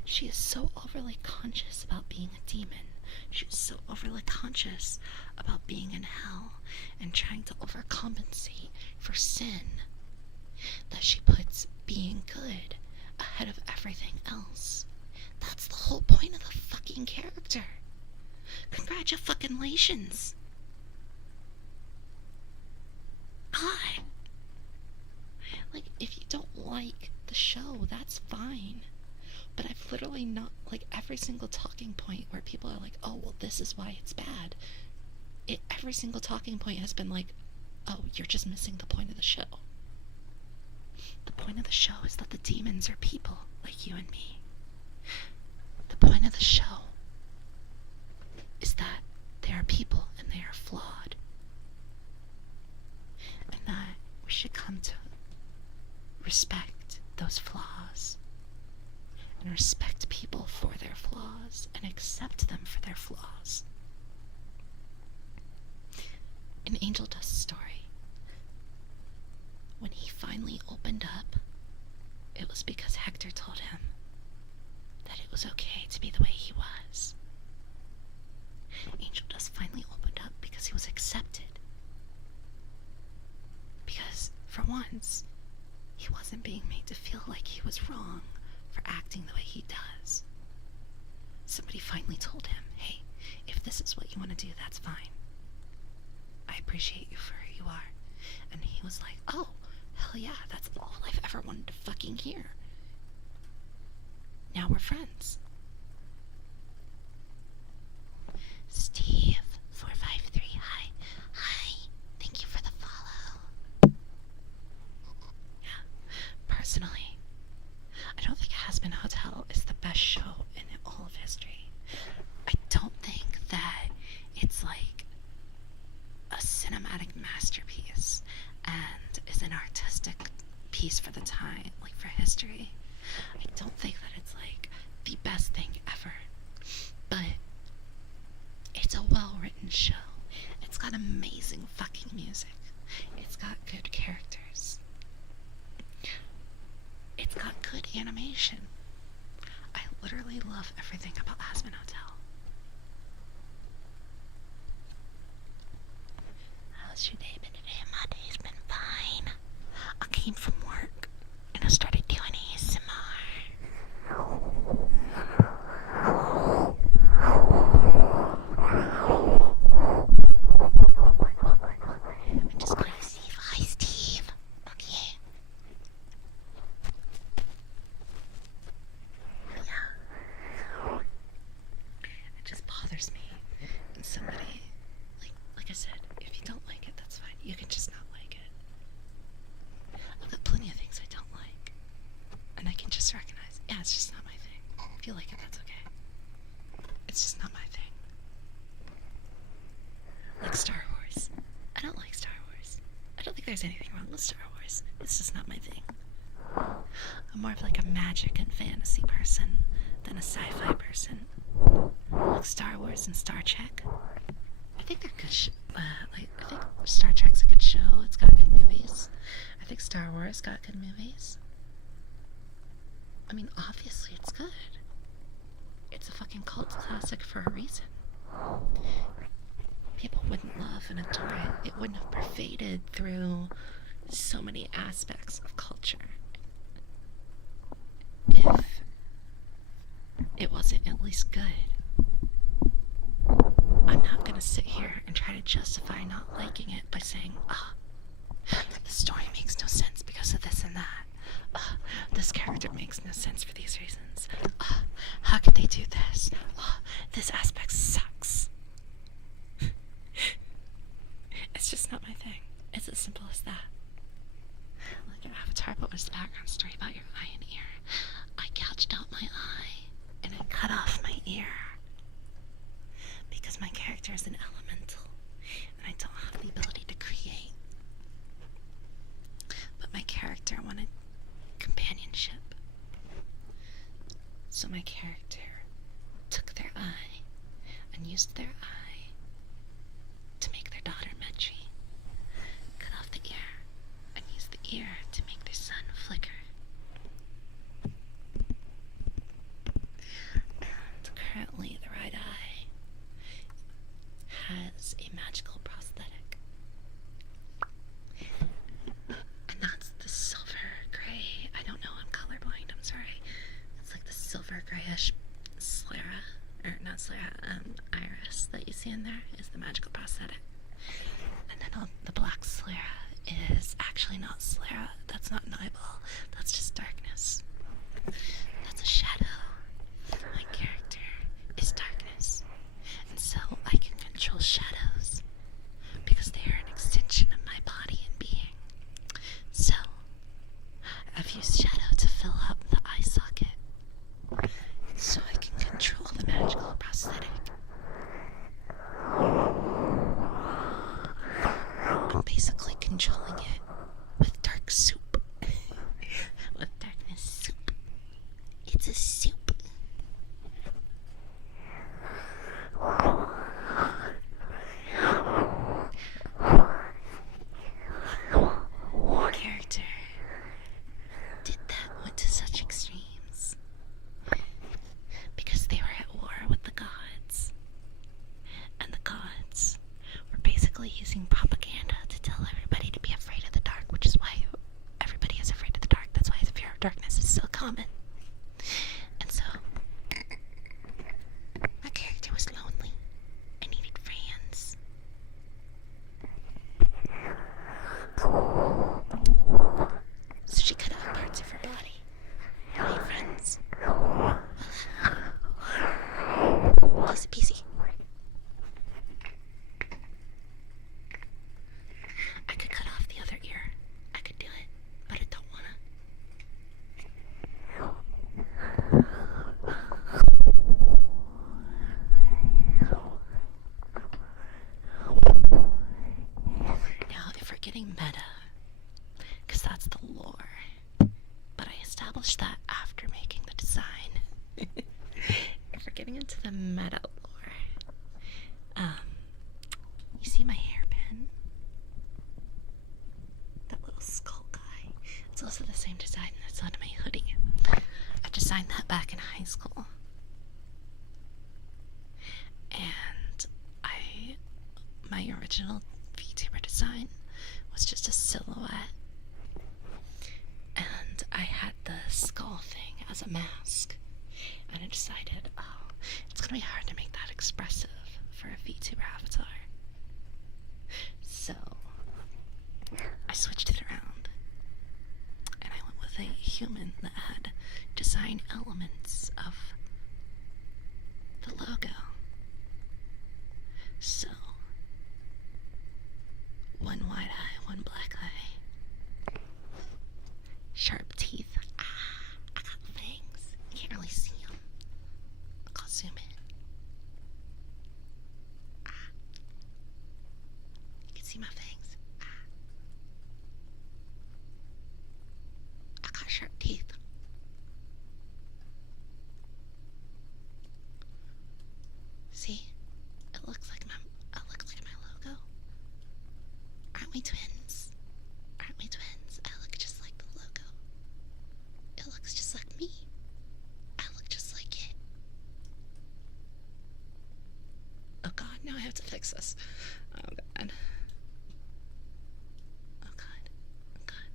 She is so overly conscious about being a demon. She is so overly conscious about being in hell and trying to overcompensate for sin that she puts being good ahead of everything else. That's the whole point of the fucking character. Congratulations. God. Like, if you don't like the show, that's fine. But I've literally not, like, every single talking point where people are like, oh, well, this is why it's bad. Every single talking point has been like, oh, you're just missing the point of the show. The point of the show is that the demons are people like you and me. The point of the show is that they are people and they are flawed. And that we should come to respect those flaws. And respect people for their flaws and accept them for their flaws. In Angel Dust's story, when he finally opened up, it was because Hector told him that it was okay to be the way he was. Angel Dust finally opened up because he was accepted. Because, for once, wasn't being made to feel like he was wrong for acting the way he does. Somebody finally told him, hey, if this is what you want to do, that's fine. I appreciate you for who you are. And he was like, oh, hell yeah, that's all I've ever wanted to fucking hear. Now we're friends. Steve 453, hi. Hi. Thank you for the follow. Yeah. Personally, I don't think Hazbin Hotel is the best show in all of history. I don't think that it's like a cinematic masterpiece and is an artistic piece for the time, like for history. I don't think that it's like the best thing ever, but it's a well-written show. It's got amazing fucking music. It's got good characters. It's got good animation. I literally love everything about Hazbin Hotel. How's your day been today? My day's been fine. I came from work and I started doing ASMR. I'm just going to Steve. Hi, Steve. Okay. Yeah. It just bothers me. And somebody, like I said, if you don't like it, that's fine. You can just not like it. I've got plenty of things I don't like. And I can just recognize, yeah, it's just not my thing. If you like it, that's okay. It's just not my thing. Like Star Wars. I don't like Star Wars. I don't think there's anything wrong with Star Wars. It's just not my thing. I'm more of like a magic and fantasy person than a sci-fi person. Like Star Wars and Star Trek. I think they're good. I think Star Trek's a good show. It's got good movies. I think Star Wars got good movies. I mean, obviously it's good. It's a fucking cult classic for a reason. People wouldn't love and adore it. It wouldn't have pervaded through so many aspects of culture if it wasn't at least good. I'm not gonna sit here and try to justify not liking it by saying, the story makes no sense because of this and that. This character makes no sense for these reasons. How could they do this? This aspect sucks. It's just not my thing. It's as simple as that. Like your Avatar, but was the background story about your eye and ear? I gouged out my eye and I cut off my ear because my character is an elemental and I don't have the ability to create. But my character wanted companionship. So my character took their eye and used their eye to make their daughter Metri. Cut off the ear and used the ear to make their son Flicker. And currently the right eye has a magical prosthetic. And that's the silver gray. I don't know, I'm colorblind, I'm sorry. It's like the silver grayish sclera, or not sclera, iris that you see in there is the magical prosthetic. And then the black sclera is actually not sclera. That's not an eyeball. That's just darkness. That's a shadow. My character is darkness. And so I can control shadows because they are an extension of my body and being. So I've used shadow to fill up the eye socket so I can control the magical prosthetic. I'm basically controlling it with dark soup. With darkness soup. It's a soup. Character did that, went to such extremes because they were at war with the gods, and the gods were basically using propaganda to tell everybody to be afraid of the dark, which is why everybody is afraid of the dark. That's darkness is so common. And so, my character was lonely and needed friends. So she cut off parts of her body and made friends. Easy peasy. I could cut off the other ear. I could do it, but I don't wanna. Now, if we're getting meta, because that's the lore, but I established that after making the design. If we're getting into the meta lore, you see my hairpin? That little skull guy. It's also the same design that's on my hoodie. I designed that back in high school. And my original VTuber design was just a silhouette. And I had the skull thing as a mask. And I decided, oh, it's gonna be hard to make that expressive for a VTuber avatar. So I switched it around. And I went with a human that had design elements of the logo. So, one white eye, one black eye. Sharp teeth. Ah, I got fangs. You can't really see them. I'll zoom in. Ah. You can see my fangs. Ah. I got sharp teeth. See? It looks like my logo. Aren't we twins? Aren't we twins? I look just like the logo. It looks just like me. I look just like it. Oh god, now I have to fix this. Oh god. Oh god. Oh god.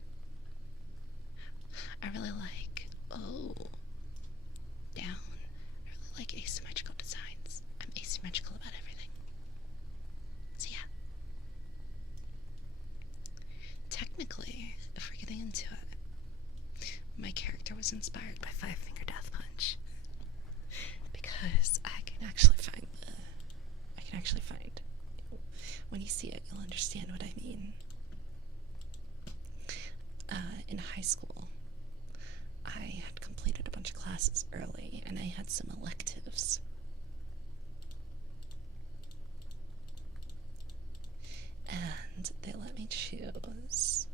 I really like, down. I really like asymmetrical designs. I'm asymmetrical about everything. So yeah. Technically, if we're getting into it, my character was inspired by Five Finger Death Punch. Because I can actually find when you see it, you'll understand what I mean. In high school, I had completed a bunch of classes early, and I had some electives. And they let me choose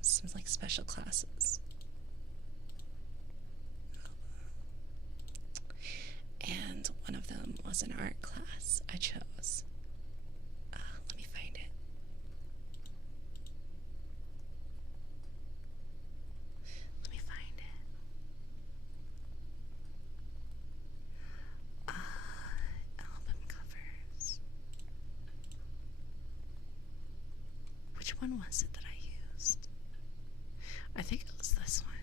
some like special classes. And one of them was an art class I chose. Let me find it. Let me find it. Album covers. Which one was it that I used? I think it was this one.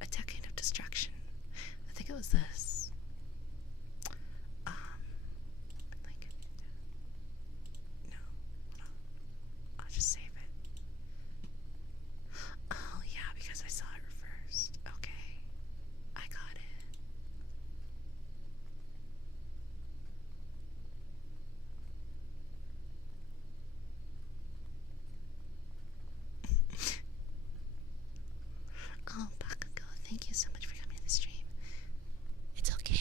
A Decade of Destruction. I think it was this. Like, no, hold on. I'll just save it. Oh, yeah, because I saw it reversed. Okay, I got it. Oh, Bakugo, thank you so much for coming to the stream. It's okay.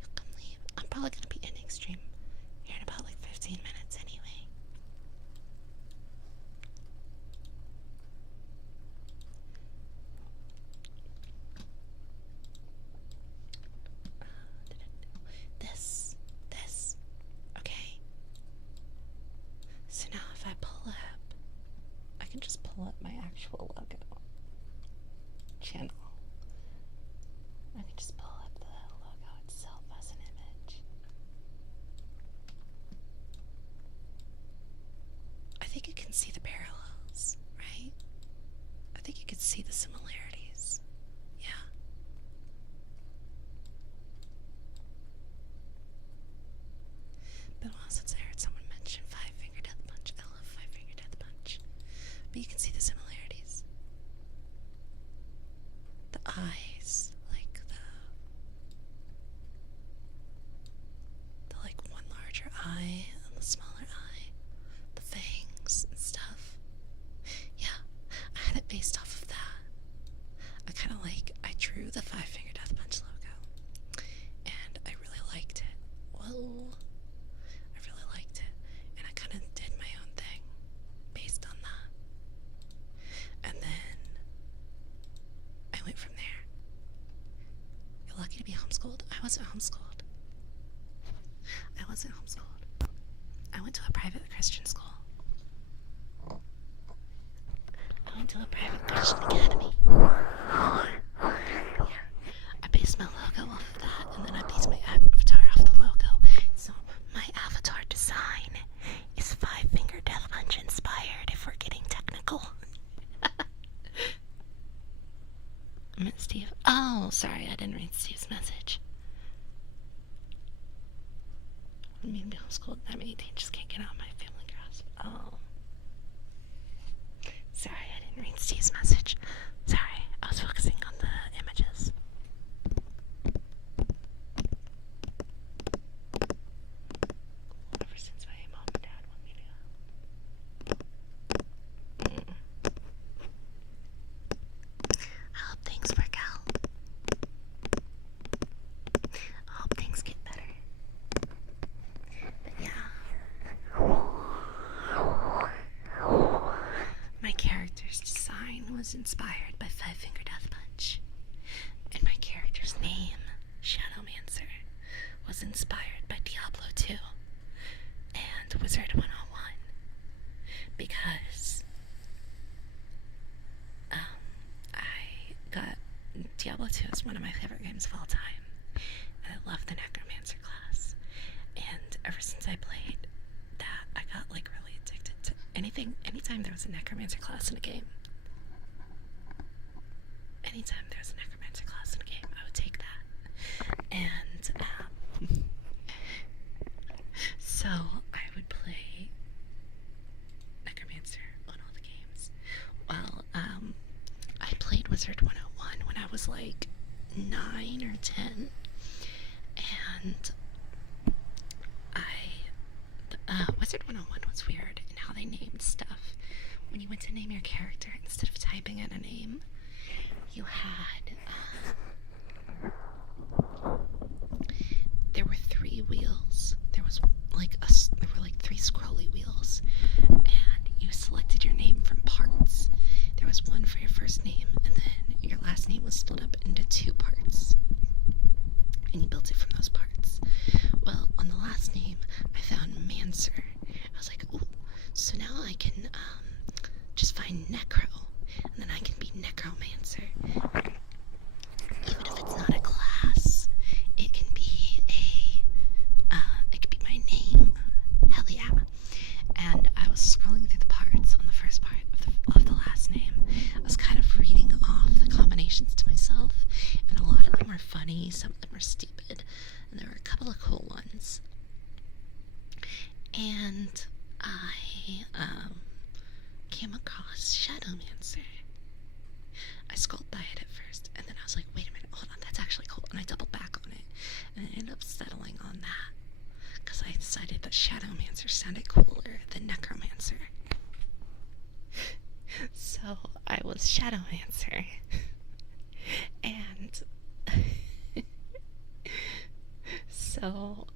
You'll come leave. I'm probably gonna be ending stream here in about like 15 minutes anyway. This. Okay. So now if I pull up, I can just pull up my actual logo channel. I can just pull up the logo itself as an image. I think you can see the parallels, right? see the similarities. Yeah. Been a while since I heard someone mention Five Finger Death Punch. I love Five Finger Death Punch. But you can see the similarities. The eyes, like the like one larger eye and the smaller eye, the fangs and stuff. Yeah, I had it based off of that. I drew the Five Finger Death Punch logo, and I really liked it. Whoa. I really liked it, and I kind of did my own thing based on that. And then I went from there. You're lucky to be homeschooled. I wasn't homeschooled. I went to a private Christian school. I went to a private Christian academy. Yeah. I based my logo off of that, and then I based my avatar off the logo. So my avatar design is Five Finger Death Punch inspired, if we're getting technical. I meant Steve. Oh, sorry, I didn't read Steve's message. I mean, be homeschooled. I mean, they just can't get out of my family grasp. Oh. Sorry, I didn't read Steve's message. Sorry, I was focusing on the images. Ever since my mom and dad want me to go. I hope things work out. I hope things get better. But yeah. My character's design was inspired by Five Finger Death Punch. And my character's name, Shadowmancer, was inspired by Diablo 2 and Wizard 101. Because Diablo 2 is one of my favorite games of all time. And I love the Necromancer class. And ever since I played that, I got like really addicted to anytime there was a Necromancer class in a game. Anytime there was a Necromancer class in a game, I would take that. And so I would play Necromancer on all the games. Well, I played Wizard 101 when I was like 9 or 10. And Wizard 101 was weird in how they named stuff. When you went to name your character, instead of typing in a name, you had there were 3 wheels. There were like 3 scrolly wheels, and you selected your name from parts. There was one for your first name, and then your last name was split up into 2 parts, and you built it from those parts. Well, on the last name, I found Mancer. I was like, ooh, so now I can just find Necro, and then I can be Necromancer. Even if it's not a class, it can be my name. Hell yeah. And I was scrolling through the parts on the first part of the last name. I was kind of reading off the combinations to myself, and a lot of them were funny, some of them were stupid, and there were a couple of cool ones. And I came across Shadowmancer. I scrolled by it at first, and then I was like, wait a minute, hold on, that's actually cool. And I doubled back on it, and I ended up settling on that, because I decided that Shadowmancer sounded cooler than Necromancer. So I was Shadowmancer. And so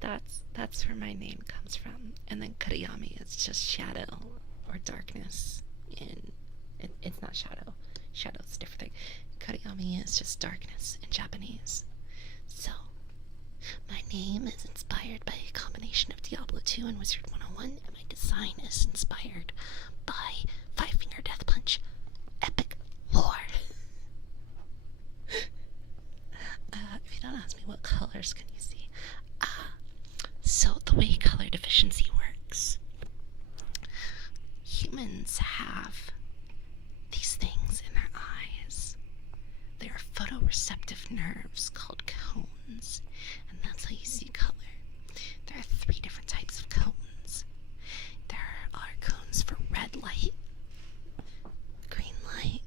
that's where my name comes from. And then Kuriyami is just shadow or darkness it's not shadow. Shadow's a different thing. Kuriyami is just darkness in Japanese. So my name is inspired by a combination of Diablo 2 and Wizard 101, and my design is inspired by Five Finger Death Punch epic lore. If you don't ask me what colors can you see, so the way color deficiency works, humans have these things in their nerves called cones, and that's how you see color. There are 3 different types of cones. There are cones for red light, green light,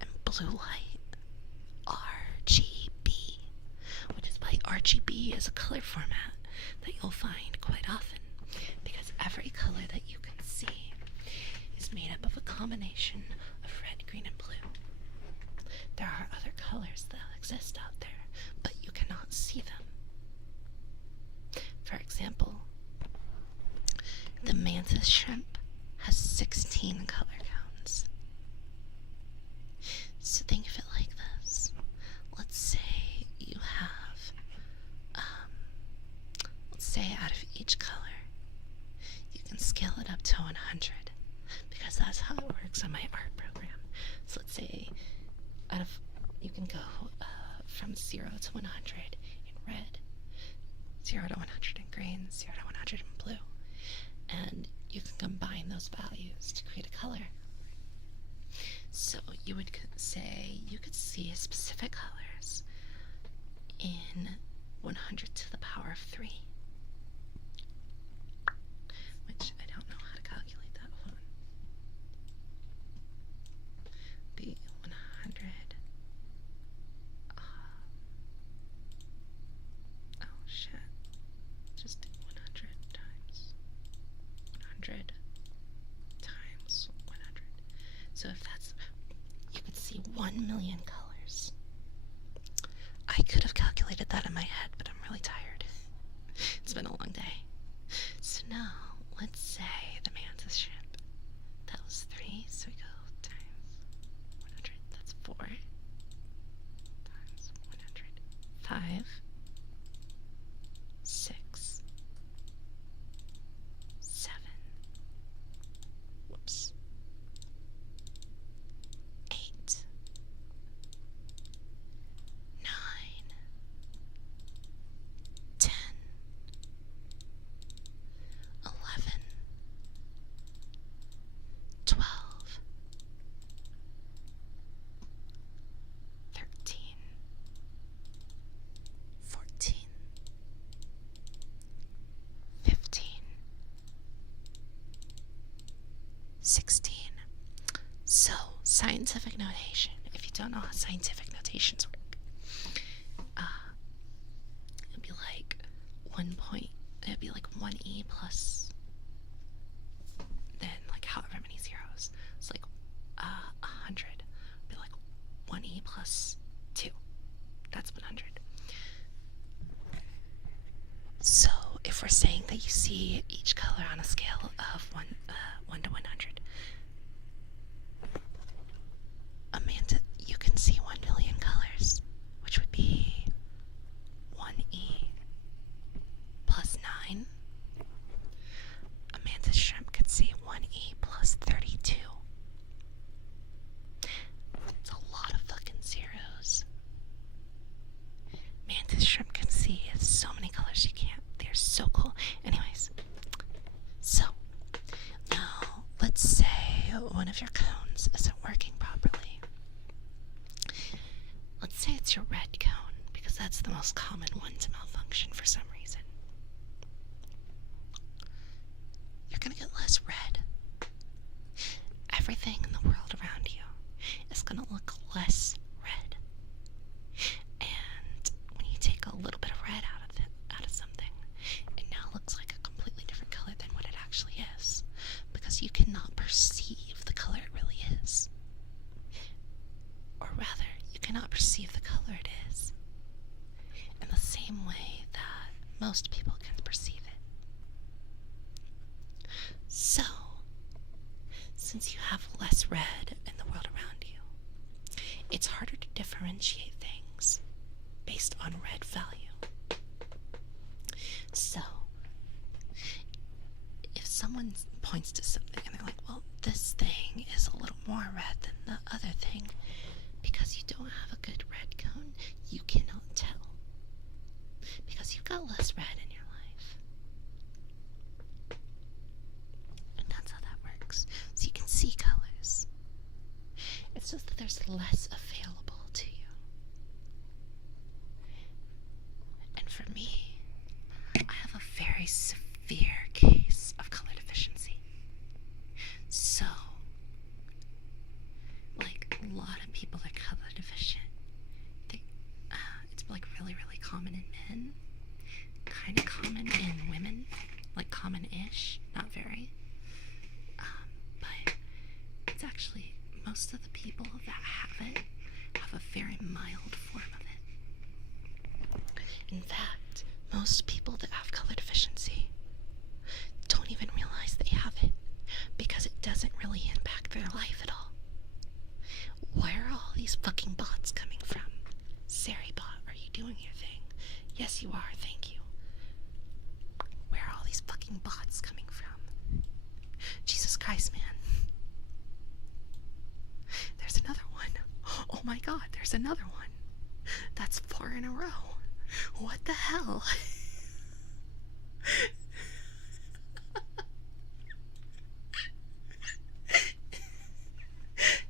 and blue light. RGB, which is why RGB is a color format that you'll find quite often, because every color that you can see is made up of a combination of red, green, and blue. There are other colors that exist out there, but you cannot see them. For example, the mantis shrimp has 16 color cones. So think of it like this. Let's say you have, let's say out of each color, you can scale it up to 100, because that's how it works on my art program. So let's say you can go from 0 to 100 in red, 0 to 100 in green, 0 to 100 in blue, and you can combine those values to create a color. So you would say you could see specific colors in 100 to the power of 3, which I don't know how to calculate that. Hold on. Be 100. Oh shit. Just do 100 times 100 times 100. So if that's, you could see 1 million colors. I could have calculated that in my head, but I'm really tired. It's been a long day. So now, let's say the mantis shrimp. That was 3, so we go times 100. That's 4 times 100. 5, 6, 7. Whoops. 8, 9, 10, 11, 12, 13, 14, 15, 16. So, scientific notation, if you don't know how scientific notations work, it'd be like 1e plus, then like however many zeros. It's like 100. It'd be like 1e plus 2. That's 100. So if we're saying that you see each color on a scale of 1 to 100, you can see 1 million colors, which would be 1e plus 9. A mantis shrimp could see 1e plus 32. It's a lot of fucking zeros. Mantis shrimp can see so many colors you can't. They're so cool. Anyways, so now let's say one of your cones isn't working properly. Let's say it's your red cone, because that's the most common one to malfunction for some reason. You're gonna get less red. Everything in the world around you is gonna look less red. And when you take a little bit of red out of something, it now looks like a completely different color than what it actually is, because you cannot perceive the color it really is. Or rather, you cannot perceive the color it is in the same way that most people can perceive it. So, since you have less red in the world around you, it's harder to differentiate things based on red value. So, if someone points to something and they're like, well, this thing is a little more red than the other thing, because you don't have a good red cone, you cannot tell. Because you've got less red in your life. And that's how that works. So you can see colors. It's just that there's less available to you. very severe case of color deficiency. So, like, a lot of people are color deficient. It's like really, really common in men, kind of common in women, like common-ish, not very. But it's actually, most of the people that have it have a very mild form of it. In fact, most people that have color deficiency don't even realize they have it because it doesn't really impact their life at all. Where are all these fucking bots coming from? Saribot, are you doing your thing? Yes, you are, thank you. Where are all these fucking bots coming from? Jesus Christ, man. There's another one. Oh my god, there's another one. That's 4 in a row. What the hell?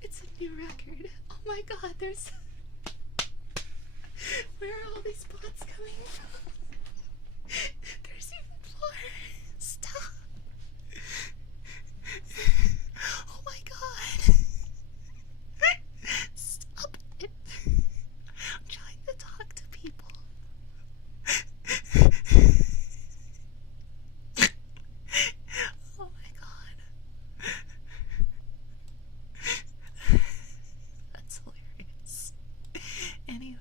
It's a new record. Oh my god, there's... Where are all these bots coming from? There's even more. Stop. Oh my god. Stop it. I'm trying to talk to people. Oh my god. That's hilarious. Anyways.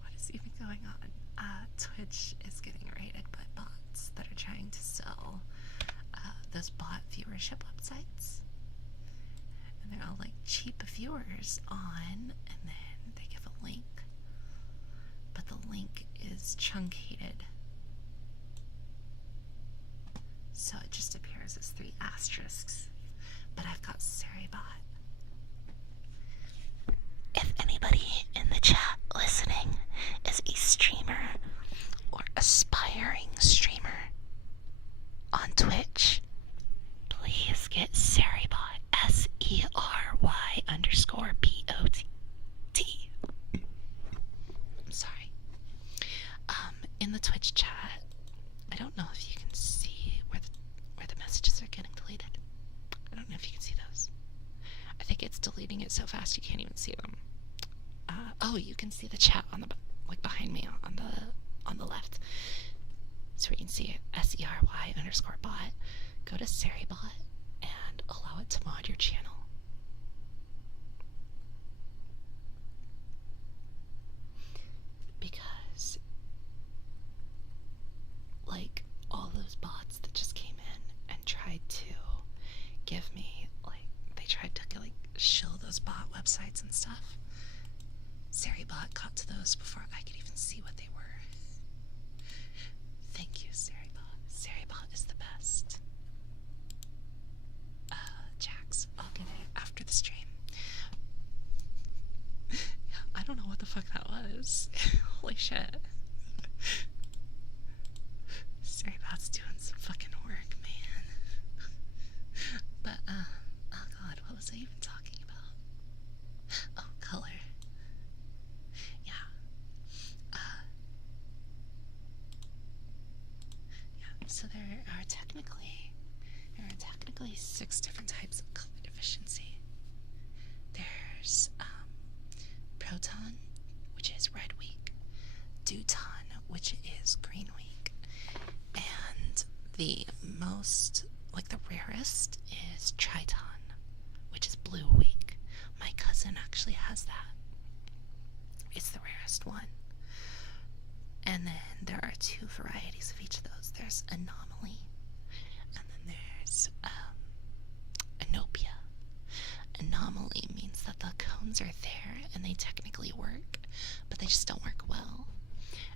What is even going on? Twitch is getting raided by bots that are trying to sell those bot viewership websites. And they're all like cheap viewers on, and then they give a link. But the link is truncated. So it just appears as 3 asterisks. But I've got Saribot. If anybody in the chat listening is a streamer or aspiring streamer on Twitch, please get Saribot, SERY_BOT. I'm sorry. In the Twitch chat, I don't know if you can see where the messages are getting deleted. I don't know if you can see those. I think it's deleting it so fast you can't even see them. Oh, you can see the chat on the behind me on the left. So you can see it, SERY_bot. Go to Saribot and allow it to mod your channel. Because, like, all those bots that just came in and tried to give me, like, they tried to, like, shill those bot websites and stuff. Saribot got to those before I could even see what they were. Thank you, Saribot. Saribot is the best. Jax, I'll get it after the stream. Yeah, I don't know what the fuck that was. Holy shit. Saribot's doing some fucking work, man. But, oh god, what was I even talking about? Oh, color. Yeah. So there are technically 6 different types of color deficiency. There's proton, which is red weak, deuton, which is green weak, and the most, like the rarest, is triton, which is blue weak. My cousin actually has that. It's the rarest one. And then there are 2 varieties of each of those. There's anomaly, and then there's anopia. Anomaly means that the cones are there and they technically work, but they just don't work well.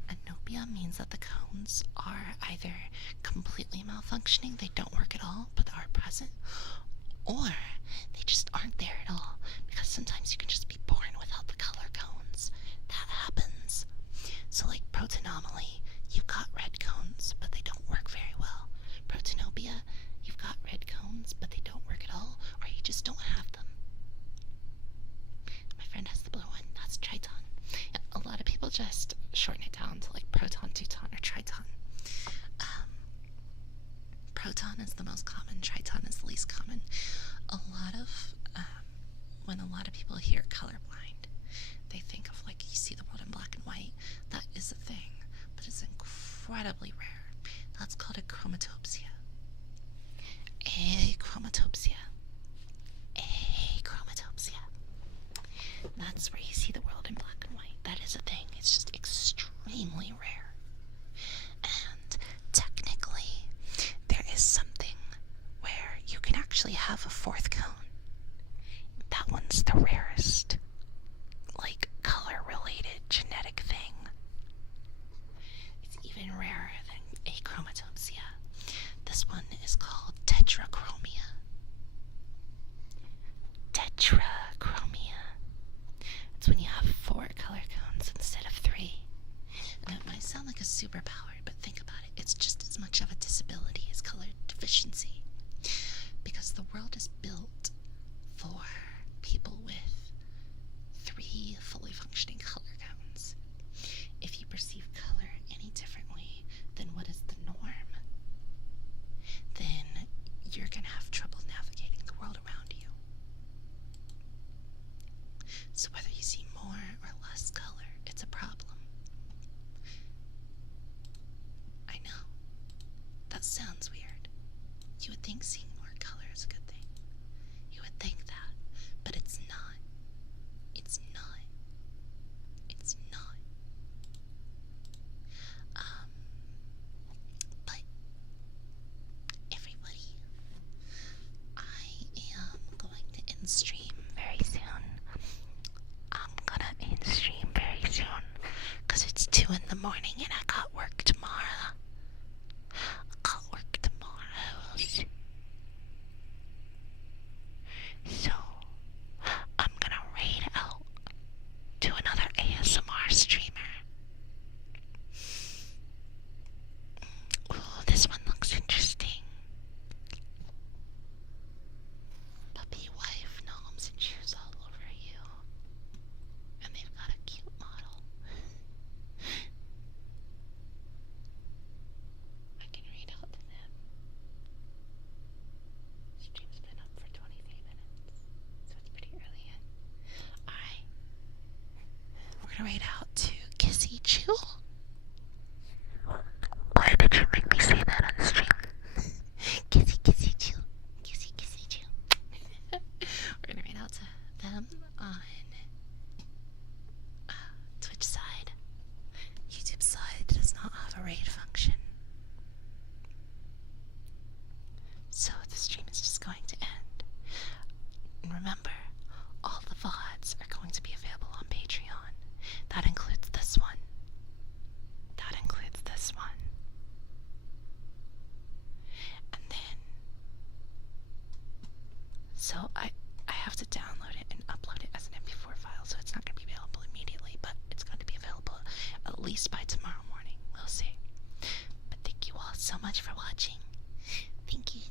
Anopia means that the cones are either completely malfunctioning, they don't work at all, but are present, or they just aren't there at all, because sometimes you can just be born without the color cones. That happens. So like protanomaly, you've got red cones, but they don't work very well. Protanopia, you've got red cones, but they don't work at all, or you just don't have them. My friend has the blue one, that's triton. Yeah, a lot of people just shorten it down to like proton, teuton. Penton is the most common, Triton is the least common. A lot of, when a lot of people hear colorblind, they think of like you see the world in black and white. That is a thing, but it's incredibly rare. That's called a chromatopsia. A chromatopsia. A chromatopsia. That's where you see the world in black and white. That is a thing. It's just extremely rare. And technically, there is something where you can actually have a fourth cone. That one's the rarest, like, color-related genetic thing. It's even rarer than achromatopsia. This one is called tetrachromia. Tetrachromia. It's when you have 4 color cones instead of 3. And it might sound like a superpower, but think about it. It's just as much of a disability as color deficiency. Because the world is built for people with 3 fully functioning color cones. If you perceive color any differently than what is the norm, then you're going to have trouble navigating the world around you. So whether you see more or less color, it's a problem. I know. That sounds weird. You would think seeing more color is a good thing. You would think that, but it's not. It's not. It's not. But everybody, I am going to end stream very soon. I'm gonna end stream very soon because it's 2 in the morning and I got work tomorrow. So, I'm gonna raid out to another ASMR streamer. Ooh, this one looks interesting. Puppy wife noms and shoes all over you. And they've got a cute model. I can read out to them. Stream's been up for 23 minutes, so it's pretty early in. Alright. We're gonna read out to Kissy Chew. Why did you make me say that on stream? Kissy Chew. Kissy Chew. We're gonna read out to them on Twitch side. YouTube side does not have a raid function. So the stream is just going to end. And remember, all the VODs are going to be available on Patreon. That includes this one. That includes this one. And then, so I have to download it and upload it as an MP4 file, so it's not going to be available immediately, but it's going to be available at least by tomorrow morning. We'll see. But thank you all so much for watching. Thank you.